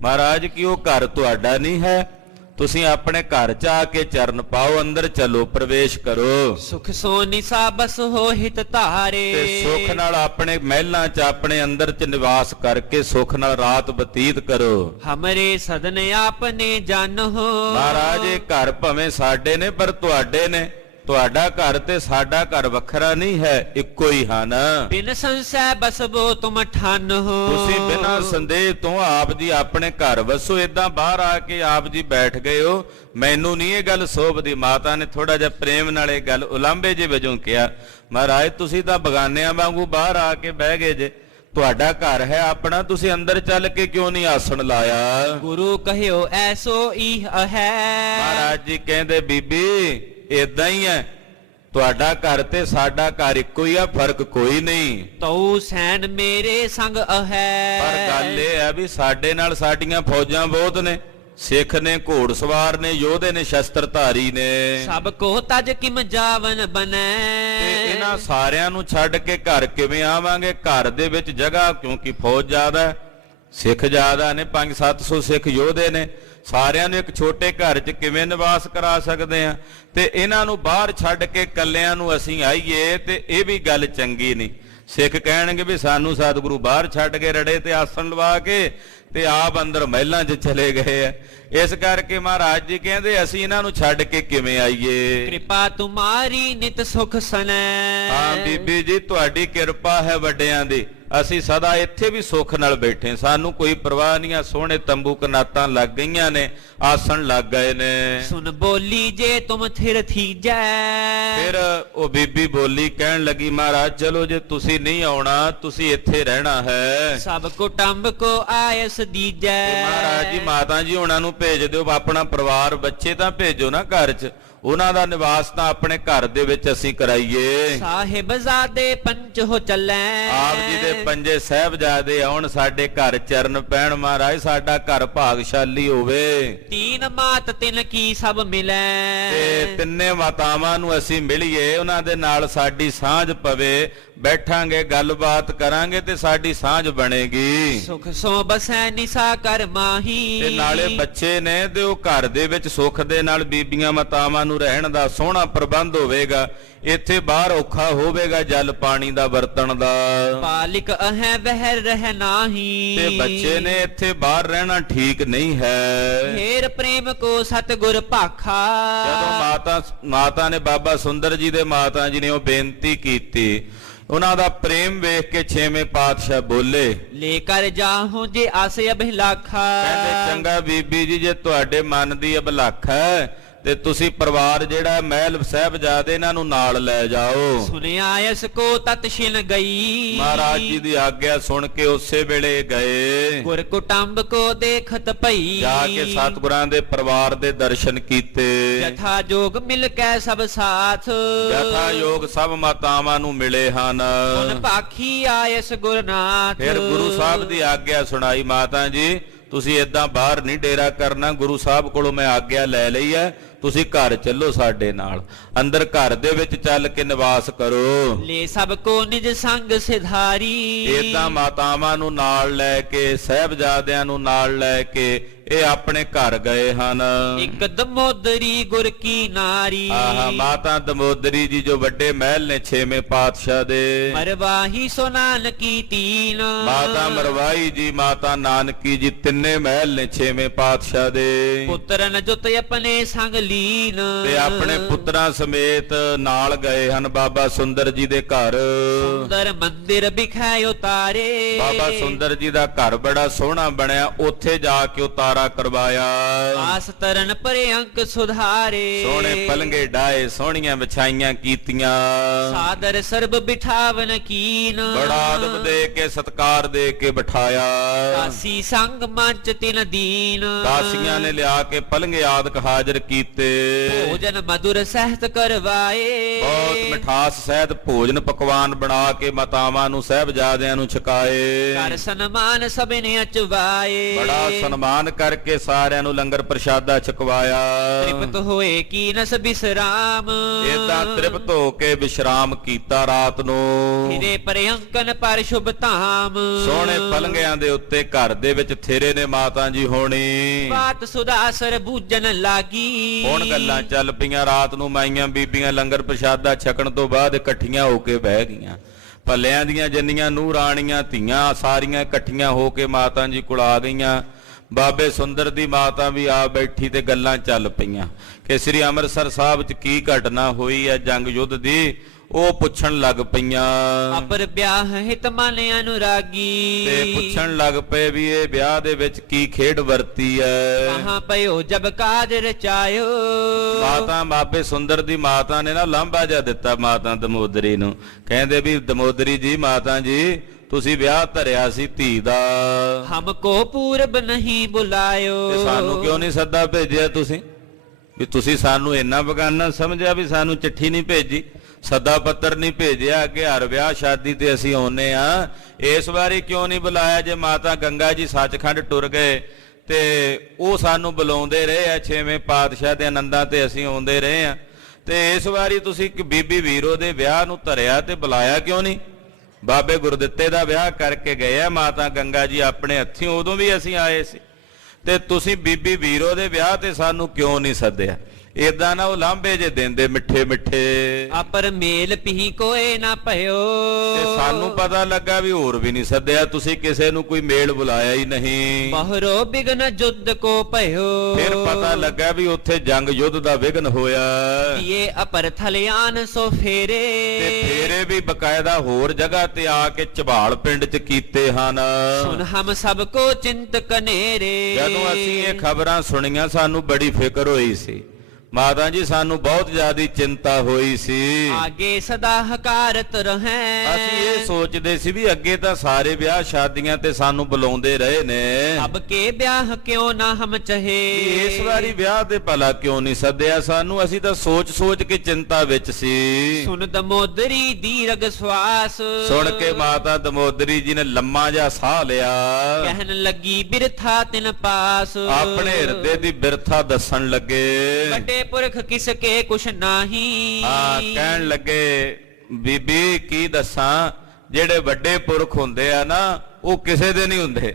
ਮਹਾਰਾਜ ਕੀ ਉਹ ਘਰ ਤੁਹਾਡਾ ਨਹੀਂ ਹੈ? ਤੁਸੀਂ ਆਪਣੇ ਘਰ 'ਚ ਆ ਕੇ ਚਰਨ ਪਾਓ, ਅੰਦਰ ਚਲੋ, ਪ੍ਰਵੇਸ਼ ਕਰੋ। ਸੁਖ ਸੋ ਨਿਸਾ ਬਸ ਹੋ ਹਿਤ ਧਾਰੇ, ਤੇ ਸੁਖ ਨਾਲ ਆਪਣੇ ਮਹਿਲਾਂ 'ਚ ਆਪਣੇ ਅੰਦਰ 'ਚ ਨਿਵਾਸ ਕਰਕੇ ਸੁਖ ਨਾਲ ਰਾਤ ਬਤੀਤ ਕਰੋ। ਹਮਰੇ ਸਦਨ ਆਪਨੇ ਜਾਨੋ, ਮਹਾਰਾਜ ਇਹ ਘਰ ਭਵੇਂ ਸਾਡੇ ਨੇ ਪਰ ਤੁਹਾਡੇ ਨੇ। ਤੁਹਾਡਾ ਘਰ ਤੇ ਸਾਡਾ ਘਰ ਵੱਖਰਾ ਨਹੀਂ ਹੈ, ਇੱਕੋ ਹੀ ਹਨ। ਬਿਨ ਸੰਸੈ ਬਸਬੋ ਤੁਮ ਠਨ ਹੋ, ਤੁਸੀਂ ਬਿਨਾਂ ਸੰਦੇਹ ਤੋਂ ਆਪ ਜੀ ਆਪਣੇ ਘਰ ਵਸੋ। ਏਦਾਂ ਬਾਹਰ ਆ ਕੇ ਆਪ ਜੀ ਬੈਠ ਗਏ ਹੋ, ਮੈਨੂੰ ਨਹੀਂ ਇਹ ਗੱਲ ਸੋਭਦੀ। ਮਾਤਾ ਨੇ ਥੋੜਾ ਜਿਹਾ ਪ੍ਰੇਮ ਨਾਲ ਇਹ ਗੱਲ ਉਲਾਂਭੇ ਜੇ ਵਜੋਂ ਕਿਹਾ, ਮਹਾਰਾਜ ਤੁਸੀਂ ਤਾਂ ਬਗਾਨਿਆਂ ਵਾਂਗੂ ਬਾਹਰ ਆ ਕੇ ਬਹਿ ਗਏ ਜੇ, ਤੁਹਾਡਾ ਘਰ ਹੈ ਆਪਣਾ, ਤੁਸੀਂ ਅੰਦਰ ਚੱਲ ਕੇ ਕਿਉਂ ਨਹੀਂ ਆਸਣ ਲਾਇਆ? ਗੁਰੂ ਕਹਿਓ ਐਸੋ ਹੀ ਹੈ। ਮਹਾਰਾਜ ਜੀ ਕਹਿੰਦੇ ਬੀਬੀ ਏਦਾਂ ਹੀ ਹੈ, ਤੁਹਾਡਾ ਘਰ ਤੇ ਸਾਡਾ ਘਰ ਇੱਕੋ ਹੀ ਆ, ਫਰਕ ਕੋਈ ਨਹੀਂ। ਤਉ ਸੈਨ ਮੇਰੇ ਸੰਗ ਹੈ, ਪਰ ਗੱਲ ਇਹ ਹੈ ਵੀ ਸਾਡੇ ਨਾਲ ਸਾਡੀਆਂ ਫੌਜਾਂ ਬਹੁਤ ਨੇ, ਸਿੱਖ ਨੇ, ਘੋੜਸਵਾਰ ਨੇ, ਯੋਧੇ ਨੇ, ਸ਼ਸਤਰਧਾਰੀ ਨੇ। ਸਭ ਕੋ ਤਜ ਕਿਮ ਜਾਵਨ ਬਨੈ, ਤੇ ਇਹਨਾਂ ਸਾਰਿਆਂ ਨੂੰ ਛੱਡ ਕੇ ਘਰ ਕਿਵੇਂ ਆਵਾਂਗੇ? ਘਰ ਦੇ ਵਿੱਚ ਜਗ੍ਹਾ, ਕਿਉਂਕਿ ਫੌਜ ਜ਼ਿਆਦਾ, ਸਿੱਖ ਜ਼ਿਆਦਾ ਨੇ, 500-700 ਸਿੱਖ ਯੋਧੇ ਨੇ, ਸਾਰਿਆਂ ਨੂੰ ਇੱਕ ਛੋਟੇ ਘਰ 'ਚ ਕਿਵੇਂ ਨਿਵਾਸ ਕਰਾ ਸਕਦੇ ਆ? ਤੇ ਇਹਨਾਂ ਨੂੰ ਬਾਹਰ ਛੱਡ ਕੇ ਕੱਲਿਆਂ ਨੂੰ ਅਸੀਂ ਆਈਏ ਤੇ ਇਹ ਵੀ ਗੱਲ ਚੰਗੀ ਨਹੀਂ। ਸਿੱਖ ਕਹਿਣਗੇ ਵੀ ਸਾਨੂੰ ਸਤਿਗੁਰੂ ਬਾਹਰ ਛੱਡ ਕੇ ਰੜੇ ਤੇ ਆਸਣ ਲਵਾ ਕੇ ਤੇ ਆਪ ਅੰਦਰ ਮਹਿਲਾਂ 'ਚ ਚਲੇ ਗਏ ਆ। ਇਸ ਕਰਕੇ ਮਹਾਰਾਜ ਜੀ ਕਹਿੰਦੇ ਅਸੀਂ ਇਹਨਾਂ ਨੂੰ ਛੱਡ ਕੇ ਕਿਵੇਂ ਆਈਏ? ਕਿਰਪਾ ਤੁਮਾਰੀ ਨਿਤ ਸੁਖ ਸਨੈ। ਹਾਂ ਬੀਬੀ ਜੀ ਤੁਹਾਡੀ ਕਿਰਪਾ ਹੈ ਵੱਡਿਆਂ ਦੀ, ਅਸੀਂ ਸਦਾ ਇੱਥੇ ਵੀ ਸੁੱਖ ਨਾਲ ਬੈਠੇ, ਸਾਨੂੰ ਕੋਈ ਪਰਵਾਹ ਨਹੀਂ ਆ। ਸੋਹਣੇ ਤੰਬੂ ਕਨਾਤਾਂ ਲੱਗ ਗਈਆਂ ਨੇ, ਆਸਣ ਲੱਗ ਗਏ ਨੇ। ਸੁਨ ਬੋਲੀ ਜੇ ਤੁਮ ਥਿਰ ਥੀਜੈ, ਫਿਰ ਉਹ ਬੀਬੀ ਬੋਲੀ, ਕਹਿਣ ਲੱਗੀ ਮਹਾਰਾਜ ਚਲੋ ਜੇ ਤੁਸੀਂ ਨਹੀਂ ਆਉਣਾ, ਤੁਸੀਂ ਇੱਥੇ ਰਹਿਣਾ ਹੈ। ਸਭ ਕੁਟੰਬ ਕੋ ਆਇਸ ਦੀਜੈ। ਮਹਾਰਾਜ ਜੀ ਮਾਤਾ ਜੀ ਉਹਨਾਂ ਨੂੰ ਭੇਜ ਦਿਓ, ਆਪਣਾ ਪਰਿਵਾਰ ਬੱਚੇ ਤਾਂ ਭੇਜੋ ਨਾ ਘਰ 'ਚ, ਉਹਨਾਂ ਦਾ ਨਿਵਾਸ ਤਾਂ ਆਪਣੇ ਘਰ ਦੇ ਵਿੱਚ ਅਸੀਂ ਕਰਾਈਏ। ਸਾਹਿਬਜ਼ਾਦੇ ਪੰਚ ਹੋ ਚੱਲੈ, ਆਪ ਜੀ ਦੇ ਪੰਜੇ ਸਾਹਿਬਜ਼ਾਦੇ ਆਉਣ ਸਾਡੇ ਘਰ ਚਰਨ ਪੈਣ। ਮਹਾਰਾਜ ਸਾਡਾ ਘਰ ਭਾਗਸ਼ਾਲੀ ਹੋਵੇ। ਤੀਨ ਮਾਤ ਤਿਨ ਕੀ ਸਭ ਮਿਲੈ, ਤੇ ਤਿੰਨੇ ਮਾਤਾਵਾਂ ਨੂੰ ਅਸੀਂ ਮਿਲੀਏ, ਉਹਨਾਂ ਦੇ ਨਾਲ ਸਾਡੀ ਸਾਂਝ ਪਵੇ, ਬੈਠਾਂਗੇ ਗੱਲਬਾਤ ਕਰਾਂਗੇ ਤੇ ਸਾਡੀ ਸਾਂਝ ਬਣੇਗੀ। ਸੁਖ ਸੋ ਬਸੈ ਨਿਸਾ ਕਰ ਮਾਹੀ, ਤੇ ਨਾਲੇ ਬੱਚੇ ਨੇ ਤੇ ਉਹ ਘਰ ਦੇ ਵਿੱਚ ਸੁੱਖ ਦੇ ਨਾਲ ਬੀਬੀਆਂ ਮਾਤਾਵਾਂ ਨੂੰ ਰਹਿਣ ਦਾ ਸੋਹਣਾ ਪ੍ਰਬੰਧ ਹੋਵੇਗਾ। ਇੱਥੇ ਬਾਹਰ ਔਖਾ ਹੋਵੇਗਾ ਜਲ ਪਾਣੀ ਦਾ ਵਰਤਣ ਦਾ। ਪਾਲਿਕ ਅਹੈ ਵਹਿ ਰਹਿ ਨਾਹੀ, ਤੇ ਬੱਚੇ ਨੇ ਇੱਥੇ ਬਾਹਰ ਰਹਿਣਾ ਠੀਕ ਨਹੀਂ ਹੈ। ਢੇਰ ਪ੍ਰੇਮ ਕੋ ਸਤਿਗੁਰ ਭਾਖਾ, ਜਦੋਂ ਮਾਤਾ ਨੇ ਬਾਬਾ ਸੁੰਦਰ ਜੀ ਦੇ ਮਾਤਾ ਜੀ ਨੇ ਉਹ ਬੇਨਤੀ ਕੀਤੀ ਉਹਨਾਂ ਦਾ ਪ੍ਰੇਮ ਵੇਖ ਕੇ ਛੇਵੇਂ ਪਾਤਸ਼ਾਹ ਬੋਲੇ, लेकर जाहूं जे आसे अभिलाखा। ਕਹਿੰਦੇ ਚੰਗਾ ਬੀਬੀ ਜੀ, ਜੇ ਤੁਹਾਡੇ ਮਨ ਦੀ ਅਭਿਲਾਖ ਹੈ ਤੇ ਤੁਸੀਂ ਪਰਿਵਾਰ ਜਿਹੜਾ ਮਹਿਲ ਸਾਹਿਬਜ਼ਾਦੇ ਇਹਨਾਂ ਨੂੰ ਨਾਲ ਲੈ ਜਾਓ। सुनिया इसको तत्क्षण गई। ਮਹਾਰਾਜ ਜੀ ਦੀ ਆਗਿਆ ਸੁਣ ਕੇ ਉਸੇ ਵੇਲੇ ਗਏ, गुर कुटुंब को देखत पई। ਜਾ ਕੇ ਸਤਿਗੁਰਾਂ ਦੇ ਪਰਿਵਾਰ ਦੇ ਦਰਸ਼ਨ ਕੀਤੇ। यथा जोग मिल के सब साथ। ਯਥਾ ਯੋਗ ਸਭ ਮਾਤਾਵਾਂ ਨੂੰ ਮਿਲੇ ਹਨ। उन पाखी आयस गुरनाथ। ਫਿਰ ਗੁਰੂ ਸਾਹਿਬ ਦੀ ਆਗਿਆ ਸੁਣਾਈ, ਮਾਤਾ ਜੀ ਤੁਸੀਂ ਏਦਾਂ ਬਾਹਰ ਨਹੀਂ ਡੇਰਾ ਕਰਨਾ, ਗੁਰੂ ਸਾਹਿਬ ਕੋਲੋਂ ਮੈਂ ਆਗਿਆ ਲੈ ਲਈ ਹੈ, ਤੁਸੀਂ ਘਰ ਚੱਲੋ ਸਾਡੇ ਨਾਲ, ਅੰਦਰ ਘਰ ਦੇ ਵਿੱਚ ਚੱਲ ਕੇ ਨਿਵਾਸ ਕਰੋ। ले सबको निज संग सिधारी। ਏਦਾਂ ਮਾਤਾਵਾਂ ਨੂੰ ਨਾਲ ਲੈ ਕੇ, ਸਾਹਿਬਜ਼ਾਦਿਆਂ ਨੂੰ ਨਾਲ ਲੈ ਕੇ ਇਹ ਆਪਣੇ ਘਰ ਗਏ ਹਨ। एक दमोदरी गुर की नारी। ਆਹਾ, ਮਾਤਾ ਦਮੋਦਰੀ ਜੀ ਜੋ ਵੱਡੇ ਮਹਿਲ ਨੇ ਛੇਵੇਂ ਪਾਤਸ਼ਾਹ ਦੇ। मरवाही सोनान की तीन। ਮਾਤਾ ਮਰਵਾਈ ਜੀ, ਮਾਤਾ ਨਾਨਕੀ ਜੀ, ਤਿੰਨੇ ਮਹਿਲ ਨੇ ਛੇਵੇਂ ਪਾਤਸ਼ਾਹ ਦੇ। पुत्रन जुत अपने संग लीन। ਤੇ ਆਪਣੇ ਪੁੱਤਰਾਂ ਸਮੇਤ ਨਾਲ ਗਏ ਹਨ ਬਾਬਾ ਸੁੰਦਰ ਜੀ ਦੇ ਘਰ। सुंदर मंदिर बिखाए उतारे। ਬਾਬਾ ਸੁੰਦਰ ਜੀ ਦਾ ਘਰ ਬੜਾ ਸੋਹਣਾ ਬਣਿਆ, ਉੱਥੇ ਜਾ ਕੇ ਉਤਾਰਾ ਕਰਵਾਇਆ। आस तरन परे अंक सुधारे। ਸੋਹਣੇ ਪਲੰਗੇ ਡਾਏ, ਸੋਹਣੀਆਂ ਵਿਛਾਈਆਂ ਕੀਤੀਆਂ। सादर सर्ब बिठावन कीन। ਬੜਾ ਆਦਬ ਦੇ ਕੇ, ਸਤਕਾਰ ਦੇ ਕੇ ਬਿਠਾਇਆ। दासी संग मंच तिन दीन। ਦਾਸੀਆਂ ਨੇ ਲਿਆ ਕੇ ਪਲੰਗੇ ਆਦਿਕ ਹਾਜ਼ਰ ਕੀਤੇ। भोजन मधुर सहत करवाए। ਬਹੁਤ ਮਿਠਾਸ ਸਹਿਤ ਭੋਜਨ ਪਕਵਾਨ ਬਣਾ ਕੇ ਮਾਤਾਵਾਂ ਨੂੰ ਸਾਹਿਬਜ਼ਾਦਿਆਂ ਨੂੰ ਛਕਾਏ। कर सन्मान सबने अचवाए। ਬੜਾ ਸਨਮਾਨ ਕਰਕੇ ਸਾਰਿਆਂ ਨੂੰ ਲੰਗਰ ਪ੍ਰਸ਼ਾਦਾ ਛਕਵਾਇਆ। तृप्त होए कीनस विश्राम। ਏਦਾਂ ਤ੍ਰਿਪਤ ਹੋ ਕੇ ਵਿਸ਼ਰਾਮ ਕੀਤਾ ਰਾਤ ਨੂੰ। फिरे पर्यंकन पर शुभ धाम। ਸੋਹਣੇ ਪਲੰਗਿਆਂ ਦੇ ਉੱਤੇ ਘਰ ਦੇ ਵਿੱਚ ਥੇਰੇ ਨੇ ਮਾਤਾ ਜੀ ਹੋਣੀ। बात सुदासर बूझन लागी। ਹੁਣ ਗੱਲਾਂ ਚੱਲ ਪਈਆਂ। ਰਾਤ ਨੂੰ ਮਾਈਆਂ ਬੀਬੀਆਂ ਲੰਗਰ ਪ੍ਰਸ਼ਾਦਾ ਛਕਣ ਤੋਂ ਬਾਅਦ ਇਕੱਠੀਆਂ ਹੋ ਕੇ ਬਹਿ ਗਈਆਂ। ਭੱਲਿਆਂ ਦੀਆਂ ਜਿੰਨੀਆਂ ਨੂੰਹ ਰਾਣੀਆਂ ਧੀਆਂ ਸਾਰੀਆਂ ਇਕੱਠੀਆਂ ਹੋ ਕੇ ਮਾਤਾ ਜੀ ਕੋਲ ਆ ਗਈਆਂ। ਬਾਬੇ ਸੁੰਦਰ ਦੀ ਮਾਤਾ ਵੀ ਆ ਬੈਠੀ ਤੇ ਗੱਲਾਂ ਚੱਲ ਪਈਆਂ ਕਿ ਸ੍ਰੀ ਅੰਮ੍ਰਿਤਸਰ ਸਾਹਿਬ 'ਚ ਕੀ ਘਟਨਾ ਹੋਈ ਹੈ ਜੰਗ ਯੁੱਧ ਦੀ, ਉਹ ਪੁੱਛਣ ਲੱਗ ਪਈਆਂ। अपर ब्याह हित मन अनुरागी। ਤੇ ਪੁੱਛਣ ਲੱਗ ਪਏ ਵੀ ਇਹ ਵਿਆਹ ਦੇ ਵਿੱਚ ਕੀ ਖੇਡ ਵਰਤੀ ਹੈ। कहाँ पयो जब काज रचायो। ਮਾਤਾ ਬਾਬੇ ਸੁੰਦਰ ਦੀ ਮਾਤਾ ਨੇ ਨਾ ਲਾਂਭਾ ਜਿਹਾ ਦਿੱਤਾ ਮਾਤਾ ਦਮੋਦਰੀ ਨੂੰ। ਕਹਿੰਦੇ ਵੀ ਦਮੋਦਰੀ ਜੀ, ਮਾਤਾ ਜੀ ਤੁਸੀਂ ਵਿਆਹ ਧਰਿਆ ਸੀ ਧੀ ਦਾ, हमको पूरब नहीं बुलायो। ਤੇ ਸਾਨੂੰ ਕਿਉਂ ਨਹੀਂ ਸੱਦਾ ਭੇਜਿਆ ਤੁਸੀਂ? ਵੀ ਤੁਸੀਂ ਸਾਨੂੰ ਇੰਨਾ ਬਗਾਨਾ ਸਮਝਿਆ ਵੀ ਸਾਨੂੰ ਚਿੱਠੀ ਨਹੀਂ ਭੇਜੀ, ਸੱਦਾ ਪੱਤਰ ਨਹੀਂ ਭੇਜਿਆ ਕਿ ਹਰ ਵਿਆਹ ਸ਼ਾਦੀ ਤੇ ਅਸੀਂ ਆਉਨੇ ਆ, ਇਸ ਵਾਰੀ ਕਿਉਂ ਨਹੀਂ ਬੁਲਾਇਆ? ਜੇ ਮਾਤਾ ਗੰਗਾ ਜੀ ਸੱਚਖੰਡ ਟੁਰ ਗਏ ਤੇ ਉਹ ਸਾਨੂੰ ਬੁਲਾਉਂਦੇ ਰਹੇ ਆ, ਛੇਵੇਂ ਪਾਤਸ਼ਾਹ ਦੇ ਆਨੰਦਾਂ ਤੇ ਅਸੀਂ ਆਉਂਦੇ ਰਹੇ ਆ, ਤੇ ਇਸ ਵਾਰੀ ਤੁਸੀਂ ਬੀਬੀ ਵੀਰੋ ਦੇ ਵਿਆਹ ਨੂੰ ਧਰਿਆ ਤੇ ਬੁਲਾਇਆ ਕਿਉਂ ਨਹੀਂ? ਬਾਬੇ ਗੁਰਦਿੱਤੇ ਦਾ ਵਿਆਹ ਕਰਕੇ ਗਏ ਆ ਮਾਤਾ ਗੰਗਾ ਜੀ ਆਪਣੇ ਹੱਥੀਂ, ਉਦੋਂ ਵੀ ਅਸੀਂ ਆਏ ਸੀ, ਤੇ ਤੁਸੀਂ ਬੀਬੀ ਵੀਰੋ ਦੇ ਵਿਆਹ ਤੇ ਸਾਨੂੰ ਕਿਉਂ ਨਹੀਂ ਸੱਦਿਆ? ਏਦਾਂ ਨਾ ਉਹ ਲਾਂਭੇ ਜੇ ਦਿੰਦੇ ਮਿੱਠੇ ਮਿੱਠੇ। अपर मेल पी कोई ना पयो। ਤੇ ਸਾਨੂੰ ਪਤਾ ਲੱਗਾ ਵੀ ਹੋਰ ਵੀ ਨਹੀਂ ਸੱਦਿਆ, ਤੁਸੀਂ ਕਿਸੇ ਨੂੰ ਕੋਈ ਮੇਲ ਬੁਲਾਇਆ ਹੀ ਨਹੀਂ। बहुरो बिघन जुद्ध को पयो। ਫਿਰ ਪਤਾ ਲੱਗਾ ਵੀ ਉੱਥੇ ਜੰਗ ਯੁੱਧ ਦਾ ਵਿਘਨ ਹੋਇਆ। ये अपर थलियान सो फेरे। ਤੇ ਫੇਰੇ ਵੀ ਬਕਾਇਦਾ ਹੋਰ ਜਗ੍ਹਾ ਤੇ ਆ ਕੇ ਝਬਾਲ ਪਿੰਡ 'ਚ ਕੀਤੇ ਹਨ। सुन हम सबको चिंत कनेरे। ਜਦੋਂ ਅਸੀਂ ਇਹ ਖਬਰਾਂ ਸੁਣੀਆਂ ਸਾਨੂੰ ਬੜੀ ਫਿਕਰ ਹੋਈ ਸੀ ਮਾਤਾ ਜੀ, ਸਾਨੂੰ ਬਹੁਤ ਜ਼ਿਆਦਾ ਚਿੰਤਾ ਹੋਈ ਸੀ। आगे सदा हकारत रहें। ਅਸੀਂ ਇਹ ਸੋਚਦੇ ਸੀ ਵੀ ਅੱਗੇ ਤਾਂ ਸਾਰੇ ਵਿਆਹ ਸ਼ਾਦੀਆਂ ਤੇ ਸਾਨੂੰ ਬੁਲਾਉਂਦੇ ਰਹੇ ਨੇ, अब के ब्याह क्यों ना हम चहे। ਵੀ ਇਸ ਵਾਰੀ ਵਿਆਹ ਤੇ ਭਲਾ ਕਿਉਂ ਨਹੀਂ ਸੱਦਿਆ ਸਾਨੂੰ? ਅਸੀਂ ਤਾਂ ਸੋਚ ਕੇ ਚਿੰਤਾ ਵਿੱਚ ਸੀ। सुन दमोदरी दीर्घ श्वास। ਸੁਣ ਕੇ ਮਾਤਾ ਦਮੋਦਰੀ ਜੀ ਨੇ ਲੰਮਾ ਜਿਹਾ ਸਾਹ ਲਿਆ, कहन लगी बिरथा तिन पास। ਆਪਣੇ ਹਿਰਦੇ ਦੀ ਬਿਰਥਾ ਦੱਸਣ ਲੱਗੇ। बड़े पुरख किसके कुछ नाही। ਹਾਂ, ਕਹਿਣ ਲੱਗੇ ਬੀਬੀ ਕੀ ਦੱਸਾਂ, ਜਿਹੜੇ ਵੱਡੇ ਪੁਰਖ ਹੁੰਦੇ ਆ ਨਾ ਉਹ ਕਿਸੇ ਦੇ ਨਹੀਂ ਹੁੰਦੇ।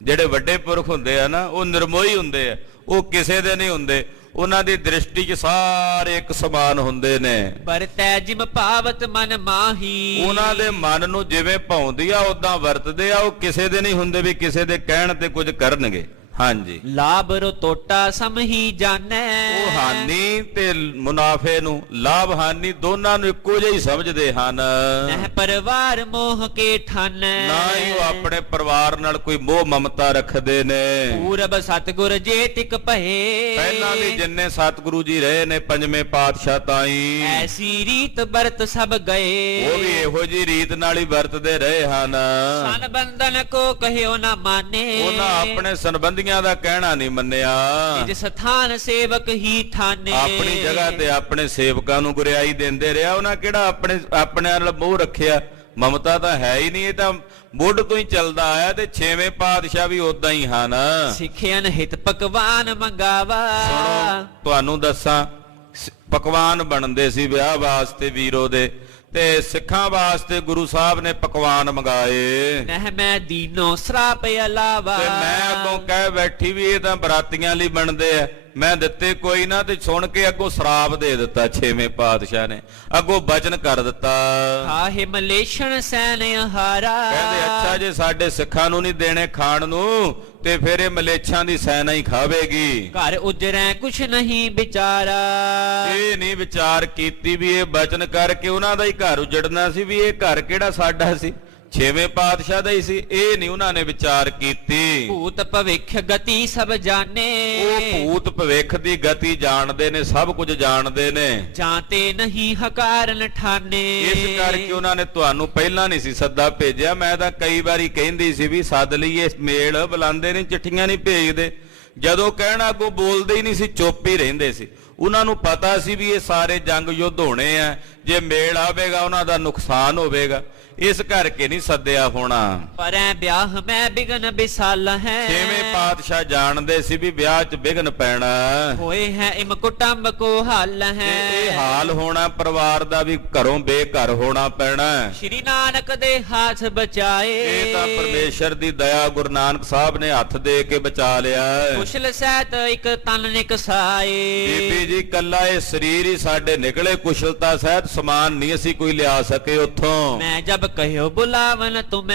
ਜਿਹੜੇ ਵੱਡੇ ਪੁਰਖ ਹੁੰਦੇ ਆ ਨਾ ਉਹ ਨਿਰਮੋਹੀ ਹੁੰਦੇ ਆ, ਉਹ ਕਿਸੇ ਦੇ ਨਹੀਂ ਹੁੰਦੇ। ਉਹਨਾਂ ਦੀ ਦ੍ਰਿਸ਼ਟੀ 'ਚ ਸਾਰੇ ਇੱਕ ਸਮਾਨ ਹੁੰਦੇ ਨੇ। ਵਰਤੈ ਜਿਮ ਪਾਵਤ ਮਨ ਮਾਹੀ। ਉਹਨਾਂ ਦੇ ਮਨ ਨੂੰ ਜਿਵੇਂ ਭਾਉਂਦੀ ਆ ਉਦਾਂ ਵਰਤਦੇ ਆ, ਉਹ ਕਿਸੇ ਦੇ ਨਹੀਂ ਹੁੰਦੇ ਵੀ ਕਿਸੇ ਦੇ ਕਹਿਣ ਤੇ ਕੁਝ ਕਰਨਗੇ। ਹਾਂਜੀ ਲਾਭ ਰੋ ਟੋਟਾ ਸਮਹੀ ਜਾਣੈ ਉਹ ਹਾਨੀ ਤੇ ਮੁਨਾਫੇ ਨੂੰ, ਲਾਭ ਹਾਨੀ ਦੋਨਾਂ ਨੂੰ ਇੱਕੋ ਜਿਹਾ ਹੀ ਸਮਝਦੇ ਹਨ। ਨਹਿ ਪਰਿਵਾਰ ਮੋਹ ਕੇ ਠਾਨੈ ਨਾ ਹੀ ਉਹ ਆਪਣੇ ਪਰਿਵਾਰ ਨਾਲ ਕੋਈ ਮੋਹ ਮਮਤਾ ਰੱਖਦੇ ਨੇ। ਪੂਰਬ ਸਤਿਗੁਰ ਜੇ ਤਿਕ ਭਏ ਪਹਿਲਾਂ ਵੀ ਜਿੰਨੇ ਸਤਿਗੁਰੂ ਜੀ ਰਹੇ ਨੇ ਪੰਜਵੇਂ ਪਾਤਸ਼ਾਹ ਤਾਈਂ, ਐਸੀ ਰੀਤ ਬਰਤ ਸਭ ਗਏ ਉਹ ਵੀ ਇਹੋ ਜੀ ਰੀਤ ਨਾਲ ਹੀ ਵਰਤਦੇ ਰਹੇ ਹਨ। ਸਨ ਬੰਧਨ ਕੋ ਕਹਿਓ ਨਾ ਮਾਨੇ ਉਹਨਾਂ ਆਪਣੇ ਸੰਬੰਧੀਆਂ ਦਾ ਕਹਿਣਾ ਨਹੀਂ ਮੰਨਿਆ, ਨਿਜ ਸਥਾਨ ਸੇਵਕ ਹੀ ਠਾਨੇ ਆਪਣੀ ਜਗ੍ਹਾ ਤੇ ਆਪਣੇ ਸੇਵਕਾਂ ਨੂੰ ਗੁਰਿਆਈ ਦਿੰਦੇ ਰਿਹਾ। ਉਹਨਾਂ ਕਿਹੜਾ ਆਪਣਿਆਂ ਨਾਲ ਮੋਹ ਰੱਖਿਆ, ਮਮਤਾ ਤਾਂ ਹੈ ਹੀ ਨਹੀਂ। ਇਹ ਤਾਂ ਮੁੱਢ ਤੋਂ ਹੀ ਚੱਲਦਾ ਆਇਆ ਤੇ ਛੇਵੇਂ ਪਾਤਸ਼ਾਹ ਵੀ ਉਦਾਂ ਹੀ ਹਨ। ਸਿੱਖਿਆਨ ਹਿਤ ਪਕਵਾਨ ਮੰਗਾਵਾ ਸੁਣੋ ਤੁਹਾਨੂੰ ਦੱਸਾਂ, ਪਕਵਾਨ ਬਣਦੇ ਸੀ ਵਿਆਹ ਵਾਸਤੇ ਵੀਰੋ ਦੇ, ਤੇ ਸਿੱਖਾਂ ਵਾਸਤੇ ਗੁਰੂ ਸਾਹਿਬ ਨੇ ਪਕਵਾਨ ਮੰਗਾਏ। ਨਹਿ ਮੈਂ ਦੀਨੋ ਸਰਾਪ ਅਲਾਵਾ ਤੇ ਮੈਂ ਅੱਗੋਂ ਕਹਿ ਬੈਠੀ ਵੀ ਇਹ ਤਾਂ ਬਰਾਤੀਆਂ ਲਈ ਬਣਦੇ ਆ, ਮੈਂ ਦਿੱਤੇ ਕੋਈ ਨਾ। ਤੇ ਸੁਣ ਕੇ ਅੱਗੋਂ ਸ਼ਰਾਪ ਦੇ ਦਿੱਤਾ ਛੇਵੇਂ ਪਾਤਸ਼ਾਹ ਨੇ, ਅੱਗੋਂ ਬਚਨ ਕਰ ਦਿੱਤਾ। ਖਾਹਿ ਮਲੇਸ਼ਣ ਸੈਨ ਹਾਰਾ ਕਹਿੰਦੇ ਅੱਛਾ ਜੇ ਸਾਡੇ ਸਿੱਖਾਂ ਨੂੰ ਨਹੀਂ ਦੇਣੇ ਖਾਣ ਨੂੰ ਤੇ ਫਿਰ ਇਹ ਮਲੇਛਾਂ ਦੀ ਸੈਨਾ ਹੀ ਖਾਵੇਗੀ। ਘਰ ਉਜਰੈ ਕੁਛ ਨਹੀਂ ਵਿਚਾਰਾ ਇਹ ਨਹੀਂ ਵਿਚਾਰ ਕੀਤੀ ਵੀ ਇਹ ਬਚਨ ਕਰਕੇ ਉਹਨਾਂ ਦਾ ਹੀ ਘਰ ਉਜੜਨਾ ਸੀ, ਵੀ ਇਹ ਘਰ ਕਿਹੜਾ ਸਾਡਾ ਸੀ, ਛੇਵੇਂ ਪਾਤਸ਼ਾਹ ਦਾ ਹੀ ਸੀ। ਇਹ ਨਹੀਂ ਉਹਨਾਂ ਨੇ ਵਿਚਾਰ ਕੀਤੀ। ਭੂਤ ਭਵਿੱਖ ਗਤੀ ਸਭ ਜਾਣੇ ਉਹ ਭੂਤ ਭਵਿੱਖ ਦੀ ਗਤੀ ਜਾਣਦੇ ਨੇ, ਸਭ ਕੁਝ ਜਾਣਦੇ ਨੇ। ਜਾਂਤੇ ਨਹੀਂ ਹਕਾਰਨ ਠਾਨੇ ਇਸ ਕਰਕੇ ਉਹਨਾਂ ਨੇ ਤੁਹਾਨੂੰ ਪਹਿਲਾਂ ਨਹੀਂ ਸੀ ਸੱਦਾ ਭੇਜਿਆ। ਮੈਂ ਤਾਂ ਕਈ ਵਾਰੀ ਕਹਿੰਦੀ ਸੀ ਵੀ ਸੱਦ ਲਈਏ, ਮੇਲ ਬੁਲਾਉਂਦੇ ਨਹੀਂ, ਚਿੱਠੀਆਂ ਨਹੀਂ ਭੇਜਦੇ। ਜਦੋਂ ਕਹਿਣਾ ਅੱਗੋਂ ਬੋਲਦੇ ਹੀ ਨਹੀਂ ਸੀ, ਚੁੱਪ ਹੀ ਰਹਿੰਦੇ ਸੀ। ਉਹਨਾਂ ਨੂੰ ਪਤਾ ਸੀ ਵੀ ਇਹ ਸਾਰੇ ਜੰਗ ਯੁੱਧ ਹੋਣੇ ਆ, ਜੇ ਮੇਲ ਆਵੇਗਾ ਉਹਨਾਂ ਦਾ ਨੁਕਸਾਨ ਹੋਵੇਗਾ, ਇਸ ਕਰਕੇ ਨਹੀਂ ਸੱਦਿਆ ਹੋਣਾ। ਪਰ ਵਿਆਹ ਮੈਂ ਬਿਗਨ ਬਿਸਾਲ ਹੈ ਛੇਵੇਂ ਪਾਤਸ਼ਾਹ ਜਾਣਦੇ ਸੀ ਵੀ ਵਿਆਹ 'ਚ ਵਿਘਨ ਪੈਣਾ, ਹੋਏ ਹੈ ਇਮ ਕੁਟੰਬ ਕੋ ਹਾਲ ਹੈ। ਇਹ ਹਾਲ ਹੋਣਾ ਪਰਿਵਾਰ ਦਾ ਵੀ, ਘਰੋਂ ਬੇਘਰ ਹੋਣਾ ਪੈਣਾ। ਸ਼੍ਰੀ ਨਾਨਕ ਦੇ ਹੱਥ ਬਚਾਏ ਇਹ ਤਾਂ ਪਰਮੇਸ਼ਰ ਦੀ ਦਇਆ, ਗੁਰੂ ਨਾਨਕ ਸਾਹਿਬ ਨੇ ਹੱਥ ਦੇ ਕੇ ਬਚਾ ਲਿਆ। ਕੁਸ਼ਲ ਸਹਿਤ ਇੱਕ ਤਨ ਨਿਕਸਾਏ ਬੀਬੀ ਜੀ ਕੱਲਾ ਇਹ ਸਰੀਰ ਹੀ ਸਾਡੇ ਨਿਕਲੇ, ਕੁਸ਼ਲਤਾ ਸਹਿਤ ਸਮਾਨ ਨਹੀਂ ਅਸੀਂ ਕੋਈ ਲਿਆ ਸਕੇ ਉੱਥੋਂ। ਮੈਂ ਜਬ ਕਹਿਓ ਬੁਲਾਵਨ ਤੁਮੈ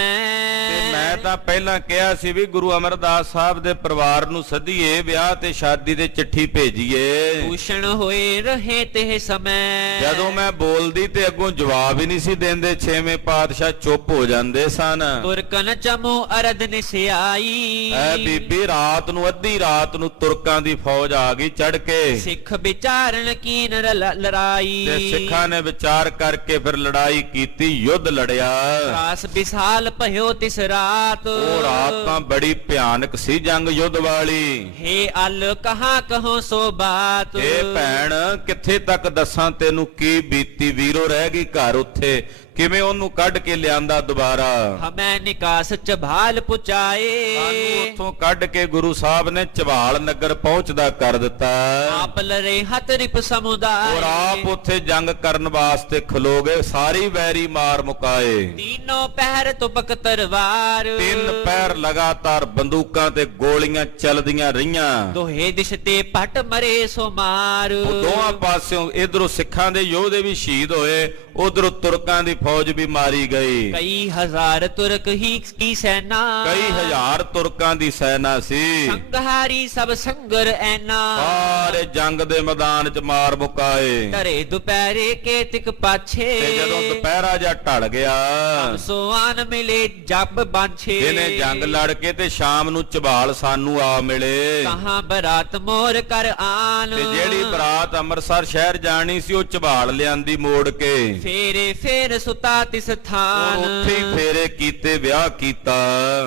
ਤੇ ਮੈਂ ਤਾਂ ਪਹਿਲਾਂ ਕਿਹਾ ਸੀ ਵੀ ਗੁਰੂ ਅਮਰਦਾਸ ਸਾਹਿਬ ਦੇ ਪਰਿਵਾਰ ਨੂੰ ਸੱਦੀਏ, ਵਿਆਹ ਤੇ ਸ਼ਾਦੀ ਦੇ ਚਿੱਠੀ ਭੇਜੀਏ। ਭੂਸ਼ਣ ਹੋਏ ਰਹੇ ਤੇ ਸਮੈ ਜਦੋਂ ਮੈਂ ਬੋਲਦੀ ਤੇ ਅੱਗੋਂ ਜਵਾਬ ਹੀ ਨਹੀਂ ਸੀ ਦਿੰਦੇ, ਛੇਵੇਂ ਪਾਤਸ਼ਾਹ ਚੁੱਪ ਹੋ ਜਾਂਦੇ ਸਨ। ਤੁਰਕਨ ਚਮੋ ਅਰਧ ਨਿਸਿਆਈ ਐ ਬੀਬੀ ਰਾਤ ਨੂੰ, ਅੱਧੀ ਰਾਤ ਨੂੰ ਤੁਰਕਾਂ ਦੀ ਫੌਜ ਆ ਗਈ ਚੜ ਕੇ। ਸਿੱਖ ਵਿਚਾਰਨ ਕੀਨ ਲੜਾਈ ਤੇ ਸਿੱਖਾਂ ਨੇ ਵਿਚਾਰ ਕਰਕੇ ਫਿਰ ਲੜਾਈ ਕੀਤੀ, ਯੁੱਧ ਲੜਿਆ। ਰਾਸ ਵਿਸਾਲ ਭਇਓ ਤਿਸ ਰਾਤ ਉਹ ਰਾਤ ਤਾਂ ਬੜੀ ਭਿਆਨਕ ਸੀ, ਜੰਗ ਯੁੱਧ ਵਾਲੀ। ਹੇ ਅਲ ਕਹਾਂ ਕਹੋ ਸੋ ਬਾਤ ਇਹ ਭੈਣ ਕਿੱਥੇ ਤੱਕ ਦੱਸਾਂ ਤੈਨੂੰ ਕੀ ਬੀਤੀ, ਵੀਰੋ ਰਹਿ ਗਈ ਘਰ ਉੱਥੇ, ਕਿਵੇਂ ਉਹਨੂੰ ਕੱਢ ਕੇ ਲਿਆਂਦਾ ਦੁਬਾਰਾ। ਹਮੈ ਨਿਕਾਸ ਚਭਾਲ ਪੁਚਾਏ ਸਾਨੂੰ ਉੱਥੋਂ ਕੱਢ ਕੇ ਗੁਰੂ ਸਾਹਿਬ ਨੇ ਚਬਾਲ ਨਗਰ ਪਹੁੰਚਦਾ ਕਰ ਦਿੱਤਾ। ਆਪ ਲਰੇ ਹੱਥ ਰਿਪ ਸਮੁਦਾਇ ਔਰ ਆਪ ਉੱਥੇ ਜੰਗ ਕਰਨ ਵਾਸਤੇ ਖਲੋ ਗਏ, ਸਾਰੀ ਵੈਰੀ ਮਾਰ ਮੁਕਾਏ। ਤੀਨੋਂ ਪਹਿਰ ਤੁਪਕ ਤਰਵਾਰ 3 ਪਹਿਰ ਲਗਾਤਾਰ ਬੰਦੂਕਾਂ ਤੇ ਗੋਲੀਆਂ ਚੱਲਦੀਆਂ ਰਹੀਆਂ। ਦੋਹੇ ਦਿਸ਼ ਤੇ ਪਟ ਮਰੇ ਸੋ ਮਾਰ ਉਹ ਦੋਹਾਂ ਪਾਸਿਓਂ, ਇਧਰੋਂ ਸਿੱਖਾਂ ਦੇ ਯੋਧੇ ਵੀ ਸ਼ਹੀਦ ਹੋਏ, ਉਧਰੋਂ ਤੁਰਕਾਂ ਦੀ ਫੌਜ ਵੀ ਮਾਰੀ ਗਈ। ਕਈ ਹਜ਼ਾਰ ਤੁਰਕ ਹੀ ਕੀ ਸੈਨਾ ਕਈ ਹਜ਼ਾਰ ਤੁਰਕਾਂ ਦੀ ਸੈਨਾ ਸੀ। ਸੰਘਾਰੀ ਸਭ ਸੰਗਰ ਐਨਾ ਸਾਰੇ ਜੰਗ ਦੇ ਮੈਦਾਨ 'ਚ ਮਾਰ ਮੁਕਾਏ। ਧਰੇ ਦੁਪਹਿਰੇ ਕੇ ਤਿਕ ਪਾਛੇ ਤੇ ਜਦੋਂ ਦੁਪਹਿਰਾ ਜਾ ਢਲ ਗਿਆ, ਸੋਆਨ ਮਿਲੇ ਜੱਬ ਬਾਂਛੇ ਇਹਨੇ ਜੰਗ ਲੜ ਕੇ ਤੇ ਸ਼ਾਮ ਨੂੰ ਝਬਾਲ ਸਾਨੂੰ ਆ ਮਿਲੇ। ਕਹਾਂ ਬਰਾਤ ਮੋਰ ਕਰ ਆਨ ਤੇ ਜਿਹੜੀ ਬਰਾਤ ਅੰਮ੍ਰਿਤਸਰ ਸ਼ਹਿਰ ਜਾਣੀ ਸੀ, ਉਹ ਝਬਾਲ ਲਿਆਂਦੀ ਮੋੜ ਕੇ। ਫੇਰੇ ਫੇਰ ਸੁਤਾ ਤਿਸ ਥਾਨ ਉੱਥੇ ਹੀ ਫੇਰੇ ਕੀਤੇ, ਵਿਆਹ ਕੀਤਾ।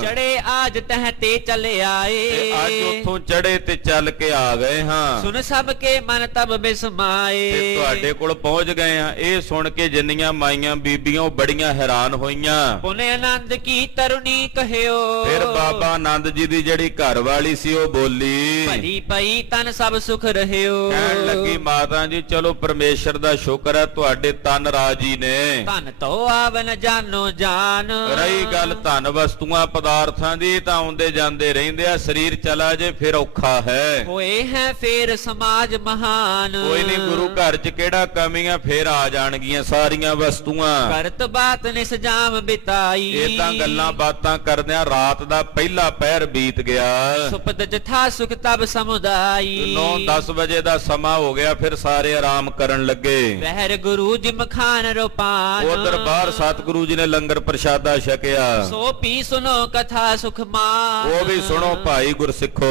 ਚੜੇ ਆਜ ਤਹ ਤੇ ਚਲੇ ਆਏ ਤੇ ਅੱਜ ਉੱਥੋਂ ਚੜੇ ਤੇ ਚੱਲ ਕੇ ਆ ਗਏ ਹਾਂ। ਸੁਨ ਸਭ ਕੇ ਮਨ ਤਬ ਬਿਸਮਾਏ ਤੇ ਤੁਹਾਡੇ ਕੋਲ ਪਹੁੰਚ ਗਏ ਆ। ਇਹ ਸੁਣ ਕੇ ਜਿੰਨੀਆਂ ਮਾਈਆਂ ਬੀਬੀਆਂ ਉਹ ਬੜੀਆਂ ਹੈਰਾਨ ਹੋਈਆਂ। ਪੁਨੇ ਆਨੰਦ ਕੀ ਤਰੁਣੀ ਕਹਿਓ ਫਿਰ ਬਾਬਾ ਆਨੰਦ ਜੀ ਦੀ ਜਿਹੜੀ ਘਰ ਵਾਲੀ ਸੀ ਉਹ ਬੋਲੀ, ਭਲੀ ਪਈ ਤਨ ਸਭ ਸੁਖ ਰਹਿਓ। ਕਹਿਣ ਲੱਗੀ ਮਾਤਾ ਜੀ ਚਲੋ ਪਰਮੇਸ਼ਰ ਦਾ ਸ਼ੁਕਰ ਹੈ ਤੁਹਾਡੇ ਤਨ ਰਾਜੀ ਨੇ। ਧਨ ਤੋ ਆਵਨ ਜਾਨੋ ਜਾਨ। ਰਹੀ ਗੱਲ ਧਨ ਵਸਤੂਆਂ ਪਦਾਰਥਾਂ ਦੀ ਤਾਂ ਆਉਂਦੇ ਜਾਂਦੇ ਰਹਿੰਦੇ ਆ, ਸਰੀਰ ਚਲਾ ਜੇ ਫਿਰ ਔਖਾ ਹੈ। ਹੋਏ ਹੈ ਫੇਰ ਸਮਾਜ ਮਹਾਨ। ਕੋਈ ਨਹੀਂ, ਗੁਰੂ ਘਰ 'ਚ ਕਿਹੜਾ ਕਮੀਆਂ, ਫੇਰ ਆ ਜਾਣਗੀਆਂ ਸਾਰੀਆਂ ਵਸਤੂਆਂ। ਕਰਤ ਬਾਤ ਨਿਸ ਜਾਮ ਬਿਤਾਈ। ਏਦਾਂ ਗੱਲਾਂ ਬਾਤਾਂ ਕਰਦਿਆਂ ਰਾਤ ਦਾ ਪਹਿਲਾ ਪਹਿਰ ਬੀਤ ਗਿਆ। ਸੁਪਤ ਜਥਾ ਸੁਖ ਤਬ ਸਮੁਦਾਈ। 9-10 ਵਜੇ ਦਾ ਸਮਾਂ ਹੋ ਗਿਆ, ਫਿਰ ਸਾਰੇ ਆਰਾਮ ਕਰਨ ਲੱਗੇ। ਬਹਿਰ ਗੁਰੂ ਜੀ ਮਖਾਨ ਰੋਪਾਨ। ਉਧਰ ਬਾਹਰ ਸਤਿਗੁਰੂ ਜੀ ਨੇ ਲੰਗਰ ਪ੍ਰਸ਼ਾਦਾ ਛਕਿਆ। ਸੋ ਪੀ ਸੁਨੋ ਕਥਾ ਸੁਖ ਮਾਨ। ਉਹ ਵੀ ਸੁਣੋ ਭਾਈ ਗੁਰਸਿੱਖੋ।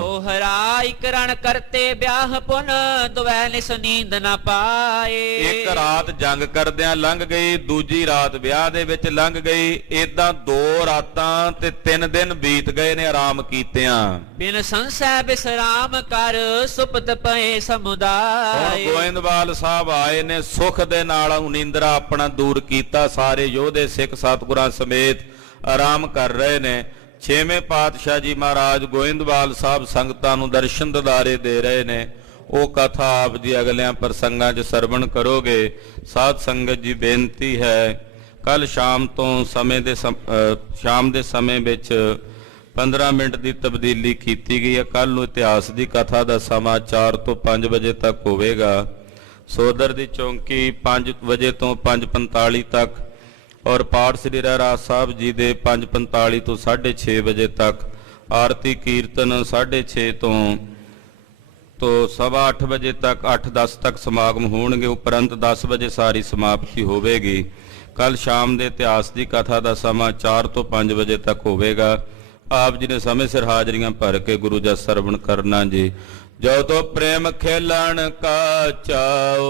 ਦੋਹਰਾਈ ਕਰਣ ਕਰਤੇ ਵਿਆਹ ਪੁਨ ਦੁਵੈ ਨਿਸ ਨੀਂਦ ਨਾ ਪਾਏ। ਇੱਕ ਰਾਤ ਜੰਗ ਕਰਦਿਆਂ ਲੰਘ ਗਈ, ਦੂਜੀ ਰਾਤ ਵਿਆਹ ਦੇ ਵਿੱਚ ਲੰਘ ਗਈ। ਏਦਾਂ 2 ਰਾਤਾਂ ਤੇ 3 ਦਿਨ ਬੀਤ ਗਏ ਨੇ ਆਰਾਮ ਕੀਤਿਆਂ। ਬਿਨ ਸੰਸੈ ਬਿਸਰਾਮ ਕਰ ਸੁਪਤ ਪਏ ਹੁਣ ਸਮੁਦਾਇ। ਗੋਇੰਦਵਾਲ ਸਾਹਿਬ ਆਏ ਨੇ, ਸੁਖ ਦੇ ਨਾਲ ਨੀਂਦਰਾ ਆਪਣਾ ਦੂਰ ਕੀਤਾ। ਸਾਰੇ ਯੋਧੇ ਸਿੱਖ ਸਤਿਗੁਰਾਂ ਸਮੇਤ ਆਰਾਮ ਕਰ ਰਹੇ ਨੇ। 6ਵੇਂ ਪਾਤਸ਼ਾਹ ਜੀ ਮਹਾਰਾਜ ਗੋਇੰਦਵਾਲ ਸਾਹਿਬ ਸੰਗਤਾਂ ਨੂੰ ਦਰਸ਼ਨ ਦਿਦਾਰੇ ਦੇ ਰਹੇ ਨੇ। ਉਹ ਕਥਾ ਆਪ ਜੀ ਅਗਲਿਆਂ ਪ੍ਰਸੰਗਾਂ 'ਚ ਸਰਵਣ ਕਰੋਗੇ। ਸਾਧ ਸੰਗਤ ਜੀ ਬੇਨਤੀ ਹੈ, ਕੱਲ ਸ਼ਾਮ ਦੇ ਸਮੇਂ ਵਿੱਚ 15 ਮਿੰਟ ਦੀ ਤਬਦੀਲੀ ਕੀਤੀ ਗਈ ਹੈ। ਕੱਲ ਨੂੰ ਇਤਿਹਾਸ ਦੀ ਕਥਾ ਦਾ ਸਮਾਂ 4 ਤੋਂ 5 ਵਜੇ ਤੱਕ ਹੋਵੇਗਾ। ਸੋਦਰ ਦੀ ਚੌਂਕੀ 5 ਵਜੇ ਤੋਂ 5:45 ਤੱਕ ਔਰ ਪਾਠ ਸ੍ਰੀ ਰਹਿਰਾਸ ਸਾਹਿਬ ਜੀ ਦੇ 5:45 ਤੋਂ 6:30 ਵਜੇ ਤੱਕ। ਆਰਤੀ ਕੀਰਤਨ 6:30 ਤੋਂ 8:15 ਵਜੇ ਤੱਕ 8:10 ਤੱਕ ਸਮਾਗਮ ਹੋਣਗੇ। ਉਪਰੰਤ 10 ਵਜੇ ਸਾਰੀ ਸਮਾਪਤੀ ਹੋਵੇਗੀ। ਕੱਲ ਸ਼ਾਮ ਦੇ ਇਤਿਹਾਸ ਦੀ ਕਥਾ ਦਾ ਸਮਾਂ 4 ਤੋਂ 5 ਵਜੇ ਤੱਕ ਹੋਵੇਗਾ। ਆਪ ਜੀ ਨੇ ਸਮੇਂ ਸਿਰ ਹਾਜ਼ਰੀਆਂ ਭਰ ਕੇ ਗੁਰੂ ਜਸ ਸਰਵਣ ਕਰਨਾ ਜੀ। ਜੋ ਤੋ ਪ੍ਰੇਮ ਖੇਲਣ ਕਾ ਚਾਓ,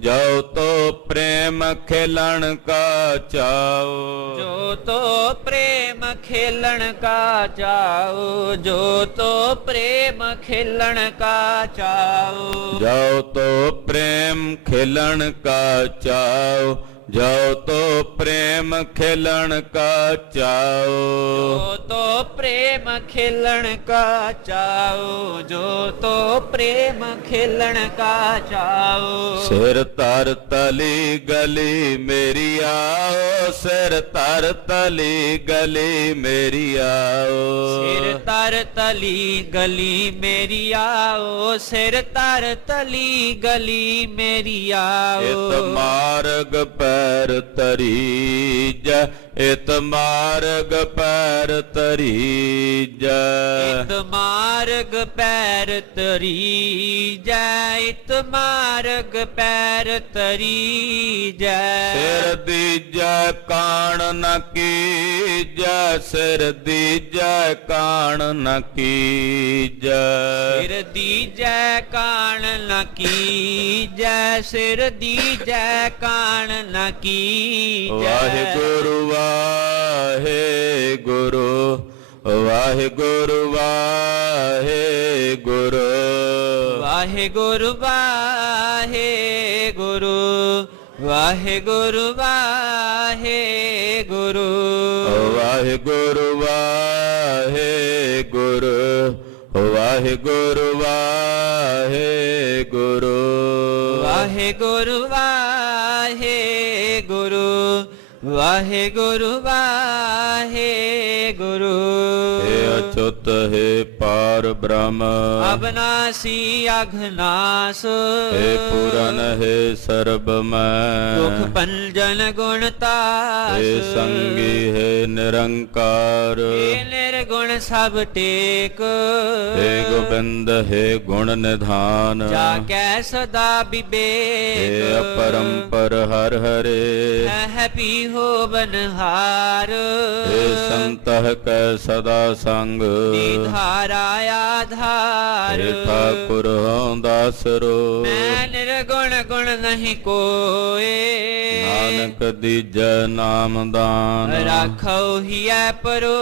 ਜੋ ਤੋ ਪ੍ਰੇਮ ਖੇਲਣ ਕਾ ਚਾਓ। ਜੋ ਤੋ ਪ੍ਰੇਮ ਖੇਲਣ ਕਾ ਚਾਓ, ਜੋ ਤੋ ਪ੍ਰੇਮ ਖੇਲਣ ਕਾ ਚਾਓ। ਜੋ ਤੋ ਪ੍ਰੇਮ ਖੇਲਣ ਕਾ ਚਾਓ, ਜੋ ਤੋ ਪ੍ਰੇਮ ਖੇਲਣ ਕਾ ਚਾਓ। ਜੋ ਤੋ ਪ੍ਰੇਮ ਖੇਲਣ ਕਾ ਚਾਓ, ਜੋ ਤੋ ਪ੍ਰੇਮ ਖੇਲਣ ਕਾ ਚਾਓ। ਸਿਰ ਧਰ ਤਲੀ ਗਲੀ ਮੇਰੀ ਆਓ, ਸਿਰ ਧਰ ਤਲੀ ਗਲੀ ਮੇਰੀ ਆਓ। ਸਿਰ ਧਰ ਤਲੀ ਗਲੀ ਮੇਰੀ ਆਓ, ਸਿਰ ਧਰ ਤਲੀ ਗਲੀ ਮੇਰੀ ਆਓ। ਇਤ ਮਾਰਗ ਪੈਰ ਤਰੀਜੈ, ਇਤ ਮਾਰਗ ਪੈਰ ਤਰੀਜੈ। ਇਤ ਮਾਰਗ ਪੈਰ ਤਰੀਜੈ, ਇਤ ਮਾਰਗ ਪੈਰ ਤਰੀਜੈ। ਸਿਰ ਦੀਜੈ ਕਾਣ ਨ ਕੀਜੈ, ਸਿਰ ਦੀਜੈ ਕਾਣ ਨ ਕੀਜੈ। ਸਿਰ ਦੀਜੈ ਕਾਣ ਨ ਕੀਜੈ, ਸਿਰ ਦੀਜੈ ਕਾਣ ਨ ਕੀਜੈ। ਵਾਹਿਗੁਰੂ ਵਾਹਿਗੁਰੂ, ਵਾਹਿਗੁਰੂ ਵਾਹਿਗੁਰੂ। ਵਾਹਿਗੁਰੂ ਵਾਹਿਗੁਰੂ, ਵਾਹਿਗੁਰੂ ਵਾਹਿਗੁਰੂ। ਵਾਹਿਗੁਰੂ ਵਾਹਿਗੁਰੂ, ਵਾਹਿਗੁਰੂ ਵਾਹਿਗੁਰੂ। ਵਾਹਿਗੁਰੂ ਵਾਹਿਗੁਰੂ, ਵਾਹਿਗੁਰੂ ਵਾਹਿਗੁਰੂ। ਹੇ ਅਚੁੱਤ ਹੈ ਪਾਰ ਬ੍ਰਹਮ, ਅਬਨਾਸੀ ਅਘਨਾਸ। ਹੇ ਪੂਰਨ ਹੈ ਸਰਬ ਮੈਂ, ਦੁਖ ਭੰਜਨ ਗੁਣ ਤਾਸ। ਹੇ ਸੰਗੀ ਹੈ ਨਿਰੰਕਾਰ, ਹੇ ਨਿਰਗੁਣ ਸਭ ਟੇਕ। ਹੇ ਗੋਬਿੰਦ ਹੈ ਗੁਣ ਨਿਧਾਨ, ਜਾ ਕੈ ਸਦਾ ਬਿਬੇਕ। ਹੇ ਅਪਰੰਪਰ ਹਰ ਹਰੇ, ਹੈ ਪੀ ਹੋ ਬਨਹਾਰ। ਹੇ ਸੰਤਹ ਕੈ ਸਦਾ ਸੰਗ, ਧਾਰਾ ਆਧਾਰ। ਹੇ ਠਾਕੁਰ ਹਉ ਦਾਸਰੋ, ਮੈਂ ਨਿਰਗੁਣ ਗੁਣ ਨਹੀਂ ਕੋਏ। ਨਾਨਕ ਦੀਜੈ ਨਾਮ ਦਾਨ, ਰਾਖੋ ਹੀਐ ਪਰੋ।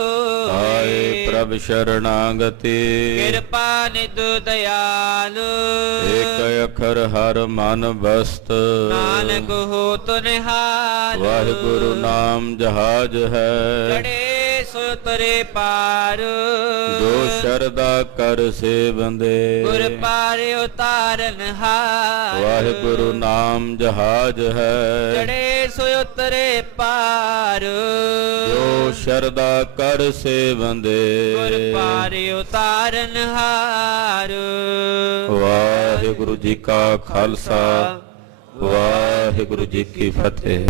ਆਏ ਪ੍ਰਭ ਸ਼ਰਣਾਗਤੀ, ਕਿਰਪਾ ਨਿਧ ਦਇਆਲ। ਏਕ ਅਖਰ ਹਰ ਮਨ ਬਸਤ, ਨਾਨਕ ਹੋ ਤੁ ਨਿਹਾਲ। ਵਾਹਿਗੁਰੂ ਨਾਮ ਜਹਾਜ ਹੈ, ਚੜੇ ਸੋ ਸੋਇ ਤਰੇ ਪਾਰ ਜੋ ਸ਼ਰਧਾ ਕਰ ਸੇਵੰਦੇ ਗੁਰ ਪਾਰ ਉਤਾਰਨ ਹਾਰ ਵਾਹਿਗੁਰੂ ਨਾਮ ਜਹਾਜ ਹੈ ਚੜੇ ਸੋਇ ਉਤਰੇ ਪਾਰ ਜੋ ਸ਼ਰਧਾ ਕਰ ਸੇਵੰਦੇ ਗੁਰ ਪਾਰ ਉਤਾਰਨ ਹਾਰ ਵਾਹਿਗੁਰੂ ਜੀ ਕਾ ਖਾਲਸਾ ਵਾਹਿਗੁਰੂ ਜੀ ਕੀ ਫਤਿਹ।